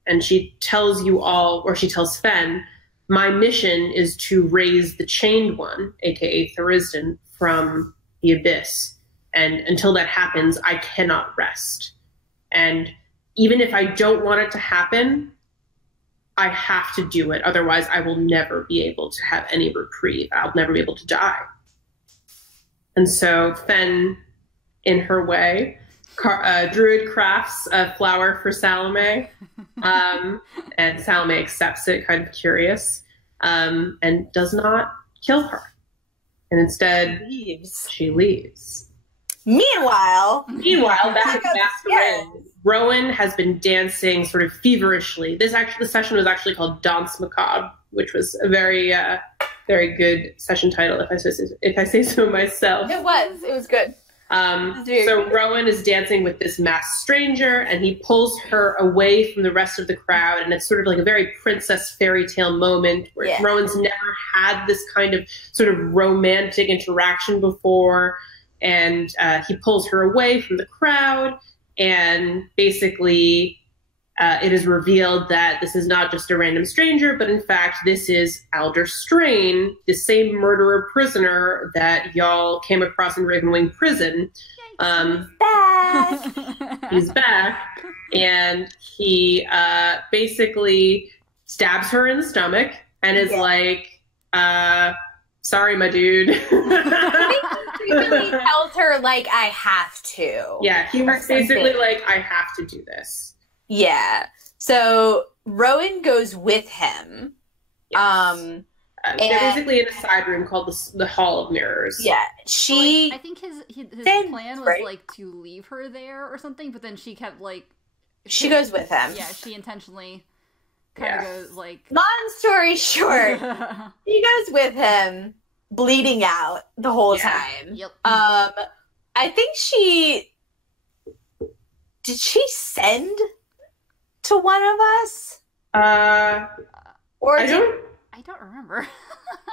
And she tells you all, or she tells Fen, my mission is to raise the chained one, aka Thurisdan, from the abyss. And until that happens, I cannot rest. And even if I don't want it to happen, I have to do it. Otherwise, I will never be able to have any reprieve. I'll never be able to die. And so Fen, in her way, Druid crafts a flower for Salome, and Salome accepts it, kind of curious, and does not kill her. And instead, she leaves. Meanwhile, back at Masquerade, Rowan has been dancing sort of feverishly. The session was actually called Danse Macabre, which was a very very good session title, if I say so myself. It was good. So Rowan is dancing with this masked stranger, and he pulls her away from the rest of the crowd, and it's sort of like a very princess fairy tale moment where Rowan's never had this kind of sort of romantic interaction before, and he pulls her away from the crowd, and basically it is revealed that this is not just a random stranger, but in fact this is Alder Strain, the same murderer prisoner that y'all came across in Ravenwing Prison. Back. He's back, and he basically stabs her in the stomach and is like, sorry, my dude. He really tells her, like, I have to. Yeah, he was basically like, I have to do this. Yeah. So Rowan goes with him. Yes. They're basically in a side room called the Hall of Mirrors. Yeah. I think his plan was like to leave her there or something, but then she kept like she goes with him. Yeah, she intentionally kind of goes like. Long story short, he goes with him, bleeding out the whole time. Yep. I think did she send to one of us? Or I don't remember.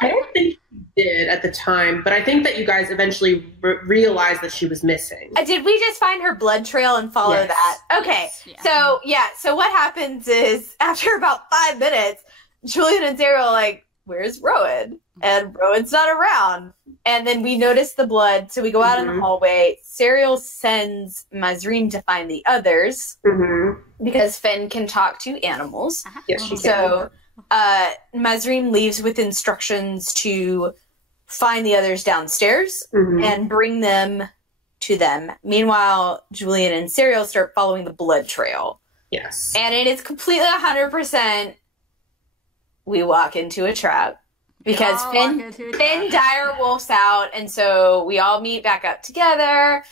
I don't think she did at the time, but I think that you guys eventually realized that she was missing. Did we just find her blood trail and follow that? Okay. Yes. So what happens is after about 5 minutes, Julian and Sarah are like, where's Rowan? And Rowan's not around. And then we notice the blood, so we go out in the hallway. Serial sends Mazrim to find the others because Finn can talk to animals. Yes, she can. So Mazrim leaves with instructions to find the others downstairs and bring them to them. Meanwhile, Julian and Serial start following the blood trail. Yes. And it is completely 100%. We walk into a trap. Because Finn dire wolfs out, and so we all meet back up together,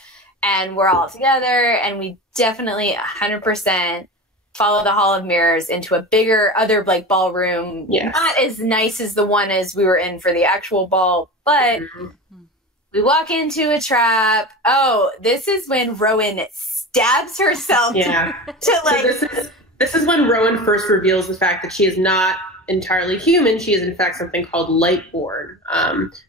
and we're all together, and we definitely 100% follow the Hall of Mirrors into a bigger, other like ballroom. Yes. Not as nice as the one as we were in for the actual ball, but we walk into a trap. Oh, this is when Rowan stabs herself to like. So this is when Rowan first reveals the fact that she is not entirely human. She is in fact something called Lightborn.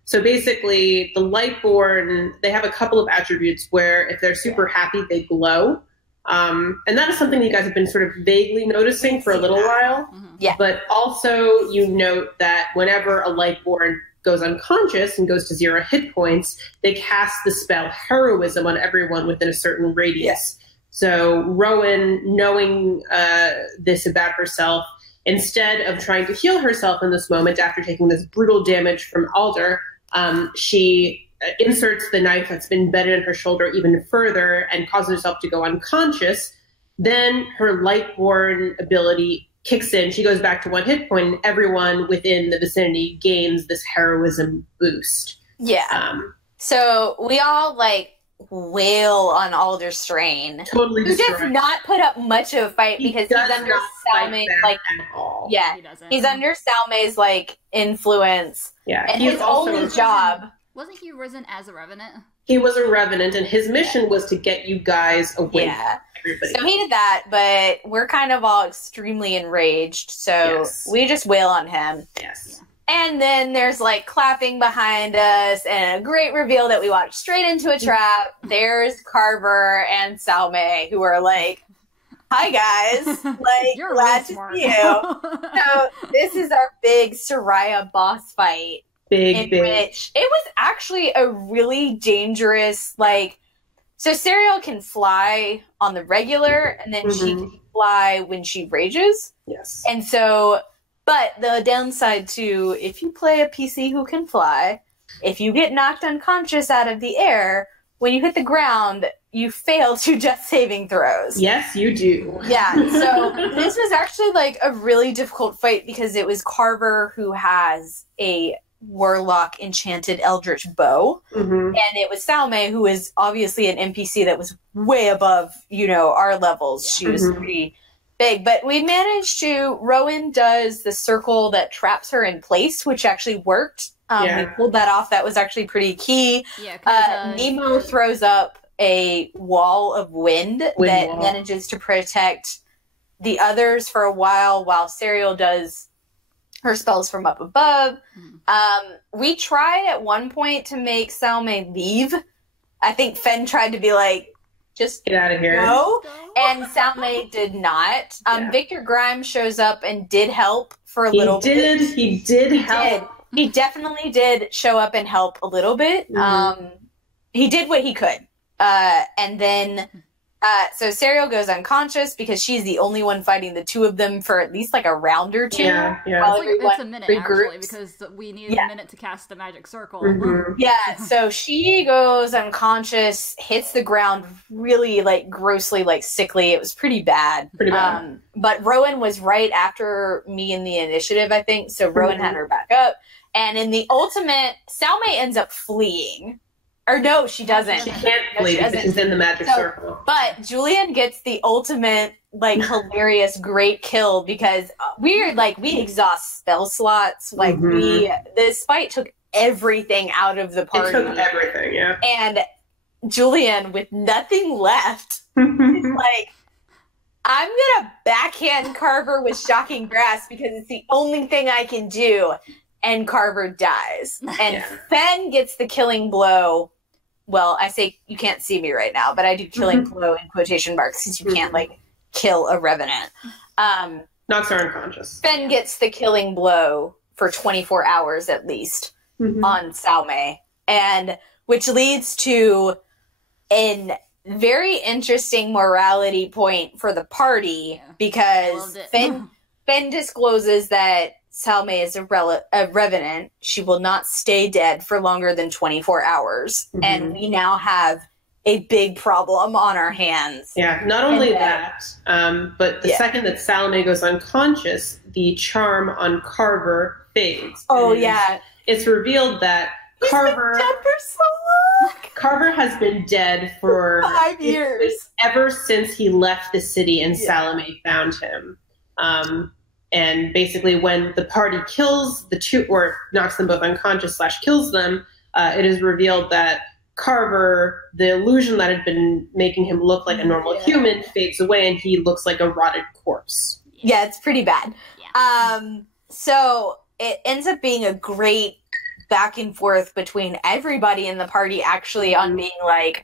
So basically the Lightborn, they have a couple of attributes where if they're super happy, they glow. And that is something you guys have been sort of vaguely noticing for a little while. Yeah. But also you note that whenever a Lightborn goes unconscious and goes to 0 hit points, they cast the spell Heroism on everyone within a certain radius. So Rowan, knowing this about herself, instead of trying to heal herself in this moment after taking this brutal damage from Alder, she inserts the knife that's been embedded in her shoulder even further and causes herself to go unconscious. Then her Lightborn ability kicks in. She goes back to 1 hit point, and everyone within the vicinity gains this heroism boost. Yeah. So we all like wail on Alder Strain, Totally who destroyed. does not put up much of a fight because he's under Salme's like he's under Salme's like influence. Yeah, and his only job wasn't he risen as a revenant? He was a revenant, and his mission was to get you guys away from everybody. So he did that, but we're kind of all extremely enraged, so we just wail on him. Yes. And then there's like clapping behind us and a great reveal that we walked straight into a trap. There's Carver and Salme, who are like, hi guys, like You're glad really smart. to see you. So this is our big Soraya boss fight. Big. Which it was actually a really dangerous, like, so Serial can fly on the regular, and then she can fly when she rages. Yes. And so, but the downside to, if you play a PC who can fly, if you get knocked unconscious out of the air, when you hit the ground, you fail 2 death saving throws. Yes, you do. Yeah, so this was actually like a really difficult fight because it was Carver who has a warlock enchanted eldritch bow, and it was Salme, who is obviously an NPC that was way above, you know, our levels. She was pretty big. But we managed to, Rowan does the circle that traps her in place, which actually worked. We pulled that off. That was actually pretty key. Yeah, Nemo throws up a wall of wind that manages to protect the others for a while Serial does her spells from up above. We tried at one point to make Salme leave. I think Fen tried to be like, just get out of here. No. And Salme did not. Victor Grimes shows up and did help for a little bit. He did help. He definitely did show up and help a little bit. He did what he could. And then, so Serial goes unconscious because she's the only one fighting the two of them for at least like a round or two. While it's a minute, actually, because we needed a minute to cast the magic circle. Yeah, so she goes unconscious, hits the ground really, like, grossly, like, sickly. It was pretty bad. But Rowan was right after me in the initiative, I think, so Rowan had her back up. And in the ultimate, Salme ends up fleeing. Or no, she doesn't. She can't flee because she's in the magic circle. But Julian gets the ultimate, like, hilarious, great kill because we exhaust spell slots. Like, this fight took everything out of the party. It took everything, yeah. And Julian, with nothing left, is like, I'm gonna backhand Carver with Shocking Grasp because it's the only thing I can do. And Carver dies. And Fen gets the killing blow. Well, I say you can't see me right now, but I do killing blow in quotation marks since you can't, like, kill a revenant. Not so unconscious. Fen gets the killing blow for 24 hours at least on Salme. And which leads to a very interesting morality point for the party because Fen discloses that Salme is a revenant. She will not stay dead for longer than 24 hours. And we now have a big problem on our hands. Yeah, not only that, but the second that Salme goes unconscious, the charm on Carver fades. It's revealed that Carver has been dead for 5 years. Ever since he left the city and Salome found him. And basically when the party kills the two, or knocks them both unconscious / kills them, it is revealed that Carver, the illusion that had been making him look like a normal human, fades away and he looks like a rotted corpse. Yeah, it's pretty bad. So it ends up being a great back and forth between everybody in the party actually on being like,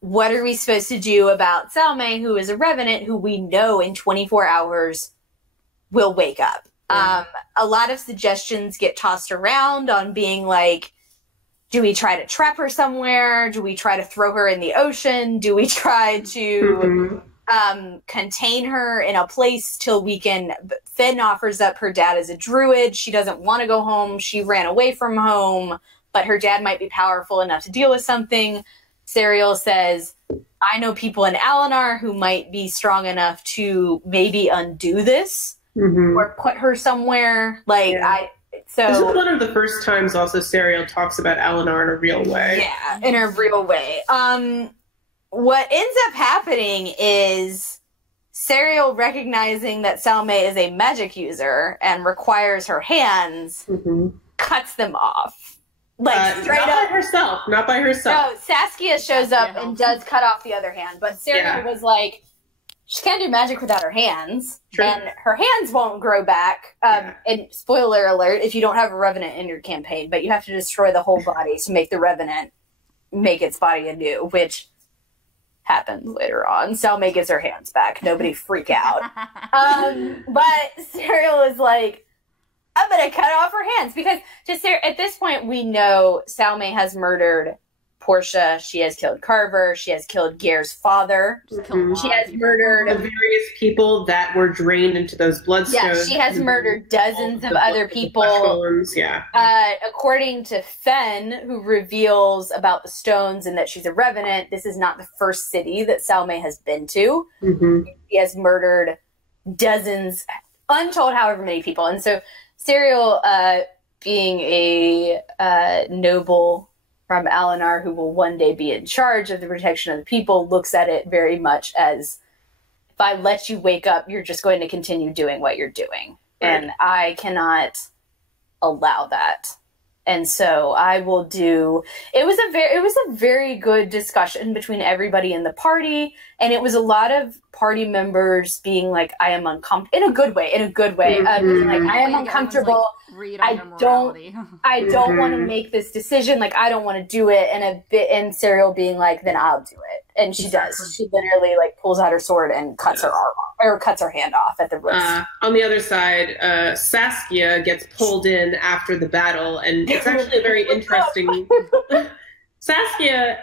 what are we supposed to do about Salme, who is a revenant, who we know in 24 hours will wake up. A lot of suggestions get tossed around on being like, do we try to trap her somewhere? Do we try to throw her in the ocean? Do we try to contain her in a place till we can... Finn offers up her dad as a druid. She doesn't want to go home. She ran away from home, but her dad might be powerful enough to deal with something. Serial says, I know people in Alinar who might be strong enough to maybe undo this. Or put her somewhere. Like, so this is one of the first times also Serial talks about Alinar in a real way. Yeah, in a real way. What ends up happening is Serial recognizing that Salme is a magic user and requires her hands, cuts them off. Like, straight not up. Not by herself. No, Saskia shows up and does cut off the other hand, but Serial was like, she can't do magic without her hands, and her hands won't grow back. And spoiler alert, if you don't have a revenant in your campaign, but you have to destroy the whole body to make the revenant make its body anew, which happens later on. Salme gets her hands back. Nobody freak out. But Serial is like, I'm going to cut off her hands, because at this point we know Salme has murdered Portia, she has killed Carver, she has killed Gear's father, she has murdered the various people that were drained into those bloodstones. Yeah, she has murdered dozens of other people. According to Fen, who reveals about the stones and that she's a revenant, this is not the first city that Salme has been to. She has murdered dozens, untold however many people. And so Serial, being a noble from Alinar who will one day be in charge of the protection of the people, looks at it very much as, if I let you wake up, you're just going to continue doing what you're doing. Right. And I cannot allow that. And so I will do, it was a very good discussion between everybody in the party. And it was a lot of party members being like, I am uncomfortable, in a good way, being like, I am uncomfortable. I don't want to make this decision. Like, I don't want to do it. And Serial being like, then I'll do it. And she does. She literally like pulls out her sword and cuts her arm off, or cuts her hand off at the wrist. On the other side, Saskia gets pulled in after the battle, and it's actually a very interesting. Saskia,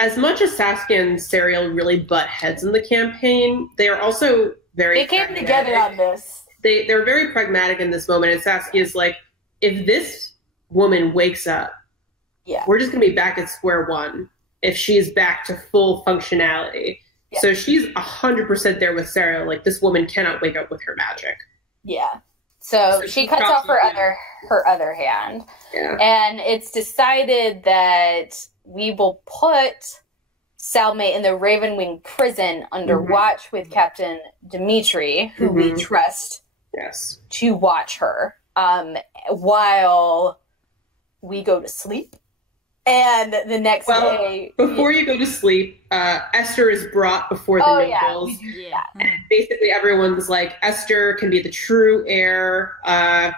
as much as Saskia and Serial really butt heads in the campaign, they are also very. They came together on this. They're very pragmatic in this moment, and Saskia's like, if this woman wakes up, we're just gonna be back at square one. If she's back to full functionality. Yeah. So she's 100% there with Sarah. Like, this woman cannot wake up with her magic. Yeah. So she cuts off her other hand. Yeah. And it's decided that we will put Salme in the Ravenwing prison under watch with Captain Dimitri, who we trust to watch her, while we go to sleep. And the next day... Before you go to sleep, Esther is brought before the nobles. And basically everyone's like, Esther can be the true heir.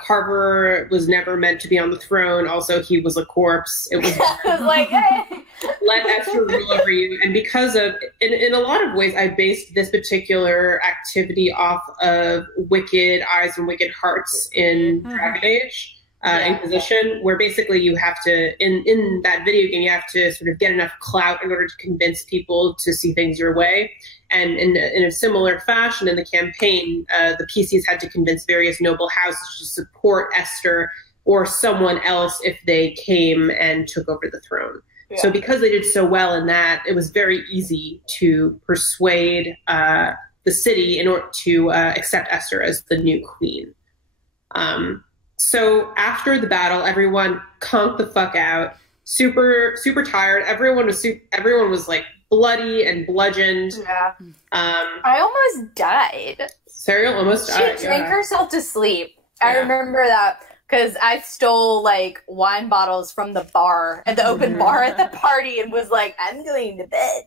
Carver was never meant to be on the throne. Also, he was a corpse. It was like, hey! Let Esther rule over you. And because of... In a lot of ways, I based this particular activity off of Wicked Eyes and Wicked Hearts in Dragon Age. Inquisition, where basically you have to, in that video game, you have to sort of get enough clout in order to convince people to see things your way. And in a similar fashion in the campaign, the PCs had to convince various noble houses to support Esther or someone else if they came and took over the throne. Yeah. So because they did so well in that, it was very easy to persuade the city in order to accept Esther as the new queen. So after the battle, everyone conked the fuck out, super tired. Everyone was like bloody and bludgeoned. Yeah. I almost died. Serial almost died. She drank herself to sleep. I remember that because I stole like wine bottles from the bar at the open bar at the party and was like, I'm going to bed.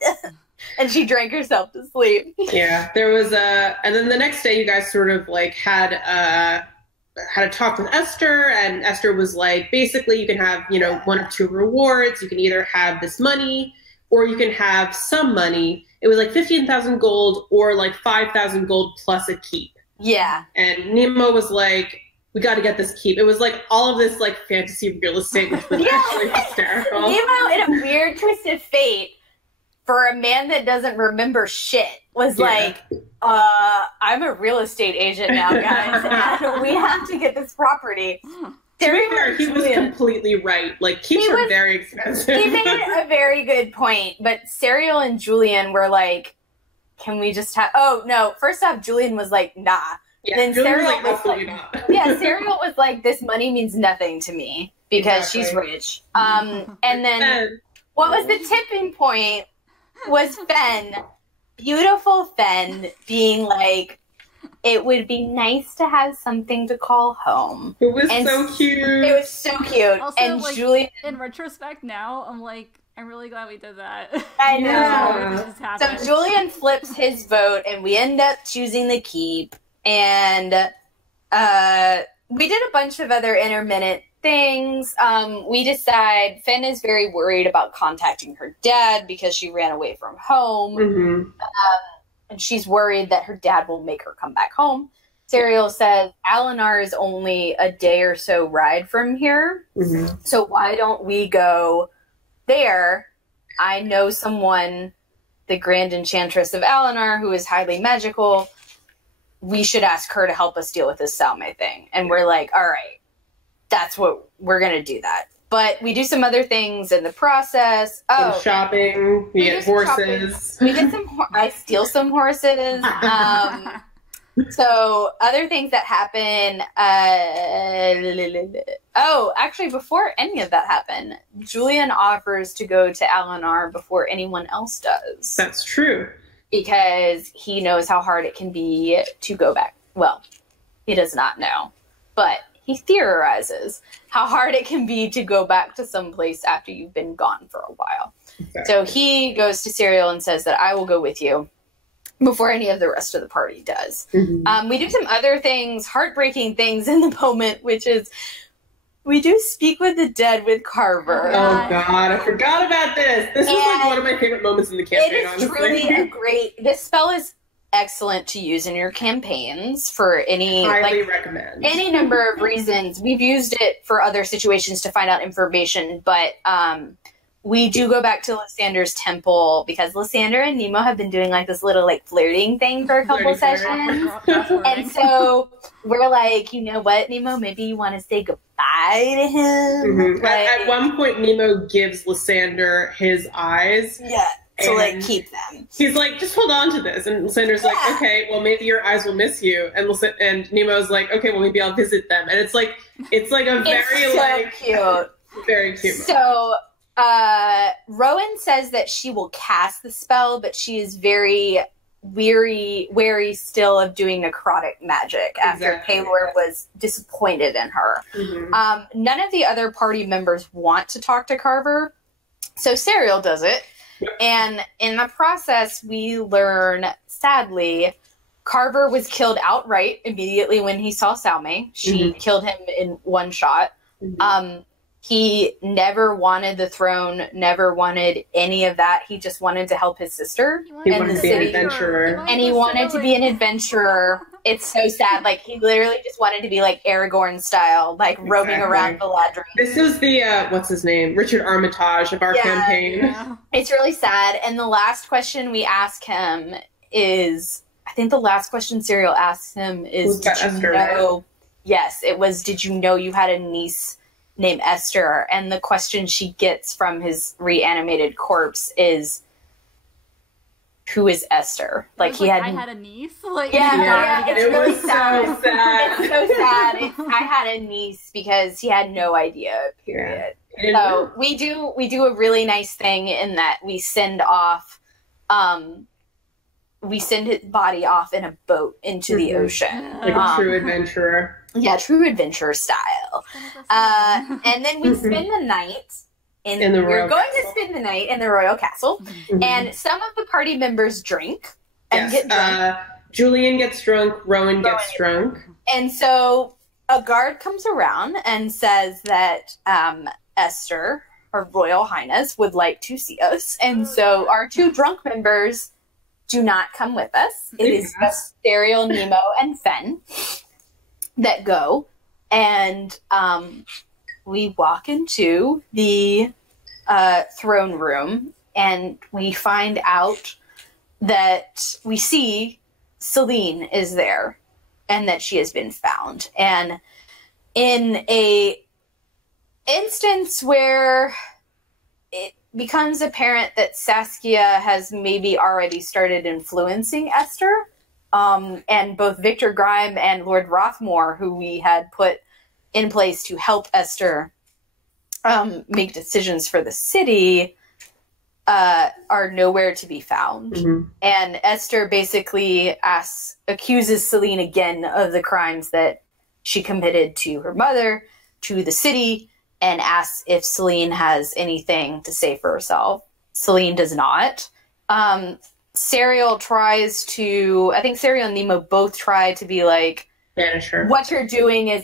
And she drank herself to sleep. Yeah, there was and then the next day you guys sort of like had a talk with Esther, and Esther was like, basically you can have, one of two rewards. You can either have this money or you can have some money. It was like 15,000 gold or like 5,000 gold plus a keep. Yeah. And Nemo was like, we got to get this keep. It was like all of this like fantasy real estate, which was actually hysterical. Nemo, in a weird twist of fate, for a man that doesn't remember shit, was like, I'm a real estate agent now, guys, and we have to get this property. To be fair, he was completely right. Like, keeps are very expensive. He made a very good point, but Serial and Julian were like, can we just have... Oh, no, first off, Julian was like, nah. Yeah, then Julian Serial was like, not. Yeah, Serial was like, this money means nothing to me because she's rich. And then what was the tipping point was Fen, beautiful Fen, being like, it would be nice to have something to call home. It was so cute. It was so cute. Also, and like, Julian... in retrospect now, I'm like, I'm really glad we did that. I know. So Julian flips his vote, and we end up choosing the keep. And we did a bunch of other intermittent things. We decide Finn is very worried about contacting her dad because she ran away from home. And she's worried that her dad will make her come back home. Serial says Alinar is only a day or so ride from here. So why don't we go there? I know someone, the Grand Enchantress of Alinar, who is highly magical. We should ask her to help us deal with this Salme thing. And we're like, all right, that's what we're going to do that. But we do some other things in the process. Some shopping. We get horses. We get some. I steal some horses. So other things that happen. Actually, before any of that happened, Julian offers to go to Alinar before anyone else does. That's true. because he knows how hard it can be to go back. Well, he does not know, but he theorizes how hard it can be to go back to some place after you've been gone for a while. Exactly. So he goes to Serial and says that I will go with you before any of the rest of the party does. Mm-hmm. We do some other things, heartbreaking things in the moment, which is we do speak with the dead with Carver. Oh God, I forgot about this. This is like one of my favorite moments in the campaign, it is honestly. Truly a great, this spell is excellent to use in your campaigns for any highly recommend any number of reasons. We've used it for other situations to find out information, but we do go back to Lysander's temple because Lysander and Nemo have been doing like this little like flirting thing for a couple sessions. And so we're like, you know what, Nemo, maybe you want to say goodbye to him. Mm-hmm. At one point, Nemo gives Lysander his eyes. Yeah. To like keep them. He's like, just hold on to this. And Lysander's like, okay, well maybe your eyes will miss you. And Nemo's like, okay, well maybe I'll visit them. And it's like a very so cute. Very cute. So Rowan says that she will cast the spell, but she is very wary still of doing necrotic magic after Paylor was disappointed in her. Mm-hmm. None of the other party members want to talk to Carver, so Serial does it. Yep. And in the process, we learn, sadly, Carver was killed outright immediately when he saw Salme. She killed him in one shot. Mm-hmm. He never wanted the throne, never wanted any of that. He just wanted to help his sister in the city. An adventurer. And he wanted to be an adventurer. It's so sad. Like, he literally just wanted to be like Aragorn style, like roaming around Galadriel. This is the, what's his name? Richard Armitage of our campaign. Yeah. It's really sad. And the last question we ask him is, I think the last question Serial asks him is, did you know? Yes, it was, did you know you had a niece named Esther? And the question she gets from his reanimated corpse is, who is Esther? Like, I had a niece. Like, it's really sad. So sad. It's so sad. I had a niece because he had no idea. Period. Yeah. So we do a really nice thing in that we send his body off in a boat into the ocean, like a true adventurer. Yeah, true adventurer style. And then we spend the night. We're going to spend the night in the royal castle, and some of the party members drink and get drunk. Julian gets drunk, Rowan gets drunk. And so a guard comes around and says that Esther, her royal highness, would like to see us. And so our two drunk members do not come with us. It is just Serial, Nemo, and Fen that go. And we walk into the throne room, and we find out that we see Celine is there and that she has been found. And in a instance where it becomes apparent that Saskia has maybe already started influencing Esther, and both Victor Grime and Lord Rothmore, who we had put in place to help Esther make decisions for the city, are nowhere to be found. And Esther basically accuses Celine again of the crimes that she committed to her mother, to the city, and asks if Celine has anything to say for herself. Celine does not. Serial tries to, I think Serial and Nemo both try to be like, banish her. What you're doing is,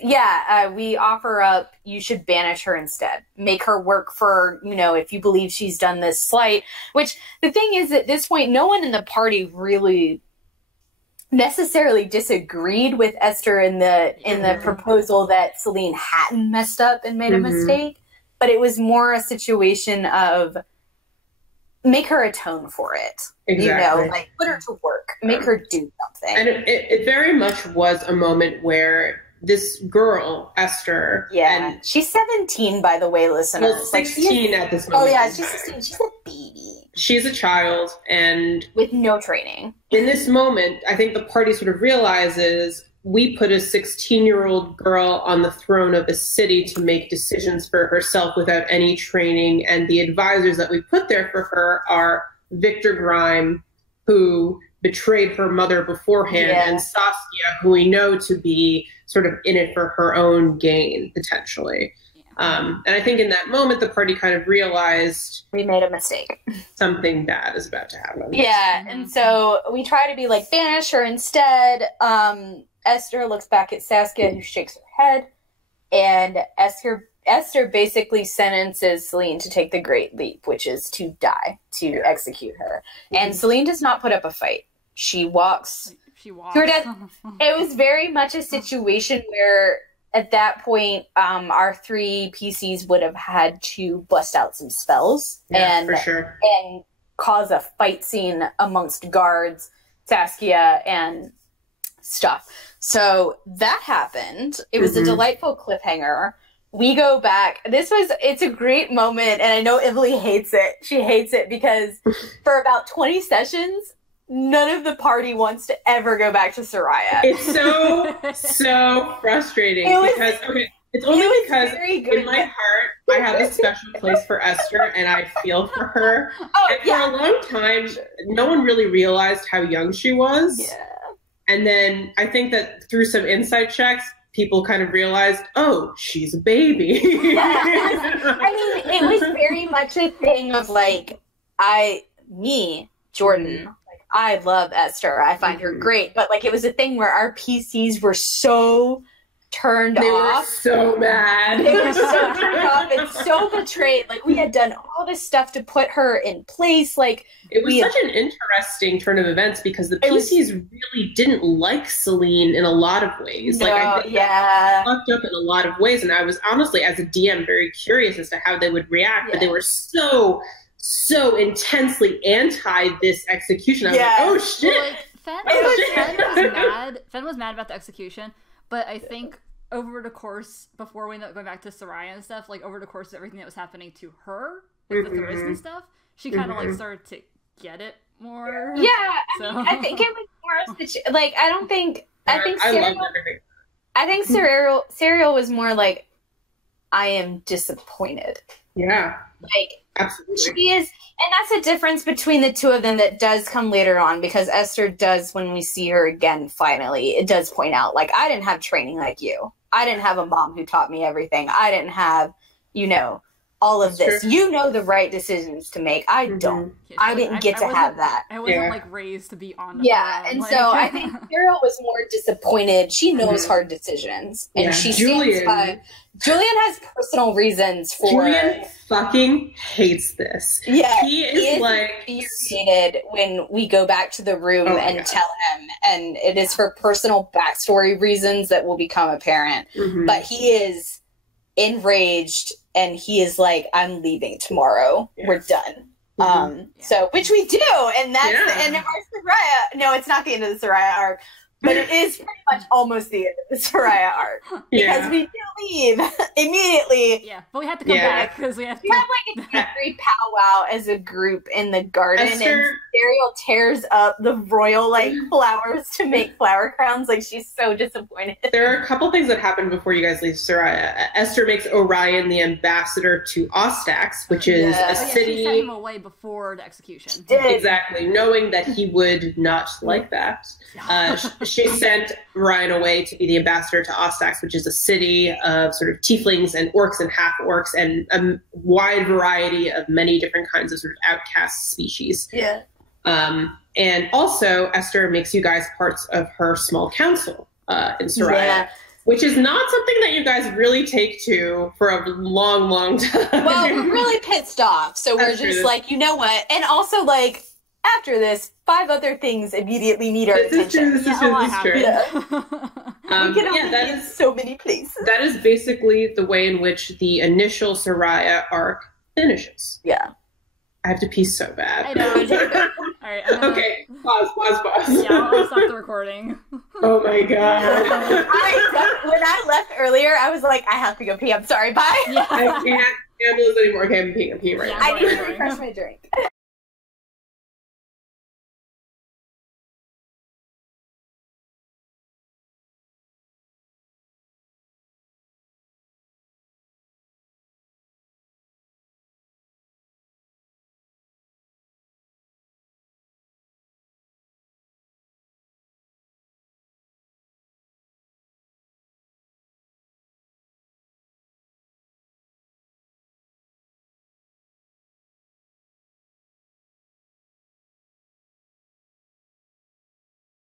we offer up, you should banish her instead. Make her work for, if you believe she's done this slight. Which, the thing is, at this point, no one in the party really necessarily disagreed with Esther in the proposal that Celine hadn't messed up and made a mistake. But it was more a situation of, make her atone for it. Exactly. Like, put her to work. Make her do something. And it very much was a moment where this girl, Esther... Yeah. She's 17, by the way, listeners. Well, 16 at this moment. Oh, yeah, she's 16. She's a baby. She's a child, and... with no training. In this moment, I think the party sort of realizes we put a 16-year-old girl on the throne of a city to make decisions for herself without any training, and the advisors that we put there for her are Victor Grime who betrayed her mother beforehand, and Saskia, who we know to be sort of in it for her own gain, potentially. And I think in that moment, the party kind of realized we made a mistake. Something bad is about to happen. Yeah, and so we try to be like, banish her instead. Esther looks back at Saskia, who shakes her head, and Esther basically sentences Celine to take the great leap, which is to die, to execute her. And Celine does not put up a fight. She walks to her death. It was very much a situation where, at that point, our 3 PCs would have had to bust out some spells and cause a fight scene amongst guards, Saskia, and stuff. So that happened. It was a delightful cliffhanger. We go back. It's a great moment, and I know Emily hates it. She hates it because for about 20 sessions, none of the party wants to ever go back to Soraya. It's so frustrating it's only because in my heart I have a special place for Esther and I feel for her. And for a long time, no one really realized how young she was. Yeah. And then I think that through some insight checks, people kind of realized, oh, she's a baby. I mean, it was very much a thing of like, Jordan, I love Esther. I find her great. But, like, it was a thing where our PCs were so turned off. They were so mad. They were so turned off and so betrayed. Like, we had done all this stuff to put her in place. Like, it was such an interesting turn of events because the PCs really didn't like Celine in a lot of ways. No, like, I think that fucked up in a lot of ways. And I was honestly, as a DM, very curious as to how they would react. But they were so intensely anti this execution. I was like, oh shit. Well, like, Fen was mad about the execution, but I think over the course, before we ended up going back to Soraya and stuff, like over the course of everything that was happening to her, with the Therese and stuff, she kind of like started to get it more. Yeah, I think it was more like, I think Serial was more like, I am disappointed. Yeah. Like, absolutely. She is, and that's a difference between the two of them that does come later on, because Esther does, when we see her again, finally, it does point out, like, I didn't have training like you. I didn't have a mom who taught me everything. I didn't have, all of this. True. You know the right decisions to make. I don't. Yeah, I didn't get to have that. I wasn't like raised to be on the ground. And so I think Carol was more disappointed. She knows hard decisions. And she stands by. Julian has personal reasons for. Julian fucking hates this. Yeah. He is like irritated when we go back to the room and tell him. And it is for personal backstory reasons that will become apparent. But he is enraged. And he is like, I'm leaving tomorrow. Yeah. We're done. So, which we do. And that's the end of our Soraya. No, it's not the end of the Soraya arc. But it is pretty much almost the end of the Soraya arc. Because we do leave immediately. Yeah, but we have to come back. Because we have like a temporary powwow as a group in the garden. And Ariel tears up the royal, flowers to make flower crowns. Like, she's so disappointed. There are a couple things that happen before you guys leave Soraya. Esther makes Orion the ambassador to Ostax, which is a city. She sent him away before the execution. Exactly, knowing that he would not like that. She sent Ryan away to be the ambassador to Ostax, which is a city of sort of tieflings and orcs and half-orcs and a wide variety of many different kinds of sort of outcast species. Yeah. And also, Esther makes you guys parts of her small council in Soraya, which is not something that you guys really take to for a long, long time. Well, we're really pissed off, so we're just like, you know what? And also, after this, 5 other things immediately need our attention. This is true. We can only be in so many places. That is basically the way in which the initial Soraya arc finishes. Yeah. I have to pee so bad. I know. All right. Okay. Pause. Yeah, I'll stop the recording. Oh my god. When I left earlier, I was like, I have to go pee. I'm sorry. Bye. I can't handle this anymore. Okay, I'm peeing right now. I need to refresh my drink.